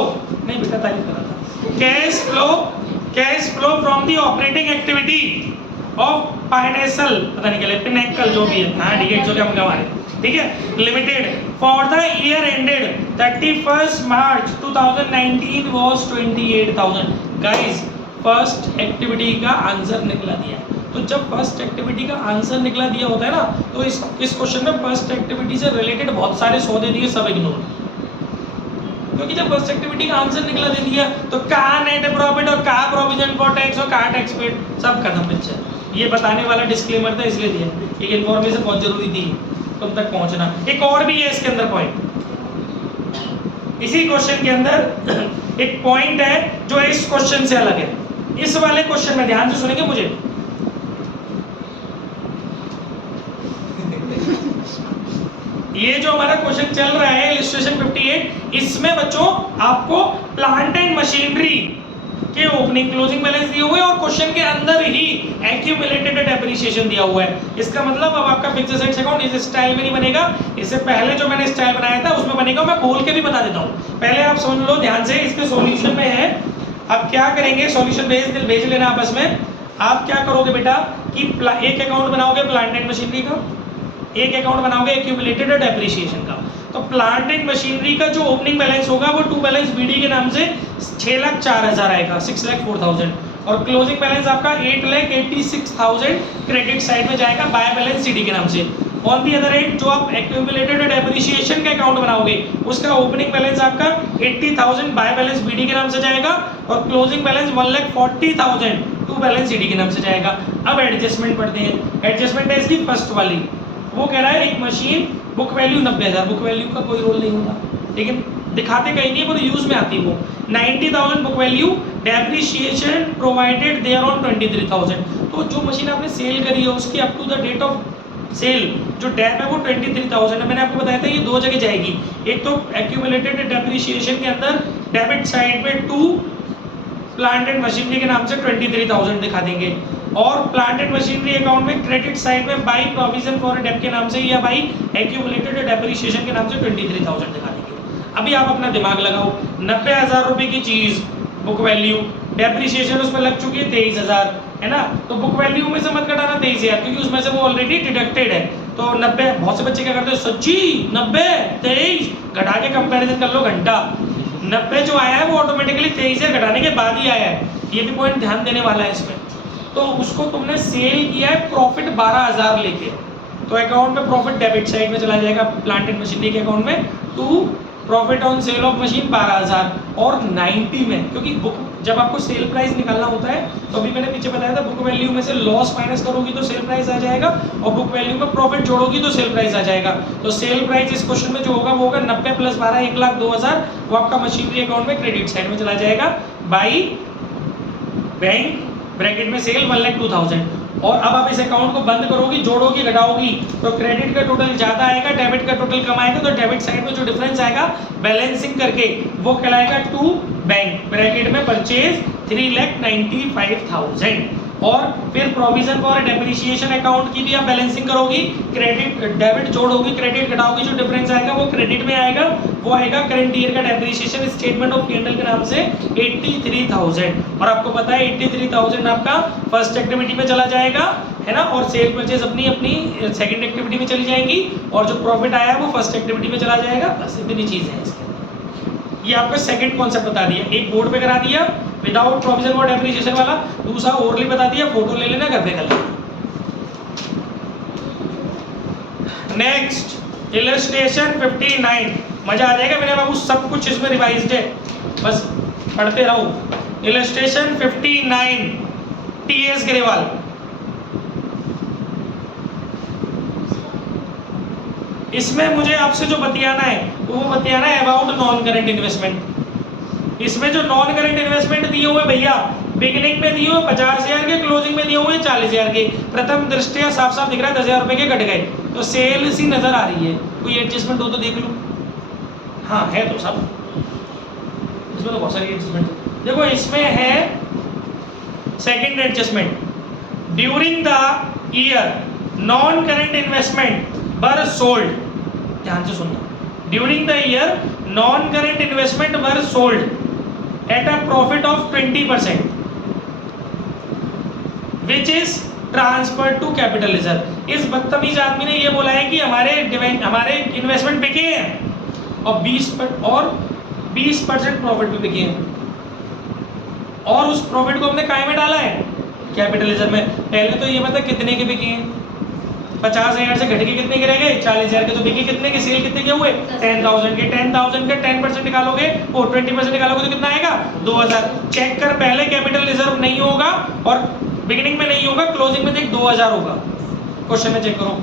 नहीं बेटा, तारीफ करा था, cash flow from the operating activity of financial, पता नहीं क्या पिनेकल जो भी है, हाँ ठीक जो क्या हम गवा रहे, ठीक है, limited for the year ended 31 March 2019 was 28,000। Guys, first activity का आंसर निकला दिया है। तो जब फर्स्ट एक्टिविटी का आंसर निकला दिया होता है ना, तो इस क्वेश्चन में फर्स्ट एक्टिविटी से रिलेटेड बहुत सारे सौदे दिए, सब इग्नोर, क्योंकि जब फर्स्ट एक्टिविटी का आंसर निकला दे दिया तो कहाँ नेट प्रॉफिट और कहाँ प्रोविजन फॉर टैक्स और कहाँ टैक्स पेड, सब खत्म पिक्चर। ये बताने वाला डिस्क्लेमर था, इसलिए दिया, एक इन्फॉर्मेशन बहुत जरूरी थी तुम तक पहुंचना। एक और भी है इसके अंदर पॉइंट, इसी क्वेश्चन के अंदर एक पॉइंट है जो इस क्वेश्चन से अलग है। इस वाले क्वेश्चन में ध्यान से सुनेंगे मुझे, ये जो हमारा क्वेश्चन चल रहा है इलस्ट्रेशन 58, इसमें बच्चों आपको प्लांट एंड मशीनरी के ओपनिंग क्लोजिंग बैलेंस दिए हुए और क्वेश्चन के अंदर ही एक्यूमुलेटेड डेप्रिसिएशन दिया हुआ है। इसका मतलब अब आपका फिक्स्ड एसेट्स अकाउंट इस स्टाइल में नहीं बनेगा, इससे पहले जो मैंने स्टाइल बनाया था उसमें बनेगा। मैं बोल के भी बता देता हूँ, पहले आप सुन लो ध्यान से, इसके सॉल्यूशन में है। अब क्या करेंगे, सॉल्यूशन भेज लेना आपस में। आप क्या करोगे बेटा कि एक अकाउंट बनाओगे प्लांट एंड मशीनरी का, एक अकाउंट बनाओगे एक्यूमुलेटेड डेप्रिसिएशन का। तो प्लांट एंड मशीनरी का जो ओपनिंग बैलेंस होगा वो टू बैलेंस बीडी के नाम से 6,04,000 आएगा, 6,04,000, और क्लोजिंग बैलेंस आपका 8,86,000 क्रेडिट साइड में जाएगा बाय बैलेंस सीडी के नाम से। ऑन दी अदर एंड जो आप एक्यूमुलेटेड डेप्रिसिएशन का अकाउंट बनाओगे उसका ओपनिंग बैलेंस आपका 80,000 बाय बैलेंस बीडी के नाम से जाएगा और closing balance 1,40,000 to balance CD के नाम से जाएगा। अब एडजस्टमेंट पढ़ते हैं। एडजस्टमेंट है इसकी फर्स्ट वाली, वो कह रहा है एक machine book value 90,000, book value का कोई रोल नहीं होता, लेकिन दिखाते कहीं नहीं, पर यूज में आती है वो। 90,000 book value, depreciation provided there on 23,000। तो जो मशीन आपने सेल करी है उसकी up to the date of sale जो डेप है वो 23,000 है। मैंने आपको बताया था ये दो जगह जाएगी, एक तो एक्यूमुलेटेड डेप्रिसिएशन के अंदर डेबिट साइड पे 2 प्लांट एंड मशीनरी के नाम से 23,000 दिखा देंगे, और प्लांट एंड मशीनरी अकाउंट में क्रेडिट साइड में बाई प्रोविजन फॉर डेप के नाम से या बाई एक्यूमुलेटेड डेप्रिसिएशन के नाम से 23,000 दिखा देंगे। अभी आप अपना दिमाग लगाओ, 90,000 रुपए की चीज बुक वैल्यू, डेप्रिसिएशन उसमें लग चुकी है 23,000, है ना, तो बुक वैल्यू में से मत घटाना 23,000, क्योंकि उसमें से वो ऑलरेडी डिडक्टेड है। तो 90, बहुत से बच्चे क्या करते हैं, सच्ची 90 23 घटा के कंपैरिजन कर लो घंटा, 90 जो आया है वो ऑटोमेटिकली 23,000 घटाने के बाद ही आया है। ये भी पॉइंट ध्यान देने वाला है इसमें। तो उसको तुमने सेल किया है प्रॉफिट 12,000 लेके, तो अकाउंट में प्रॉफिट डेबिट साइड में चला जाएगा प्लांट एंड मशीनरी के अकाउंट में, to profit on sale of machine 12,000, और 90 में क्योंकि बुक जब आपको सेल प्राइस निकालना होता है तो अभी मैंने पीछे बताया था बुक वैल्यू में से लॉस माइनस करोगी तो सेल प्राइस आ जाएगा, और बुक वैल्यू में प्रॉफिट जोड़ोगी तो सेल प्राइस आ जाएगा। तो सेल प्राइस इस क्वेश्चन में जो होगा वो होगा 90 प्लस 12 1,02,000, वो आपका मशीनरी अकाउंट में क्रेडिट साइड में चला जाएगा बाई बैंक ब्रैकेट में सेल 1,02,000। और अब आप इस अकाउंट को बंद करोगी, जोड़ोगी, घटाओगी तो क्रेडिट का टोटल ज्यादा आएगा, डेबिट का टोटल कम आएगा, तो डेबिट साइड में जो डिफरेंस आएगा बैलेंसिंग करके वो कहलाएगा टू बैंक ब्रैकेट में परचेज 3,95,000। और फिर प्रोविजन फॉर डेप्रिसिएशन अकाउंट की भी आप बैलेंसिंग करोगी, क्रेडिट डेबिट जोड़ोगी, क्रेडिट घटाओगी, जो डिफरेंस आएगा वो क्रेडिट में आएगा, वो आएगा करंट ईयर का डेप्रिसिएशन स्टेटमेंट ऑफ P&L के नाम से 83,000। और आपको पता है 83,000 आपका फर्स्ट एक्टिविटी में चला जाएगा, है ना, और सेल परचेज अपनी अपनी सेकंड एक्टिविटी में चली जाएंगी, और जो प्रॉफिट आया वो फर्स्ट एक्टिविटी में चला जाएगा। बस इतनी चीज़ है इसके अंदर। ये आपका सेकंड कॉन्सेप्ट बता दिया, एक बोर्ड पे करा दिया विदाउट प्रोविजन फॉर डेप्रिसिएशन वाला, दूसरा ओरली बता दिया, फोटो ले लेना, घर पे कर लेना। नेक्स्ट इलस्ट्रेशन 59, मजा आ जाएगा मेरे बाबू, सब कुछ इसमें रिवाइज्ड है, बस पढ़ते रहो। Illustration 59 TS Grewal. इसमें मुझे आपसे जो बतियाना है वो बतियाना है अबाउट नॉन करंट इन्वेस्टमेंट। इसमें जो नॉन करंट इन्वेस्टमेंट दिए हुए भैया, बिगिनिंग में दिए हुए 50,000 के, क्लोजिंग में दिए हुए 40,000 के, प्रथम दृष्टया साफ साफ दिख रहा है 10,000 रुपए के कट गए, तो सेल सी नजर आ रही है, कोई एडजस्टमेंट हो तो देख लो। हाँ है तो सब, इसमें तो बहुत सारी एडजस्टमेंट देखो। इसमें है second adjustment, during the year non current investment were sold, ध्यान से सुनना, during the year non current investment were sold at a profit of 20% which is transferred to capital reserve। इस बदतमीज आदमी ने ये बोला है कि हमारे इन्वेस्टमेंट बिके हैं और 20% प्रॉफिट भी बिके हैं, और उस प्रॉफिट को हमने काय में डाला है, कैपिटल रिजर्व में। पहले तो ये बता कितने के बिके हैं, 50,000 से घट के कितने के रह गए, 40,000 के, तो बिके कितने के, सेल कितने के हुए 10,000 के, 10,000 के 10% निकालोगे और 20% निकालोगे तो कितना आएगा 2,000। चेक कर, पहले कैपिटल रिजर्व नहीं होगा और बिगिनिंग में नहीं होगा, क्लोजिंग में देख 2,000 होगा, क्वेश्चन में चेक करो,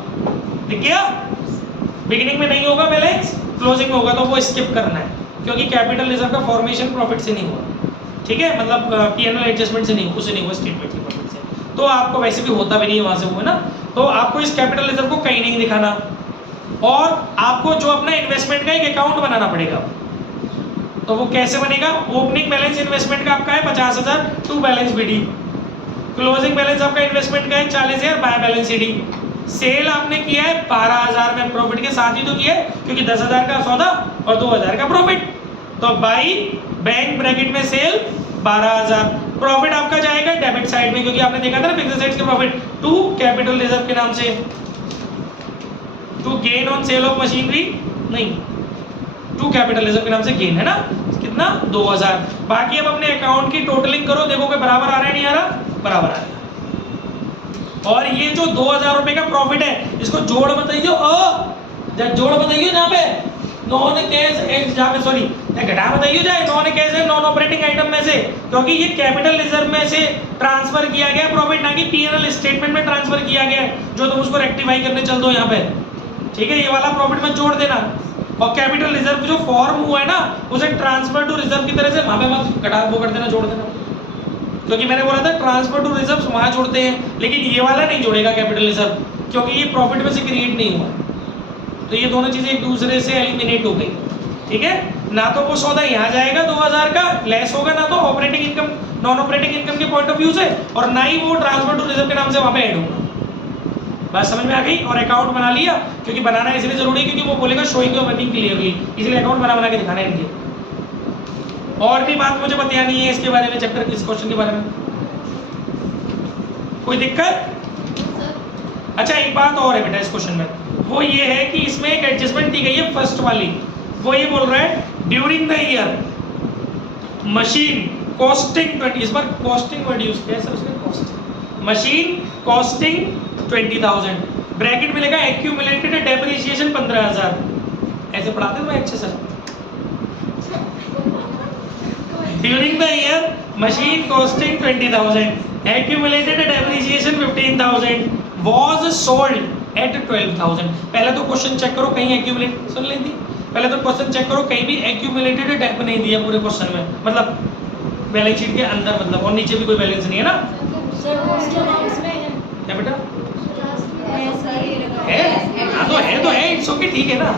दिख गया, बिगिनिंग में नहीं होगा बैलेंस, क्लोजिंग में होगा, तो वो स्किप करना है क्योंकि कैपिटल रिजर्व का फॉर्मेशन प्रॉफिट से नहीं हुआ, ठीक है, मतलब P&L एडजस्टमेंट से नहीं, उससे नहीं हुआ, स्टेटमेंट की प्रॉफिट से, तो आपको वैसे भी होता भी नहीं है वहां से हुआ ना, तो आपको इस कैपिटल रिजर्व को कहीं नहीं दिखाना, और आपको जो अपना इन्वेस्टमेंट का एक अकाउंट बनाना पड़ेगा। तो वो कैसे बनेगा, ओपनिंग बैलेंस इन्वेस्टमेंट का आपका है 50,000 to balance BD, closing balance आपका इन्वेस्टमेंट का है 40,000 बाय बैलेंस CD, सेल आपने किया है 12,000 में, प्रॉफिट के साथ ही तो किया है क्योंकि 10,000 का सौदा और 2,000 का प्रॉफिट, तो बाई बैंक ब्रैकेट में सेल 12,000, प्रॉफिट आपका जाएगा डेबिट साइड में क्योंकि आपने देखा था ना फिक्स्ड एसेट्स के प्रॉफिट टू कैपिटल रिजर्व के नाम से, to gain on sale of machinery नहीं, टू कैपिटल रिजर्व के नाम से गेन है ना, कितना 2,000। बाकी अब अपने अकाउंट की टोटलिंग करो, देखो कि बराबर आ रहा है नहीं आ रहा, बराबर आ रहा है। और ये जो 2,000 रुपए का प्रॉफिट है इसको जोड़ बताइए, जोड़ बताइए जहाँ पे नॉन कैश, जहाँ पे सॉरी घटा बताइए जाए नॉन कैश है नॉन ऑपरेटिंग आइटम में से, क्योंकि ये कैपिटल रिजर्व में से ट्रांसफर किया गया प्रॉफिट, ना कि P&L स्टेटमेंट में ट्रांसफर किया गया है, जो तुम उसको रेक्टिफाई करने चल दो यहाँ पे, ठीक है, ये वाला प्रॉफिट में जोड़ देना, और कैपिटल रिजर्व जो फॉर्म हुआ है ना उसे ट्रांसफर टू रिजर्व की तरह से वहां पे मत घटा वो कर देना, जोड़ देना, क्योंकि मैंने बोला था ट्रांसफर टू रिजर्व वहां जोड़ते हैं, लेकिन ये वाला नहीं जोड़ेगा कैपिटल रिजर्व, क्योंकि ये प्रॉफिट में से क्रिएट नहीं हुआ, तो ये दोनों चीजें एक दूसरे से एलिमिनेट हो गई, ठीक है, ना तो वो सौदा यहाँ जाएगा 2,000 का लेस होगा, ना तो operating income non operating income के पॉइंट ऑफ व्यू से, और ना ही वो ट्रांसफर टू रिजर्व के नाम से वहां पे ऐड होगा। बात समझ में आ गई, और अकाउंट बना लिया, क्योंकि बनाना इसलिए जरूरी है क्योंकि वो बोलेगा शोइंग योर वर्किंग क्लियरली, इसलिए अकाउंट बना के दिखाना है इनके। और भी बात मुझे बतानी है इसके बारे में, चैप्टर इस क्वेश्चन के बारे में कोई दिक्कत? अच्छा एक बात और है बेटा इस क्वेश्चन में, वो ये है कि इसमें एक एडजस्टमेंट दी गई है फर्स्ट वाली, वो ये बोल रहा है during the year machine costing 20, इस बार कॉस्टिंग वर्ड यूज किया है सर उसने, कॉस्ट मशीन कॉस्टिंग 20,000, ब्रैकेट में लिखा एक्यूमुलेटेड डेप्रिसिएशन 15,000, ऐसे पढ़ाते हैं अच्छे sir, during the year machine costing 20,000, accumulated depreciation 15,000, was sold at 12,000। पहले तो क्वेश्चन चेक करो कहीं एक्यूमुलेट, सुन लेती, पहले तो क्वेश्चन चेक करो कहीं भी एक्यूमुलेटेड डेप नहीं दिया पूरे क्वेश्चन में, मतलब बैलेंस शीट के अंदर, मतलब और नीचे भी कोई बैलेंस नहीं है ना। सर उसके अलाउंस में है क्या बेटा है है? हाँ तो है, इट्स ओके, ठीक है ना।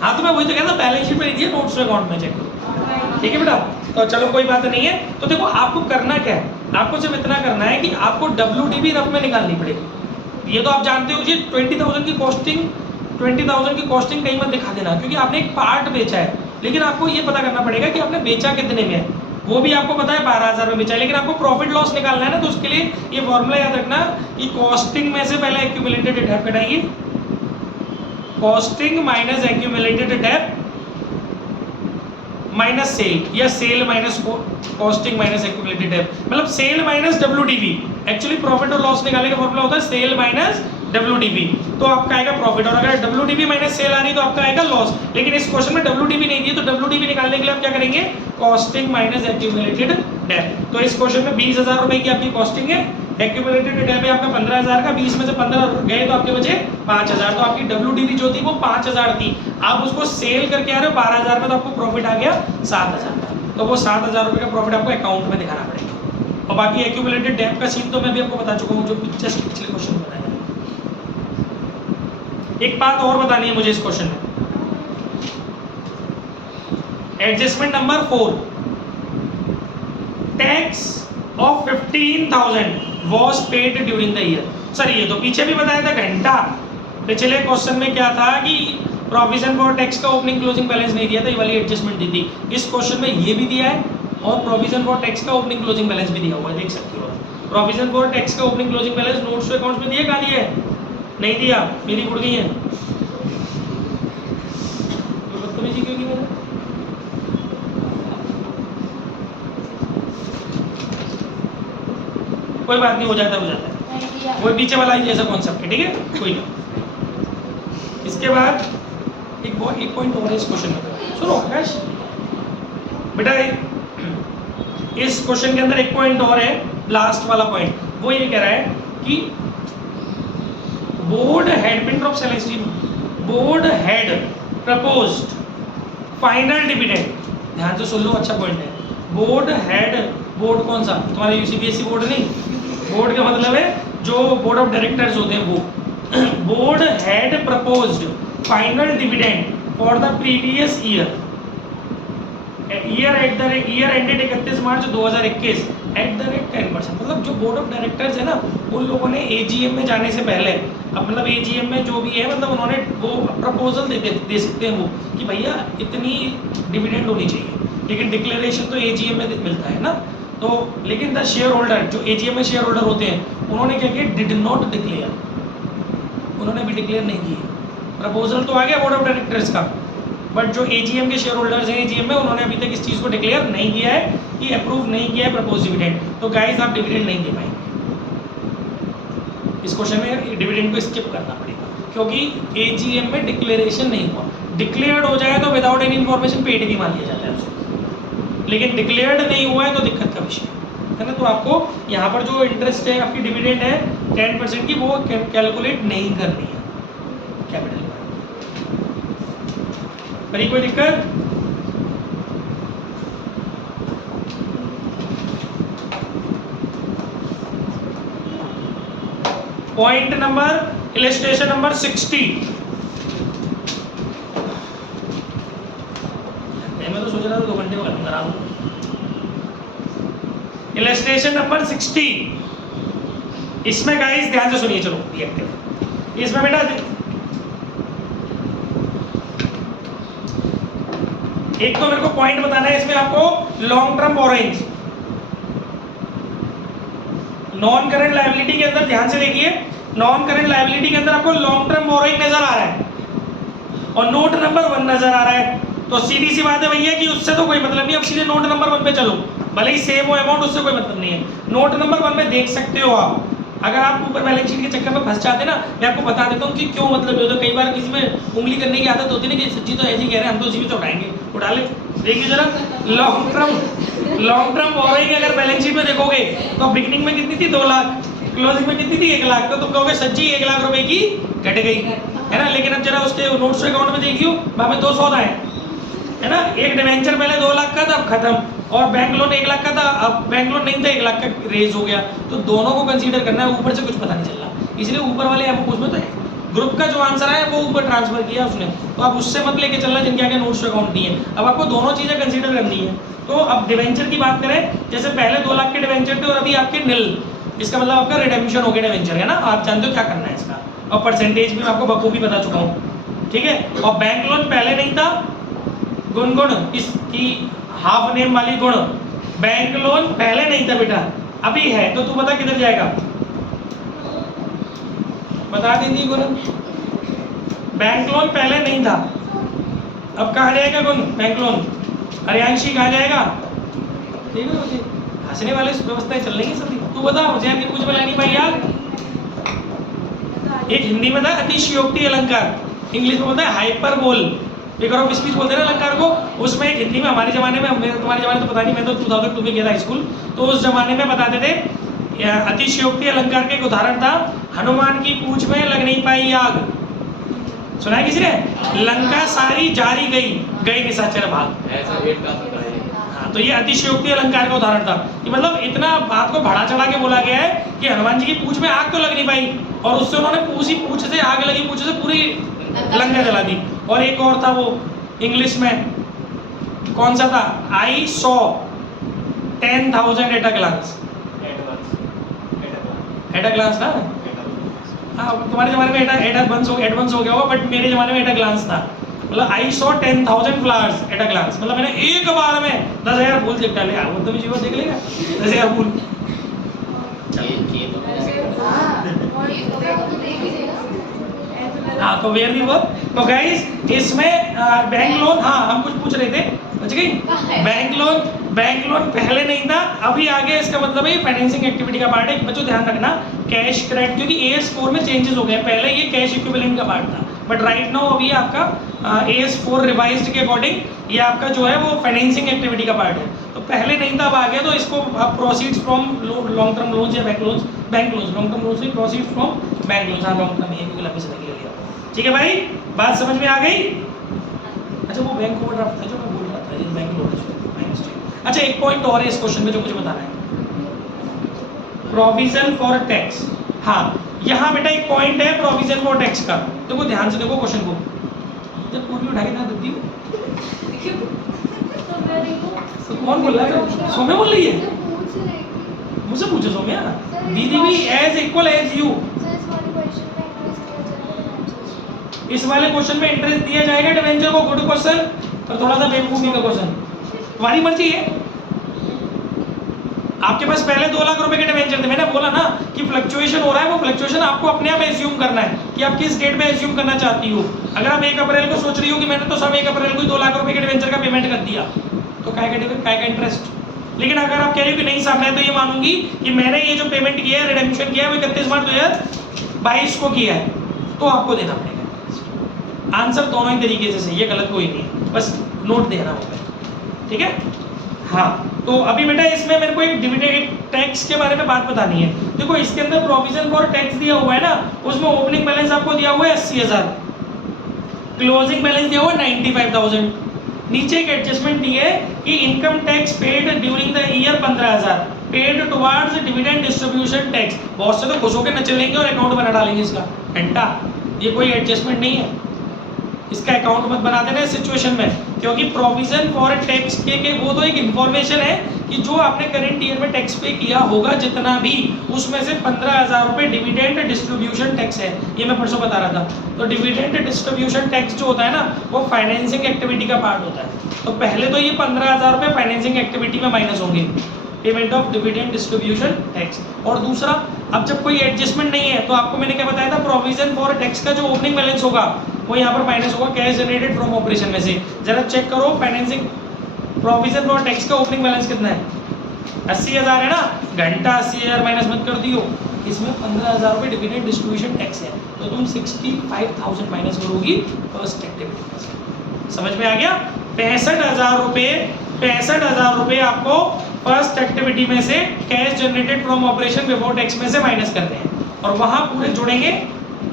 हाँ तो मैं वही तो कहता, बैलेंस शीट में नहीं दिया, नोट्स अकाउंट में चेक करो, ठीक है बेटा। तो चलो कोई बात नहीं है। तो देखो आपको करना क्या है, आपको सिर्फ इतना करना है कि आपको WDV रफ में निकालनी पड़ेगी। ये तो आप जानते हो जी, 20,000 की कॉस्टिंग, 20,000 की कॉस्टिंग कहीं मत दिखा देना, क्योंकि आपने एक पार्ट बेचा है, लेकिन आपको ये पता करना पड़ेगा कि आपने बेचा कितने में है। वो भी आपको पता है 12,000 में बेचा है, लेकिन आपको प्रॉफिट लॉस निकालना है ना, तो उसके लिए ये फॉर्मूला याद रखना कि कॉस्टिंग में से पहले एक्यूमुलेटेड डेप कटाइए, costing minus accumulated dep minus sale, या sale minus costing minus accumulated dep, मतलब sale minus WDV। Actually profit और लॉस निकालने का फॉर्मूला होता है सेल माइनस WDV, तो आपका आएगा प्रॉफिट, और अगर WDV माइनस सेल आ रही तो आपका आएगा लॉस। लेकिन इस क्वेश्चन में WDV नहीं दी, तो WDV निकालने के लिए आप क्या करेंगे, कॉस्टिंग माइनस एक्यूमुलेटेड डेप। तो इस क्वेश्चन में 20,000 रुपए की आपकी कॉस्टिंग है, एक्यूमुलेटेड डेप है आपका 15,000 का, 20 में से 15 गए तो आपके बचे 5,000, तो आपकी WDV जो थी वो 5,000 थी, आप उसको सेल करके आ रहे हो 12,000 में, तो आपको प्रॉफिट आ गया 7,000 का, तो वो 7,000 रुपए का प्रॉफिट आपको अकाउंट में दिखाना पड़ेगा। और बाकी एक्यूमुलेटेड डेप का सीन तो मैं भी आपको बता चुका हूँ, जो जस्ट पिछले क्वेश्चन में बताया। एक बात और बतानी है मुझे इस क्वेश्चन में, adjustment number 4, tax of 15,000 was paid during the year। Sir ये तो पीछे भी बताया था घंटा, पिछले क्वेश्चन में क्या था कि प्रोविजन फॉर टैक्स का ओपनिंग क्लोजिंग बैलेंस नहीं दिया था, ये वाली एडजस्टमेंट दी थी। इस क्वेश्चन में ये भी दिया है और प्रोविजन फॉर टैक्स का ओपनिंग क्लोजिंग बैलेंस भी दिया हुआ है, देख सकते हो। प्रोविजन फॉर टैक्स का opening closing balance notes to accounts में दिया, कहाँ दिया है, नहीं दिया, मेरी उड़ गई है, बदतमीजी क्यों की मैंने, कोई बात नहीं, हो जाता है, वो पीछे वाला ही जैसा कॉन्सेप्ट है, ठीक है, कोई नहीं। इसके बाद एक पॉइंट और है इस क्वेश्चन में, सुनो आकाश बेटा, इस क्वेश्चन के अंदर एक पॉइंट और है, लास्ट वाला पॉइंट, वो ये कह रहा है कि बोर्ड हेड, पिन ड्रॉप सेलेस्टीन, board head proposed final dividend, ध्यान से सुन लो, अच्छा पॉइंट है। बोर्ड हेड, बोर्ड कौन सा, तुम्हारे UCBSE बोर्ड नहीं, बोर्ड का मतलब है जो बोर्ड ऑफ डायरेक्टर्स होते हैं वो। Board had proposed final dividend for the previous year, year ended 31 March 2021 at the rate 10%। मतलब जो बोर्ड ऑफ डायरेक्टर्स है ना, उन लोगों ने AGM में जाने से पहले, अब मतलब AGM में जो भी है, मतलब उन्होंने वो प्रपोजल दे सकते हैं वो कि भैया इतनी डिविडेंड होनी चाहिए, लेकिन डिक्लेरेशन तो AGM में मिलता है ना। तो लेकिन द शेयर होल्डर, जो AGM में शेयर होल्डर होते हैं, उन्होंने क्या किया, डिड नॉट डिक्लेयर, उन्होंने भी डिक्लेयर नहीं किए। प्रपोजल तो आ गया बोर्ड ऑफ डायरेक्टर्स का, बट जो AGM के शेयर होल्डर्स हैं AGM में, उन्होंने अभी तक इस चीज़ को डिक्लेयर नहीं किया है कि अप्रूव नहीं किया है प्रपोज डिविडेंड। तो गाइस आप डिविडेंड नहीं दे पाएंगे, इस क्वेश्चन में डिविडेंड को स्किप करना पड़ेगा, क्योंकि AGM में डिक्लेरेशन नहीं हुआ। डिक्लेयर्ड हो जाए तो विदाउट एनी इन्फॉर्मेशन पेड भी मान लिया जाता है उसको, लेकिन डिक्लेयर्ड नहीं हुआ है तो दिक्कत का विषय है ना। तो आपको यहाँ पर जो इंटरेस्ट है, आपकी डिविडेंड है 10% की, वो कैलकुलेट नहीं करनी है कैपिटल पर। कोई दिक्कत, पॉइंट नंबर, इलस्ट्रेशन नंबर 60। मैं तो सोच रहा था 2 घंटे में खत्म करा दूं। इलस्ट्रेशन नंबर 60, इसमें गाइस ध्यान से सुनिए, चलो रिएक्टिव। इसमें बेटा एक तो मेरे को पॉइंट बताना है, इसमें आपको long term borrowings, non current liability के अंदर ध्यान से देखिए, नॉन करंट लायबिलिटी के अंदर आपको लॉन्ग टर्म बोरोइंग नजर आ रहा है और नोट नंबर 1 नजर आ रहा है। तो सीधी सी बात है भैया कि उससे तो कोई मतलब नहीं, अब सीधे नोट नंबर 1 पे चलो, भले ही सेम हो अमाउंट, उससे कोई मतलब नहीं है। नोट नंबर 1 में देख सकते हो आप, अगर आप ऊपर बैलेंस शीट के चक्कर में फंस जाते ना, मैं आपको बता देता हूँ कि क्यों, मतलब जो कई बार किसी में उंगली करने की आदत होती है ना कि सच्ची तो ऐसे ही कह रहे हैं, हम तो उसी में से उठाएंगे, उठा ले। देखिए जरा लॉन्ग टर्म बोरोइंग अगर बैलेंस शीट में देखोगे तो बिगिनिंग में कितनी थी 2 लाख, क्लोजिंग में कितनी थी 1 लाख, तो तुम कहोगे सच्ची 1 लाख रुपए की घट गई है ना। लेकिन अब जरा उसके नोट्स अकाउंट में देखियो, वहाँ पे 2 सौदा है ना। एक डिवेंचर पहले 2 लाख का था, अब खत्म, और बैंक लोन 1 लाख का था, अब बैंक लोन नहीं था, 1 लाख का रेज हो गया। तो दोनों को कंसीडर करना है, ऊपर से कुछ पता नहीं चल रहा, इसलिए ऊपर वाले हमको उसमें तो है ग्रुप का जो आंसर है वो ऊपर ट्रांसफर किया उसने, तो आप उससे मत लेके चलना जिनके आगे नोट्स अकाउंट नहीं है। अब आपको दोनों चीजें कंसीडर करनी है। तो अब डिवेंचर की बात करें, जैसे पहले 2 लाख के डिवेंचर थे और अभी आपके नील, इसका मतलब आपका रिडेम्पशन हो गया डिवेंचर, है ना। आप जानते हो क्या करना है इसका, और परसेंटेज भी मैं आपको बखूबी बता चुका हूँ, ठीक है। और बैंक लोन पहले नहीं था, गुनगुन इसकी हाफ नेम वाली गुण, बैंक लोन पहले नहीं था बेटा, अभी है, तो तू बता किधर जाएगा, बता दीदी गुण। बैंक लोन पहले नहीं था, अब कहाँ जाएगा गुण बैंक लोन, हरियांशी कहाँ जाएगा, ठीक है मुझे हंसने वाले व्यवस्थाएं चल रही सभी। तू बता मुझे आपकी पूछ में लेनी भाई यार। एक हिंदी में था अतिशयोक्ति अलंकार, इंग्लिश में बोलता है हाइपरबोल, फिगर ऑफ स्पीच बोलते हैं ना अलंकार को। उसमें एक हिंदी में, हमारे जमाने में, तुम्हारे जमाने तो पता नहीं, मैं तो 2002 में गया था स्कूल, तो उस जमाने में बताते थे अतिशयोक्ति अलंकार के एक उदाहरण था, हनुमान की पूंछ में लग नहीं पाई आग, सुना है किसी ने, लंका सारी जारी गई, गई निशाचर भाग, हाँ। तो ये अतिशयोक्ति अलंकार का उदाहरण था कि मतलब इतना बात को बढ़ा चढ़ा के बोला गया है कि हनुमान जी की पूंछ में आग तो लग नहीं पाई, और उससे उन्होंने पूछ से आग लगी, पूछ से पूरी लंका जला दी। और एक और था वो इंग्लिश में, कौन सा था, I saw 10,000 at a glance, at a glance ना, हाँ तुम्हारे जमाने में एडवांस हो गया होगा, बट मेरे जमाने में एट अ ग्लांस था। मतलब I saw 10,000 flowers at a glance, मतलब मैंने एक बार में 10,000 फूल देख डाले। वो तो जीवन देख लेगा 10,000 फूल। हाँ तो वेयर वी वर, तो गाइस इसमें बैंक लोन, हाँ हम कुछ पूछ रहे थे, बच गई। बैंक लोन पहले नहीं था, अभी आगे, इसका मतलब है फाइनेंसिंग एक्टिविटी का पार्ट है। बच्चों ध्यान रखना, कैश क्रेडिट, क्योंकि AS4 में चेंजेस हो गए, पहले ये कैश इक्विवेलेंट का पार्ट था, बट राइट नाउ अभी आपका AS4 रिवाइज्ड के अकॉर्डिंग ये आपका जो है वो फाइनेंसिंग एक्टिविटी का पार्ट है। तो पहले नहीं था, अब आ गया, तो इसको आप proceeds from long term loans या bank loans long term loans से प्रोसीड्स फ्रॉम बैंक लोन्स, हाँ लॉन्ग टर्म, ये क्योंकि लंबे समय के लिए लिया। ठीक है भाई, बात समझ में आ गई। अच्छा वो बैंक ओवरड्राफ्ट था जो मैं बोल रहा था, ये बैंक लोन है। अच्छा एक पॉइंट और है इस क्वेश्चन में जो मुझे बताना है, प्रोविजन फॉर टैक्स। हाँ यहाँ बेटा एक पॉइंट है प्रोविजन फॉर टैक्स का, देखो ध्यान से देखो क्वेश्चन को, जब पूरी उठा के ना देती हूँ तो कौन बोल रहा है, सौम्या बोल रही है, मुझसे पूछो सौम्या, दीदी भी एज इक्वल एज यू। इस वाले क्वेश्चन में इंटरेस्ट दिया जाएगा डिवेंचर को, गुड क्वेश्चन, पर थोड़ा सा बेवकूफी का क्वेश्चन, तुम्हारी मर्जी है। आपके पास पहले 2 लाख रुपए के डिवेंचर थे, मैंने बोला ना कि फ्लक्चुएशन हो रहा है, वो फ्लक्चुएशन आपको अपने आप एज्यूम करना है कि आप किस डेट पे एज्यूम करना चाहती हो। अगर आप 1 अप्रैल को सोच रही हो कि मैंने तो सब 1 अप्रैल को ही 2 लाख रुपए के डिवेंचर का पेमेंट कर दिया, तो काय का इंटरेस्ट। लेकिन अगर आप कह रही हो कि नहीं साहब मैं तो ये मानूंगी कि मैंने ये जो पेमेंट किया है, रिडेम्पशन किया है, वो 31 मार्च 2022 को किया है, तो आपको देना पड़ेगा। आंसर दोनों ही तरीके से सही है, गलत कोई नहीं है, बस नोट देना होगा, ठीक है। हाँ तो अभी बेटा इसमें मेरे को एक डिविडेंड टैक्स के बारे में बात बतानी है। देखो इसके अंदर प्रोविजन फॉर टैक्स दिया हुआ है ना, उसमें ओपनिंग बैलेंस आपको दिया हुआ है 80,000, क्लोजिंग बैलेंस दिया हुआ है 95,000। नीचे एक एडजस्टमेंट दी है कि income tax paid during the year 15,000, paid towards dividend distribution tax. बहुत से तो खुश होकर न चलेंगे और अकाउंट बना डालेंगे इसका, घंटा ये कोई एडजस्टमेंट नहीं है, इसका अकाउंट मत बना देना इस सिचुएशन में, क्योंकि प्रोविजन फॉर टैक्स के वो तो एक इन्फॉर्मेशन है कि जो आपने करंट ईयर में टैक्स पे किया होगा जितना भी, उसमें से 15,000 रुपये डिविडेंड डिस्ट्रीब्यूशन टैक्स है। ये मैं परसों बता रहा था। तो डिविडेंड डिस्ट्रीब्यूशन टैक्स जो होता है ना, वो फाइनेंसिंग एक्टिविटी का पार्ट होता है। तो पहले तो ये 15,000 रुपये फाइनेंसिंग एक्टिविटी में माइनस होंगे, payment of dividend distribution tax. और दूसरा, अब जब कोई एडजस्टमेंट नहीं है तो आपको मैंने क्या बताया था, प्रोविजन फॉर टैक्स का जो ओपनिंग बैलेंस होगा वो यहाँ पर माइनस होगा कैश जनरेटेड फ्रॉम ऑपरेशन में से। जरा चेक करो फाइनेंसिंग प्रोविजन फॉर टैक्स का ओपनिंग बैलेंस कितना है, 80,000 है ना, घंटा 80,000 माइनस मत कर दियो, इसमें 15,000 रुपये डिविडेंड डिस्ट्रीब्यूशन टैक्स है, तो तुम 65,000 माइनस करोगी फर्स्ट एक्टिविटी में से। समझ में आ गया? 65,000 रुपये आपको फर्स्ट एक्टिविटी में से cash generated from operation before tax में से माइनस करने हैं, और वहाँ पूरे जुड़ेंगे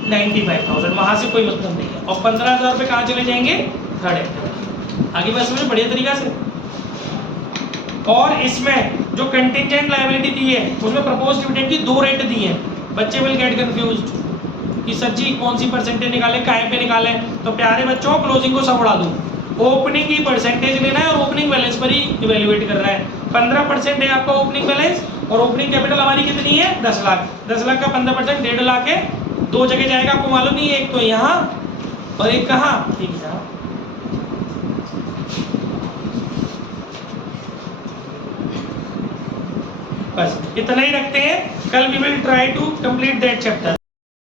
95,000, वहाँ से कोई मतलब नहीं है। और 15,000 रुपये कहाँ चले जाएंगे? Third activity. आगे बात समझ बढ़िया तरीका से। और इसमें जो कंटिंजेंट लायबिलिटी दी है उसमें प्रपोज डिविडेंड की 2 रेट दी है। बच्चे विल गेट कंफ्यूज्ड कि सर जी कौन सी परसेंटेज निकाले, काहे पे निकाले। तो प्यारे बच्चों, क्लोजिंग को सब उड़ा दूँ, ओपनिंग की परसेंटेज लेना है और ओपनिंग बैलेंस पर ही इवेल्युएट करना है। 15% है आपका ओपनिंग बैलेंस, और ओपनिंग कैपिटल हमारी कितनी है? 10 लाख। 10 लाख का 15% 1.5 लाख है। 2 जगह जाएगा, आपको मालूम नहीं है, एक तो यहाँ और एक कहाँ? ठीक है। बस इतना ही रखते हैं। कल we will try to complete that chapter.